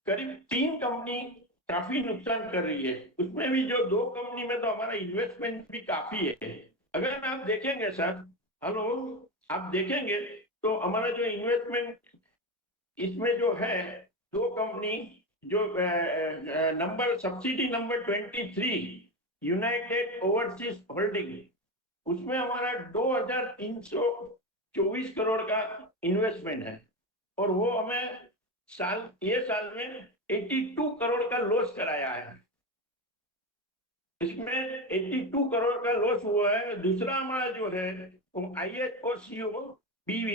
करीब 3 कंपनी काफी नुकसान कर रही है। उसमें भी जो 2 कंपनी में तो हमारा इन्वेस्टमेंट भी काफी है। अगर आप देखेंगे सर, हेलो, आप देखेंगे तो हमारा जो इन्वेस्टमेंट इसमें जो है 2 कंपनी जो number subsidy number 23 United overseas holding, उसमें हमारा 2,324 करोड़ का इन्वेस्टमेंट है और वो हमें ये साल में 82 करोड़ का लॉस कराया है। इसमें 82 करोड़ का लॉस हुआ है। दूसरा हमारा जो है IHOCO BV,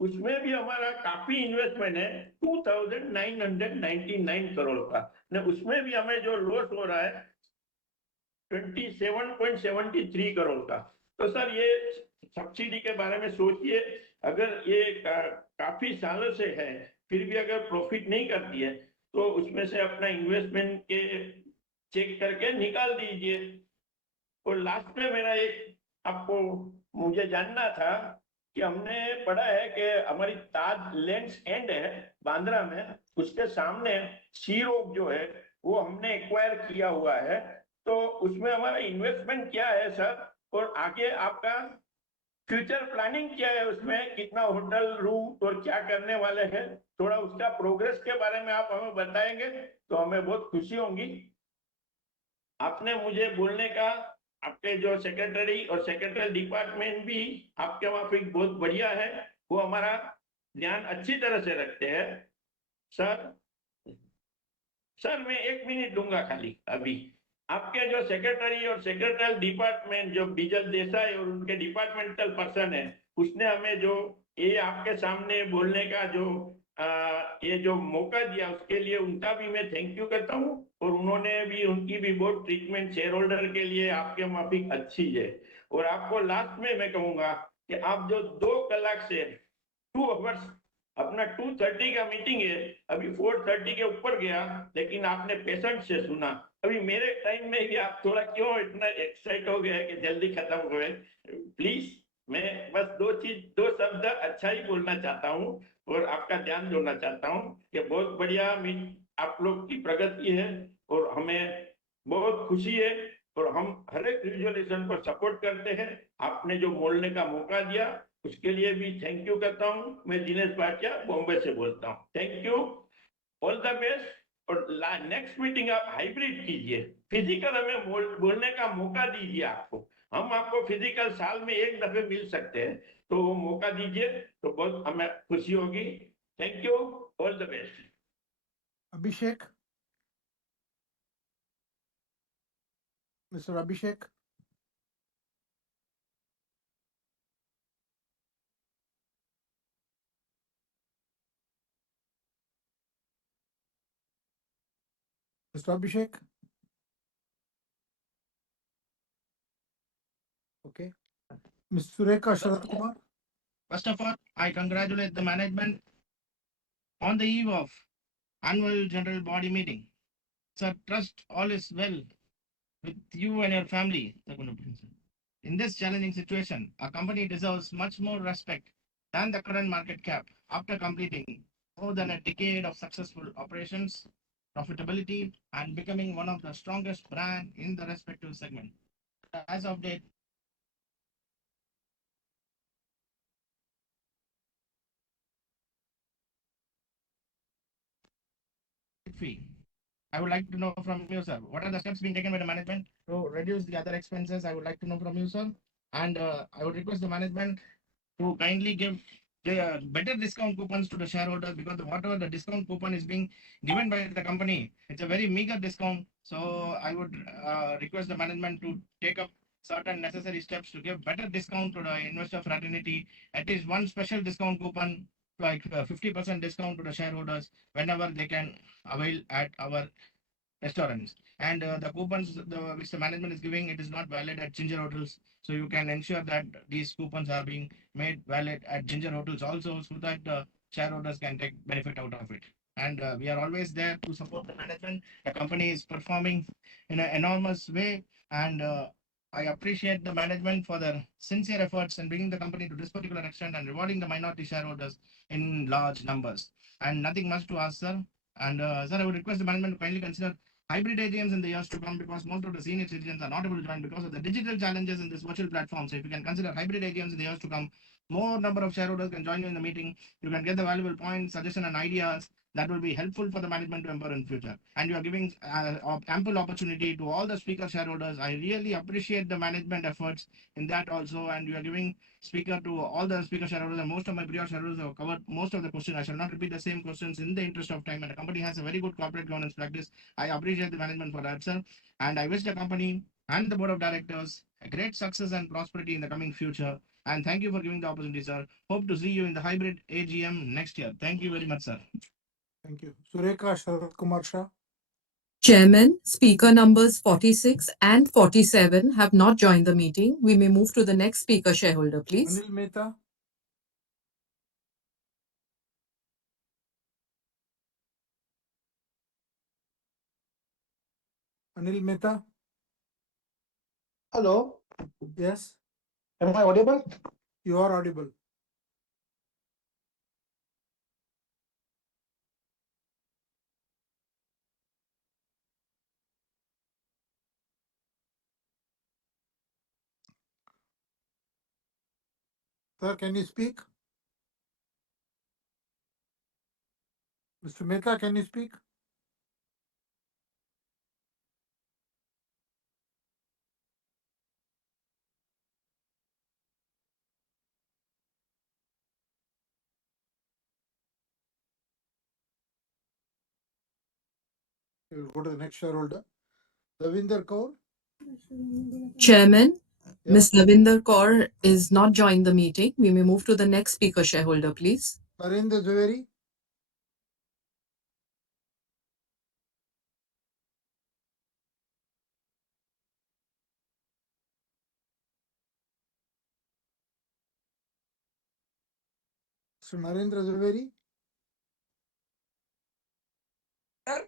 उसमें भी हमारा काफी इन्वेस्टमेंट है 2,999 करोड़ का, उसमें भी हमें जो लॉस हो रहा है 27.73 करोड़ का। तो सर ये सब्सिडी के बारे में सोचिए, अगर ये काफी सालों से है फिर भी अगर प्रॉफिट नहीं करती है तो उसमें से अपना इन्वेस्टमेंट के चेक करके निकाल दीजिए। और लास्ट में मेरा एक आपको मुझे जानना था कि हमने पढ़ा है कि हमारी ताज लैंड्स एंड है बांद्रा में, उसके सामने सी रोड जो है वो हमने एक्वायर किया हुआ है। तो उसमें हमारा इन्वेस्टमेंट क्या है सर, और आगे आपका फ्यूचर प्लानिंग क्या है, उसमें कितना होटल रूम और क्या करने वाले हैं, थोड़ा उसका प्रोग्रेस के बारे में आप हमें बताएंगे तो हमें बहुत खुशी होगी। आपने मुझे बोलने का, आपके जो सेक्रेटरी और सेक्रेटरी डिपार्टमेंट भी आपके वहां पे बहुत बढ़िया है, वो हमारा ध्यान अच्छी तरह से रखते हैं। सर मैं 1 मिनट दूंगा खाली। अभी आपके जो सेक्रेटरी और सेक्रेटरी डिपार्टमेंट जो बिजल देसाई और उनके डिपार्टमेंटल पर्सन है, उसने हमें जो ये आपके सामने बोलने का जो ये जो मौका दिया उसके लिए उनका भी मैं थैंक यू करता हूँ। और उन्होंने भी, उनकी भी बहुत ट्रीटमेंट शेयर होल्डर के लिए आपके माफिक अच्छी है। और आपको लास्ट में मैं कहूंगा कि आप जो 2 कलाक से 2 आवर्स अपना 2:30 का मीटिंग है, अभी 4:30 के ऊपर गया, लेकिन आपने पेशेंट से सुना। अभी मेरे टाइम में भी आप थोड़ा क्यों इतना एक्साइट हो गया कि जल्दी खत्म हो गए। प्लीज मैं बस 2 शब्द अच्छा ही बोलना चाहता हूँ और आपका ध्यान जोड़ना चाहता हूँ कि बहुत बढ़िया आप लोग की प्रगति है और हमें बहुत खुशी है और हम हर एक रिजोल्यूशन को सपोर्ट करते हैं। आपने जो बोलने का मौका दिया उसके लिए भी थैंक यू करता हूँ। मैं दिनेश भाटिया बॉम्बे से बोलता हूँ। Thank you, all the best. और नेक्स्ट मीटिंग आप हाइब्रिड कीजिए, फिजिकल हमें बोलने का मौका दीजिए। आपको हम आपको फिजिकल साल में 1 दफे मिल सकते हैं, तो वो मौका दीजिए तो बहुत हमें खुशी होगी। Thank you, all the best. Abhishek? Mr. Abhishek? Mr. Abhishek? Okay. Ms. Sureka Sharat Kumar? First of all, I congratulate the management on the eve of annual general body meeting. Sir, trust all is well with you and your family. In this challenging situation, a company deserves much more respect than the current market cap after completing more than a decade of successful operations, profitability, and becoming one of the strongest brand in the respective segment. As of date, fee. I would like to know from you, sir, what are the steps being taken by the management to reduce the other expenses? I would like to know from you, sir. And I would request the management to kindly give the better discount coupons to the shareholders because whatever the discount coupon is being given by the company, it's a very meager discount. So I would request the management to take up certain necessary steps to give better discount to the investor fraternity, at least one special discount coupon, like 50% discount to the shareholders whenever they can avail at our restaurants. And the coupons which the management is giving, it is not valid at Ginger Hotels. So you can ensure that these coupons are being made valid at Ginger Hotels also, so that the shareholders can take benefit out of it. And we are always there to support the management. The company is performing in an enormous way, and I appreciate the management for their sincere efforts in bringing the company to this particular extent and rewarding the minority shareholders in large numbers. And nothing much to ask, sir. And sir, I would request the management to kindly consider hybrid AGMs in the years to come because most of the senior citizens are not able to join because of the digital challenges in this virtual platform. So if you can consider hybrid AGMs in the years to come, more number of shareholders can join you in the meeting. You can get the valuable points, suggestion, and ideas that will be helpful for the management to empower in future. And you are giving ample opportunity to all the speaker shareholders. I really appreciate the management efforts in that also. And you are giving speaker to all the speaker shareholders, and most of my prior shareholders have covered most of the questions. I shall not repeat the same questions in the interest of time. And the company has a very good corporate governance practice. I appreciate the management for that, sir. And I wish the company and the board of directors a great success and prosperity in the coming future. And thank you for giving the opportunity, sir. Hope to see you in the hybrid AGM next year. Thank you very much, sir. Thank you. Sureka Sharat Kumar Shah? Chairman, speaker numbers 46 and 47 have not joined the meeting. We may move to the next speaker shareholder, please. Anil Mehta? Anil Mehta? Hello, Yes, am I audible? you are audible. Sir, can you speak? Mr. Mehta, can you speak? We will go to the next shareholder. Davinder Kaur? Chairman, Yes. Ms. Lavinder Kaur is not joined the meeting. We may move to the next speaker shareholder, please. Narendra Zaveri? Mr. Narendra Zaveri? Sir,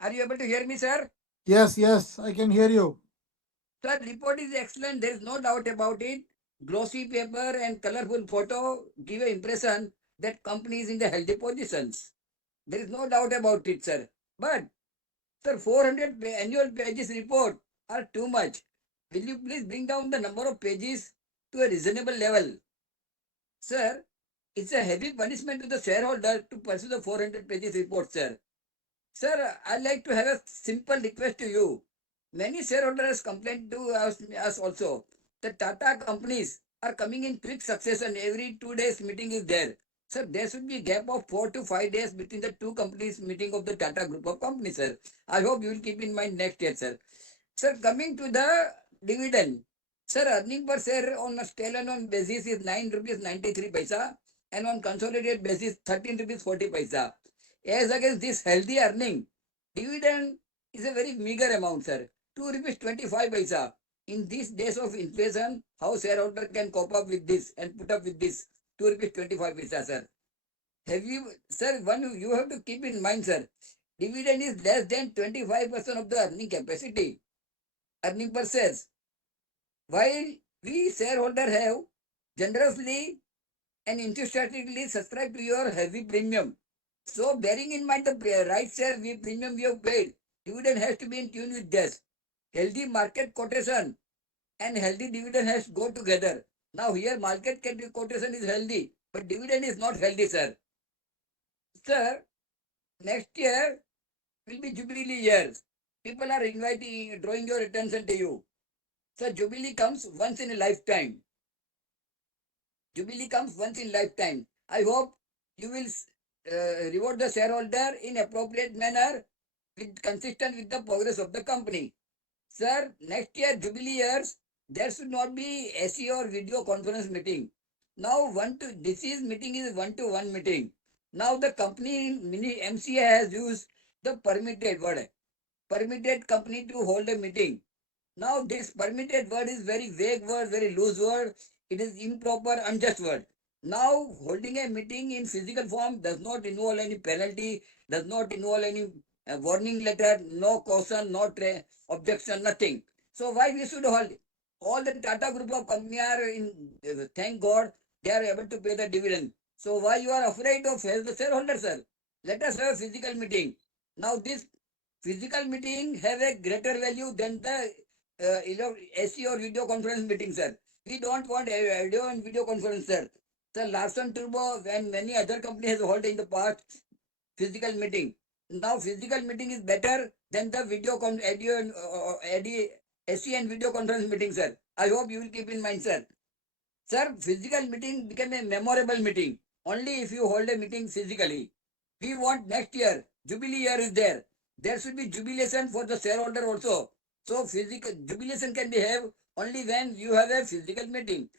are you able to hear me, sir? Yes, I can hear you. Sir, report is excellent. There is no doubt about it. Glossy paper and colorful photo give an impression that company is in the healthy positions. There is no doubt about it, sir. But, sir, 400 annual pages report are too much. Will you please bring down the number of pages to a reasonable level? Sir, it's a heavy punishment to the shareholder to pursue the 400 pages report, sir. Sir, I'd like to have a simple request to you. Many shareholders complained to us also. The Tata companies are coming in quick succession. Every 2 days meeting is there. Sir, there should be a gap of 4 to 5 days between the two companies meeting of the Tata group of companies, sir. I hope you will keep in mind next year, sir. Sir, coming to the dividend, sir, earning per share on a standalone basis is 9 rupees 93 paisa and on consolidated basis 13 rupees 40 paisa. As against this healthy earning, dividend is a very meager amount, sir. 2 rupees 25 paisa. In these days of inflation, how shareholder can cope up with this and put up with this 2 rupees 25 paisa, sir? Have you, sir, one you have to keep in mind, sir. Dividend is less than 25% of the earning capacity, earning per shares. While we shareholder have generously and enthusiastically subscribed to your heavy premium. So bearing in mind the right share we premium we have paid, dividend has to be in tune with this. Healthy market quotation and healthy dividend has go together. Now here market quotation is healthy, but dividend is not healthy, sir. Sir, next year will be Jubilee year. People are inviting, drawing your attention to you. Sir, Jubilee comes once in a lifetime. Jubilee comes once in lifetime. I hope you will reward the shareholder in appropriate manner with consistent with the progress of the company. Sir, next year Jubilee years, there should not be SE or video conference meeting. Now this is meeting is one-to-one meeting. Now the company mini MCA has used the permitted word, permitted company to hold a meeting. Now this permitted word is very vague word, very loose word. It is improper, unjust word. Now holding a meeting in physical form does not involve any penalty, does not involve any warning letter, no caution, no objection, nothing. So why we should hold? All the Tata group of company are in, thank God, they are able to pay the dividend. So why you are afraid of as the shareholder, sir? Let us have a physical meeting. Now this physical meeting have a greater value than the SC or video conference meeting, sir. We don't want a video and video conference, sir. Sir, Larsen Turbo and many other companies hold in the past physical meeting. Now physical meeting is better than the video audio and SC and video conference meeting, sir. I hope you will keep in mind, sir. Sir, physical meeting became a memorable meeting only if you hold a meeting physically. We want next year, Jubilee year is there. There should be jubilation for the shareholder also. So physical jubilation can be have only when you have a physical meeting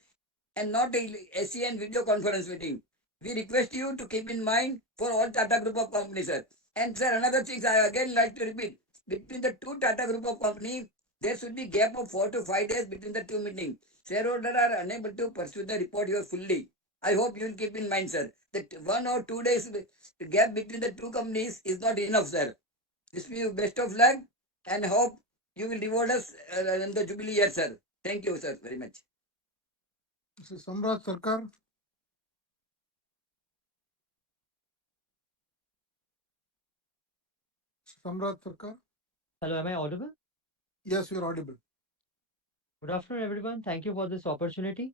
and not a SC and video conference meeting. We request you to keep in mind for all Tata group of companies, sir. And sir, another thing I again like to repeat, between the two Tata group of company, there should be gap of 4 to 5 days between the two meetings. Shareholders are unable to pursue the report here fully. I hope you will keep in mind, sir, that 1 or 2 days gap between the two companies is not enough, sir. Wish you best of luck and hope you will reward us in the Jubilee year, sir. Thank you, sir, very much. Mr. Samrat Sarkar. Samrat Sarkar. Hello, am I audible? Yes, you are audible. Good afternoon, everyone. Thank you for this opportunity.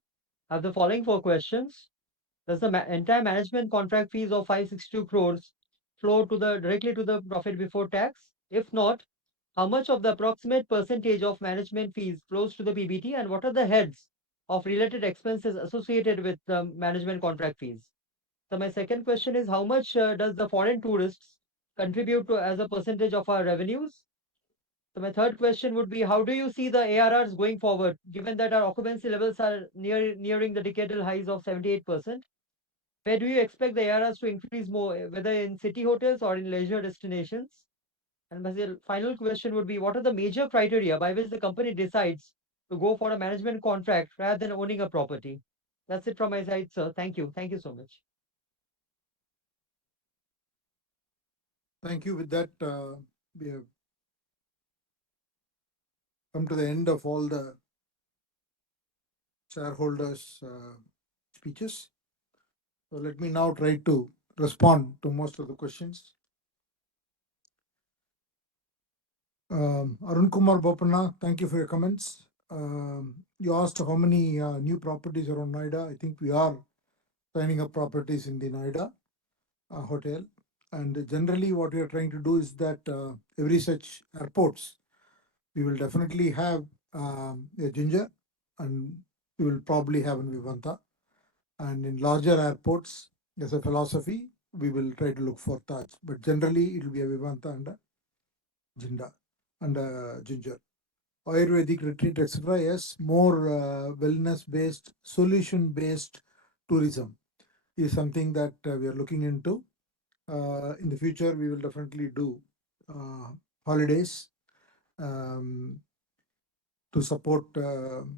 I have the following 4 questions. Does the entire management contract fees of 562 crores flow directly to the profit before tax? If not, how much of the approximate percentage of management fees flows to the PBT, and what are the heads of related expenses associated with the management contract fees? So my second question is, how much does the foreign tourists contribute to as a percentage of our revenues? So my third question would be, how do you see the ARRs going forward, given that our occupancy levels are nearing the decadal highs of 78%? Where do you expect the ARRs to increase more, whether in city hotels or in leisure destinations? And my final question would be, what are the major criteria by which the company decides to go for a management contract rather than owning a property? That's it from my side, sir. Thank you. Thank you so much. Thank you. With that, we have come to the end of all the shareholders' speeches. So let me now try to respond to most of the questions. Arun Kumar Bopanna, thank you for your comments. You asked how many new properties around Noida. I think we are signing up properties in the Noida hotel. And generally what we are trying to do is that every such airports, we will definitely have a Ginger, and we will probably have in Vivanta. And in larger airports, as a philosophy, we will try to look for Taj, but generally it will be a Vivanta and a Jinda and a Ginger. Ayurvedic retreat, etc. Yes, more wellness-based, solution-based tourism is something that we are looking into. In the future, we will definitely do holidays um, to support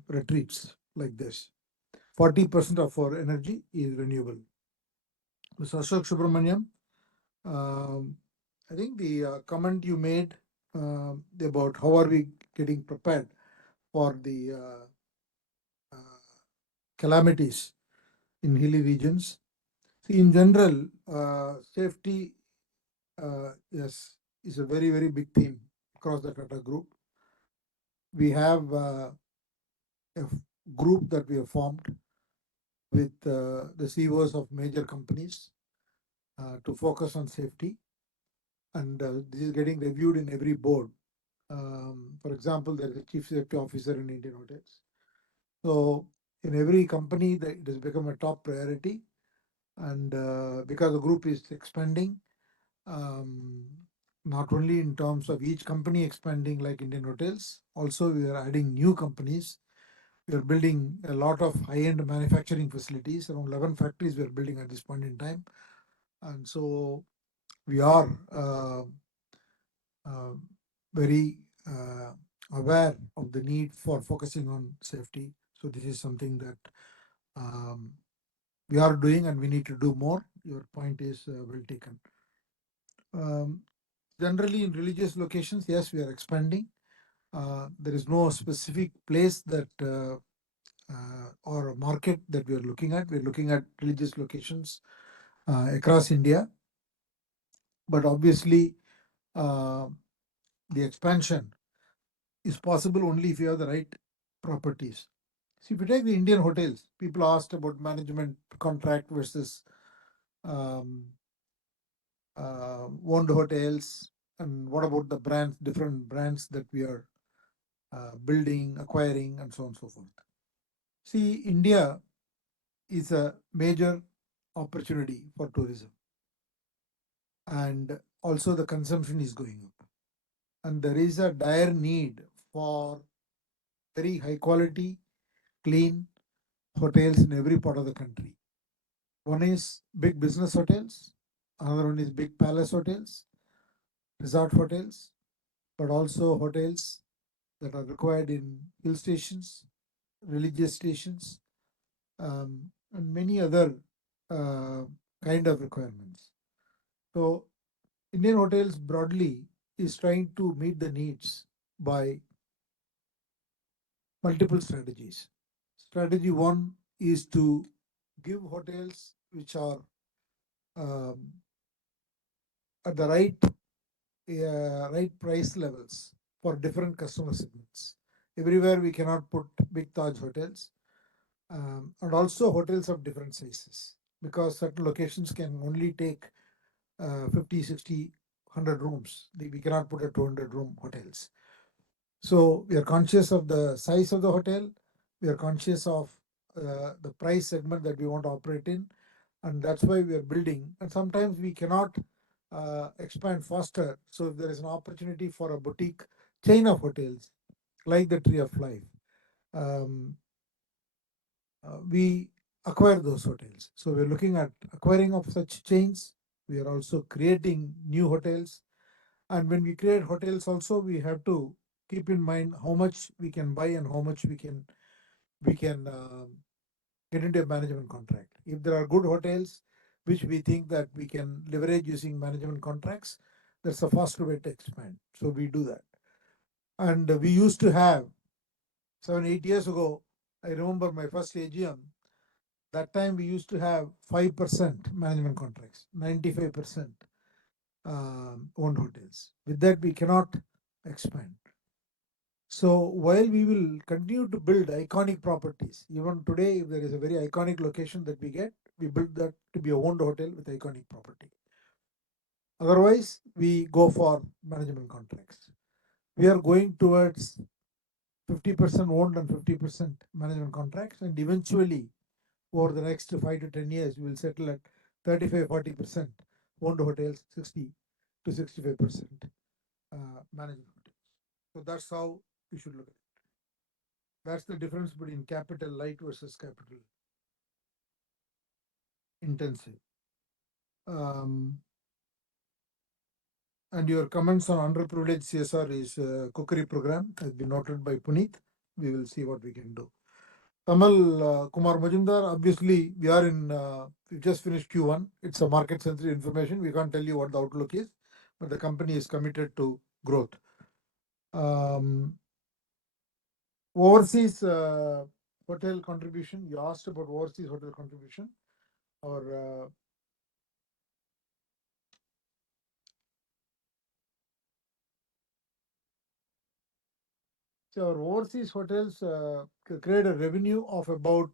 retreats like this. 40% of our energy is renewable. Mr. Ashok Subramaniam, I think the comment you made about how are we getting prepared for the calamities in hilly regions. See, in general, safety yes, is a very, very big theme across the Tata Group. We have a group that we have formed with the CEOs of major companies to focus on safety. And this is getting reviewed in every board. For example, there is a chief safety officer in Indian Hotels. So in every company, it has become a top priority. And because the group is expanding, not only in terms of each company expanding like Indian Hotels, also we are adding new companies. We are building a lot of high-end manufacturing facilities, around 11 factories we are building at this point in time. And so we are very aware of the need for focusing on safety. So this is something that we are doing and we need to do more. Your point is well taken. Generally in religious locations, yes, we are expanding. There is no specific place that or a market that we are looking at. We're looking at religious locations across India. But obviously, the expansion is possible only if you have the right properties. See, if you take the Indian hotels, people asked about management contract versus um, owned hotels, and what about the brands, different brands that we are building, acquiring, and so on and so forth. See, India is a major opportunity for tourism, and also the consumption is going up, and there is a dire need for very high quality, clean hotels in every part of the country. One is big business hotels, another one is big palace hotels, resort hotels, but also hotels that are required in hill stations, religious stations, and many other uh, kind of requirements. So Indian Hotels broadly is trying to meet the needs by multiple strategies. Strategy one is to give hotels which are um, at the right price levels for different customer segments. Everywhere we cannot put big Taj hotels, and also hotels of different sizes, because certain locations can only take 50, 60, 100 rooms. We cannot put a 200 room hotels. So we are conscious of the size of the hotel. We are conscious of the price segment that we want to operate in, and that's why we are building. And sometimes we cannot expand faster. So if there is an opportunity for a boutique chain of hotels, like the Tree of Life, um, we acquire those hotels. So we're looking at acquiring of such chains. We are also creating new hotels. And when we create hotels also, we have to keep in mind how much we can buy and how much we can get into a management contract. If there are good hotels which we think that we can leverage using management contracts, that's a faster way to expand. So we do that. And we used to have 7, 8 years ago, I remember my first AGM. That time we used to have 5% management contracts, 95% owned hotels. With that, we cannot expand. So while we will continue to build iconic properties, even today, if there is a very iconic location that we get, we build that to be a owned hotel with iconic property. Otherwise, we go for management contracts. We are going towards 50% owned and 50% management contracts, and eventually, over the next 5 to 10 years, we will settle at 35-40% owned hotels, 60 to 65% managed hotels. So that's how you should look at it. That's the difference between capital light versus capital intensive. And your comments on underprivileged CSR is cookery program has been noted by Puneet. We will see what we can do. Tamal Kumar Majumdar, obviously we are in, we just finished Q1. It's a market sensitive information. We can't tell you what the outlook is, but the company is committed to growth. Overseas hotel contribution, you asked about overseas hotel contribution. Our so our overseas hotels create a revenue of about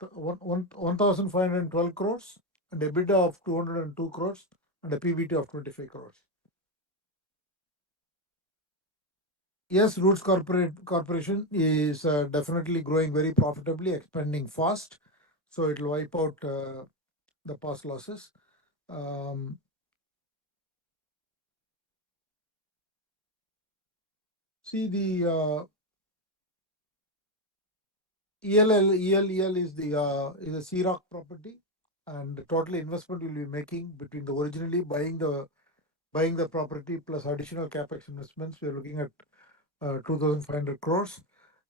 1,512 crores and EBITDA of 202 crores and a PBT of 25 crores. Yes, Roots Corporation is definitely growing very profitably, expanding fast. So it will wipe out the past losses. See the EL is a Sea Rock property, and the total investment will be making between the originally buying the property plus additional capex investments. We are looking at 2,500 crores.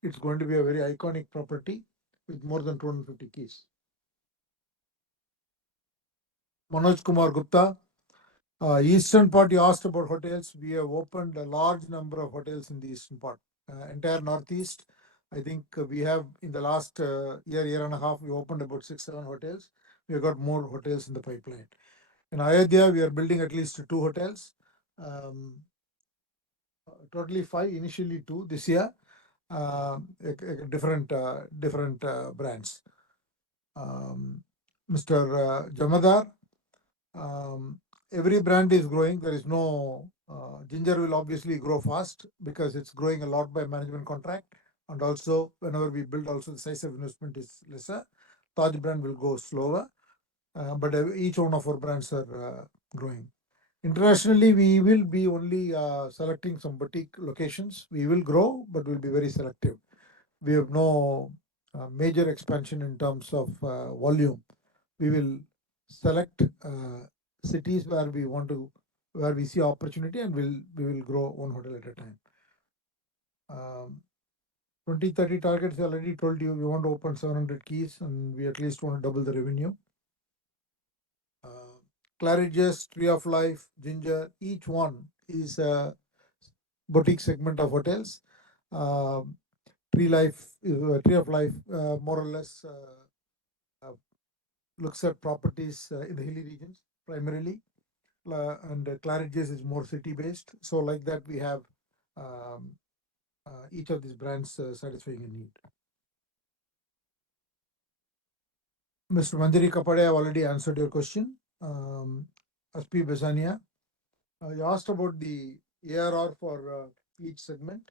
It's going to be a very iconic property with more than 250 keys. Manoj Kumar Gupta, eastern part, you asked about hotels. We have opened a large number of hotels in the eastern part. Entire northeast, I think we have in the last year and a half, we opened about 6-7 hotels. We have got more hotels in the pipeline. In Ayodhya, we are building at least 2 hotels. Totally 5, initially 2 this year. Different brands. Mr. Jamadar, every brand is growing. There is no Ginger will obviously grow fast because it's growing a lot by management contract, and also whenever we build, also the size of investment is lesser. Taj brand will go slower, but each one of our brands are growing. Internationally, we will be only selecting some boutique locations. We will grow, but we'll be very selective. We have no major expansion in terms of volume. We will select cities where we see opportunity, and we will grow one hotel at a time. 2030 targets, I already told you we want to open 700 keys, and we at least want to double the revenue. Claridge's, Tree of Life, Ginger, each one is a boutique segment of hotels. Tree of Life, more or less looks at properties in the hilly regions primarily, and Claridge's is more city-based. So like that, we have each of these brands satisfying a need. Mr. Manjari Kapade, I've already answered your question. SP Besania, you asked about the ARR for each segment.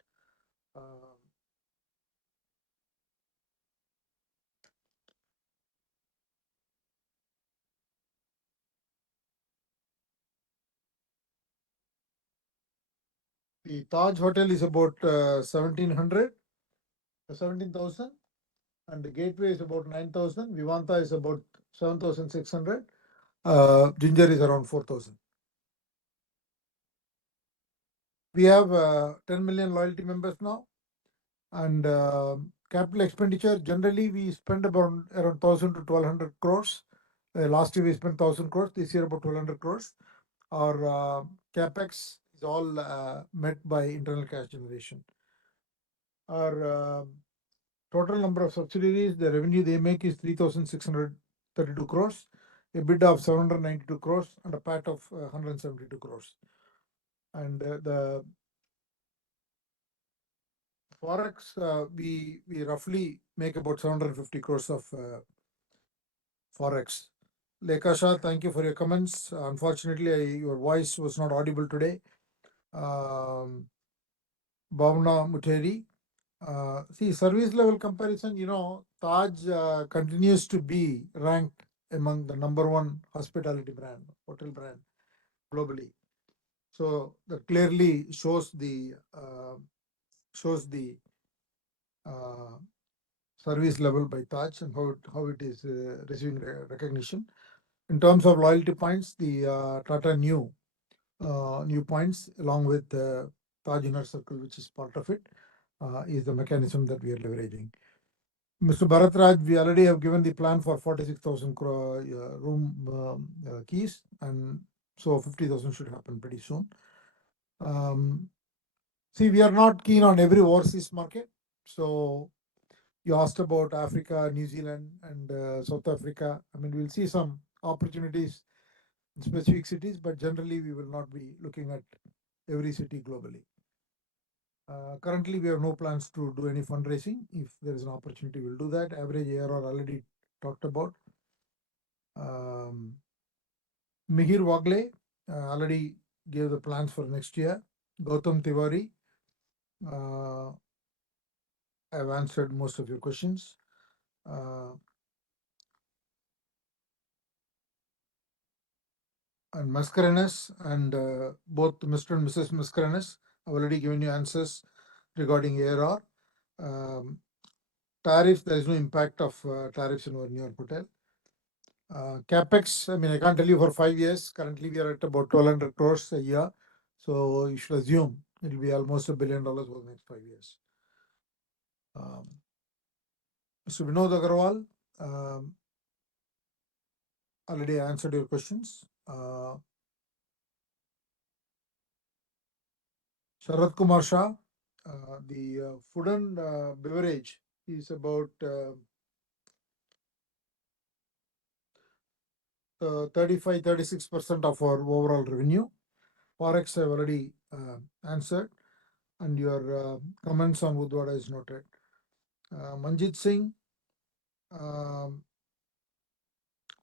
The Taj Hotel is about 17,000, and the Gateway is about 9,000. Vivanta is about 7,600. Ginger is around 4,000. We have 10 million loyalty members now, and capital expenditure, generally we spend around 1,000 to 1,200 crores. Last year we spent 1,000 crores. This year about 1,200 crores. Our capex is all met by internal cash generation. Our total number of subsidiaries, the revenue they make is 3,632 crores, EBITDA of 792 crores, and a PAT of 172 crores. And the Forex, we roughly make about 750 crores of Forex. Lekha Shah, thank you for your comments. Unfortunately, your voice was not audible today. Bhavna Muteri, see, service level comparison, Taj continues to be ranked among the #1 hospitality brand, hotel brand globally. So that clearly shows the service level by Taj and how it is receiving recognition. In terms of loyalty points, the Tata new points along with Taj Inner Circle, which is part of it, is the mechanism that we are leveraging. Mr. Bharatraj, we already have given the plan for 46,000 room keys, and so 50,000 should happen pretty soon. See, we are not keen on every overseas market. So you asked about Africa, New Zealand, and South Africa. I mean, we'll see some opportunities in specific cities, but generally we will not be looking at every city globally. Currently, we have no plans to do any fundraising. If there is an opportunity, we'll do that. Average ARR already talked about. Mihir Wagle already gave the plans for next year. Gautam Tiwari, I've answered most of your questions. And Mascarenas and both Mr. and Mrs. Mascarenas have already given you answers regarding ARR. Tariffs, there is no impact of tariffs in our New York hotel. CapEx, I mean, I can't tell you for 5 years. Currently, we are at about 1,200 crores a year. So you should assume it will be almost $1 billion over the next 5 years. Mr. Vinod Agarwal, already answered your questions. Sharad Kumar Shah, the food and beverage is about 35-36% of our overall revenue. Forex I've already answered, and your comments on Udwada is noted. Manjit Singh,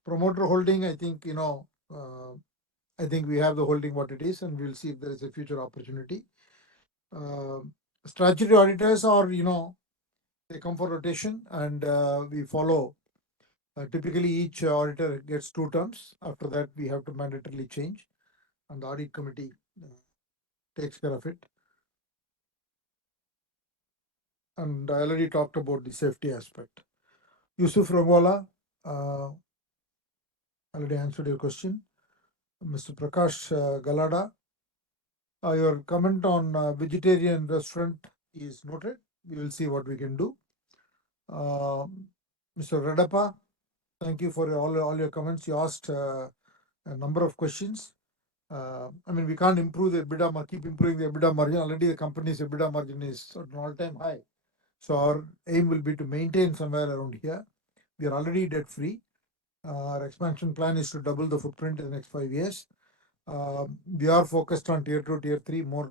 promoter holding, I think, I think we have the holding what it is, and we'll see if there is a future opportunity. Statutory auditors are, they come for rotation, and we follow. Typically, each auditor gets 2 terms. After that, we have to mandatorily change, and the audit committee takes care of it. And I already talked about the safety aspect. Yusuf Rangwala, already answered your question. Mr. Prakash Galada, your comment on vegetarian restaurant is noted. We will see what we can do. Mr. Redappa, thank you for all your comments. You asked a number of questions. I mean, we can't improve the EBITDA, keep improving the EBITDA margin. Already the company's EBITDA margin is at an all-time high. So our aim will be to maintain somewhere around here. We are already debt free. Our expansion plan is to double the footprint in the next 5 years. We are focused on tier 2, tier 3, more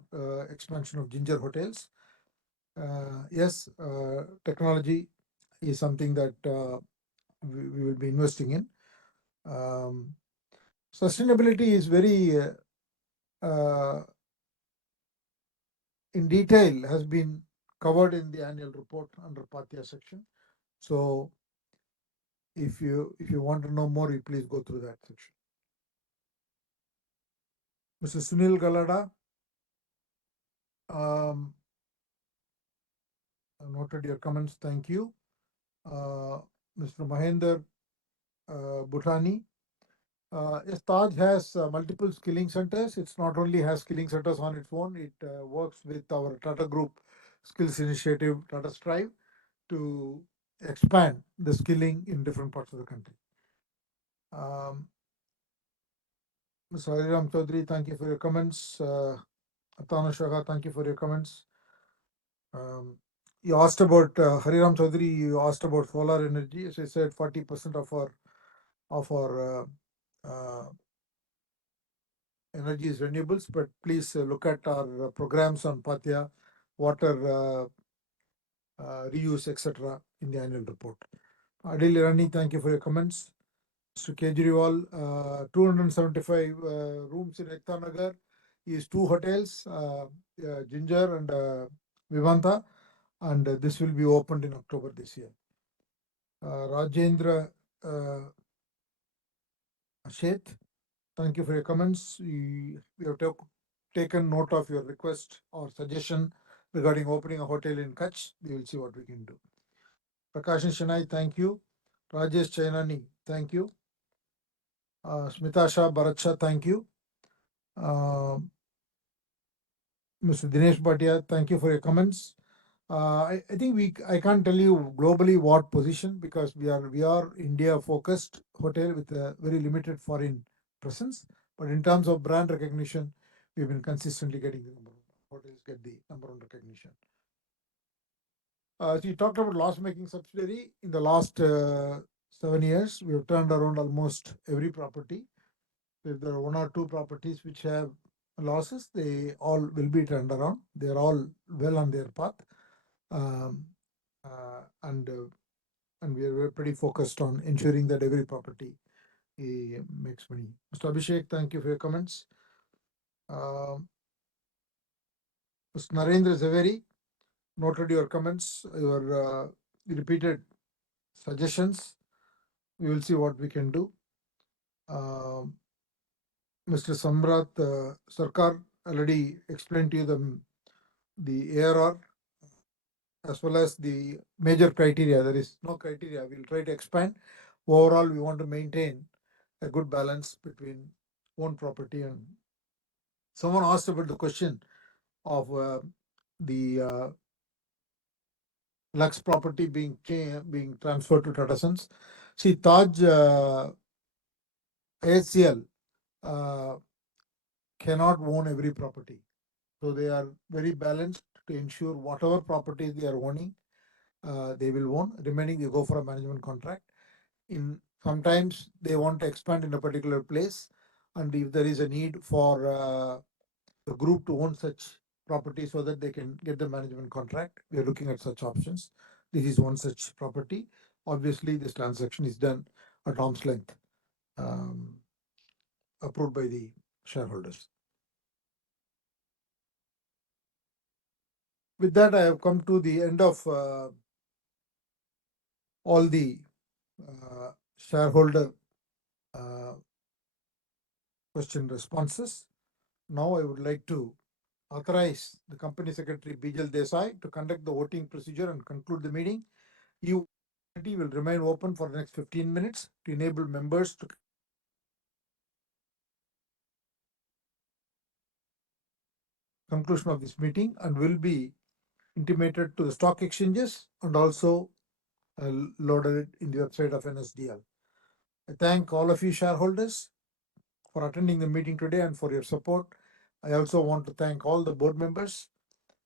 expansion of Ginger hotels. Yes, technology is something that we will be investing in. Sustainability is very in detail has been covered in the annual report under Pathya section. So if you want to know more, you please go through that section. Mr. Sunil Galada, I noted your comments. Thank you. Mr. Mahendra Bhutani. Yes, Taj has multiple skilling centers. It's not only has skilling centers on its own, it works with our Tata Group Skills Initiative, Tata Strive, to expand the skilling in different parts of the country. Mr. Hariram Chaudhary, thank you for your comments. Atana Shagha, thank you for your comments. You asked about Hariram Chaudhary, you asked about solar energy. As I said, 40% of our energy is renewables, but please look at our programs on Pathya, water reuse, etc. in the annual report. Adil Irani, thank you for your comments. Mr. Kejriwal, 275 rooms in Ekta Nagar is 2 hotels, Ginger and Vivanta, and this will be opened in October this year. Rajendra Sheth, thank you for your comments. We have taken note of your request or suggestion regarding opening a hotel in Kutch. We will see what we can do. Prakash Shanai, thank you. Rajesh Chainani, thank you. Smita Shah Bharat, thank you. Mr. Dinesh Bhatia, thank you for your comments. I think I can't tell you globally what position, because we are India focused hotel with a very limited foreign presence. But in terms of brand recognition, we've been consistently getting the number of hotels get the number one recognition. So you talked about loss making subsidiary. In the last 7 years, we have turned around almost every property. If there are one or two properties which have losses, they all will be turned around. They are all well on their path. And we are pretty focused on ensuring that every property makes money. Mr. Abhishek, thank you for your comments. Mr. Narendra Zaveri, noted your comments, your repeated suggestions. We will see what we can do. Mr. Samrat Sarkar already explained to you the ARR as well as the major criteria. There is no criteria. We'll try to expand. Overall, we want to maintain a good balance between own property and. Someone asked about the question of the Lux property being transferred to Tata Sons. See, Taj ACL cannot own every property. So they are very balanced to ensure whatever properties they are owning, they will own. Remaining, they go for a management contract. Sometimes they want to expand in a particular place, and if there is a need for the group to own such property so that they can get the management contract, we are looking at such options. This is one such property. Obviously, this transaction is done at arm's length, approved by the shareholders. With that, I have come to the end of all the shareholder question responses. Now I would like to authorize the Company Secretary Bijal Desai to conduct the voting procedure and conclude the meeting. You will remain open for the next 15 minutes to enable members to conclusion of this meeting, and will be intimated to the stock exchanges and also loaded in the website of NSDL. I thank all of you shareholders for attending the meeting today and for your support. I also want to thank all the board members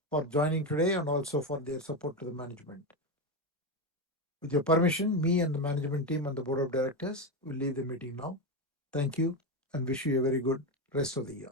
for joining today and also for their support to the management. With your permission, me and the management team and the board of directors will leave the meeting now. Thank you and wish you a very good rest of the year.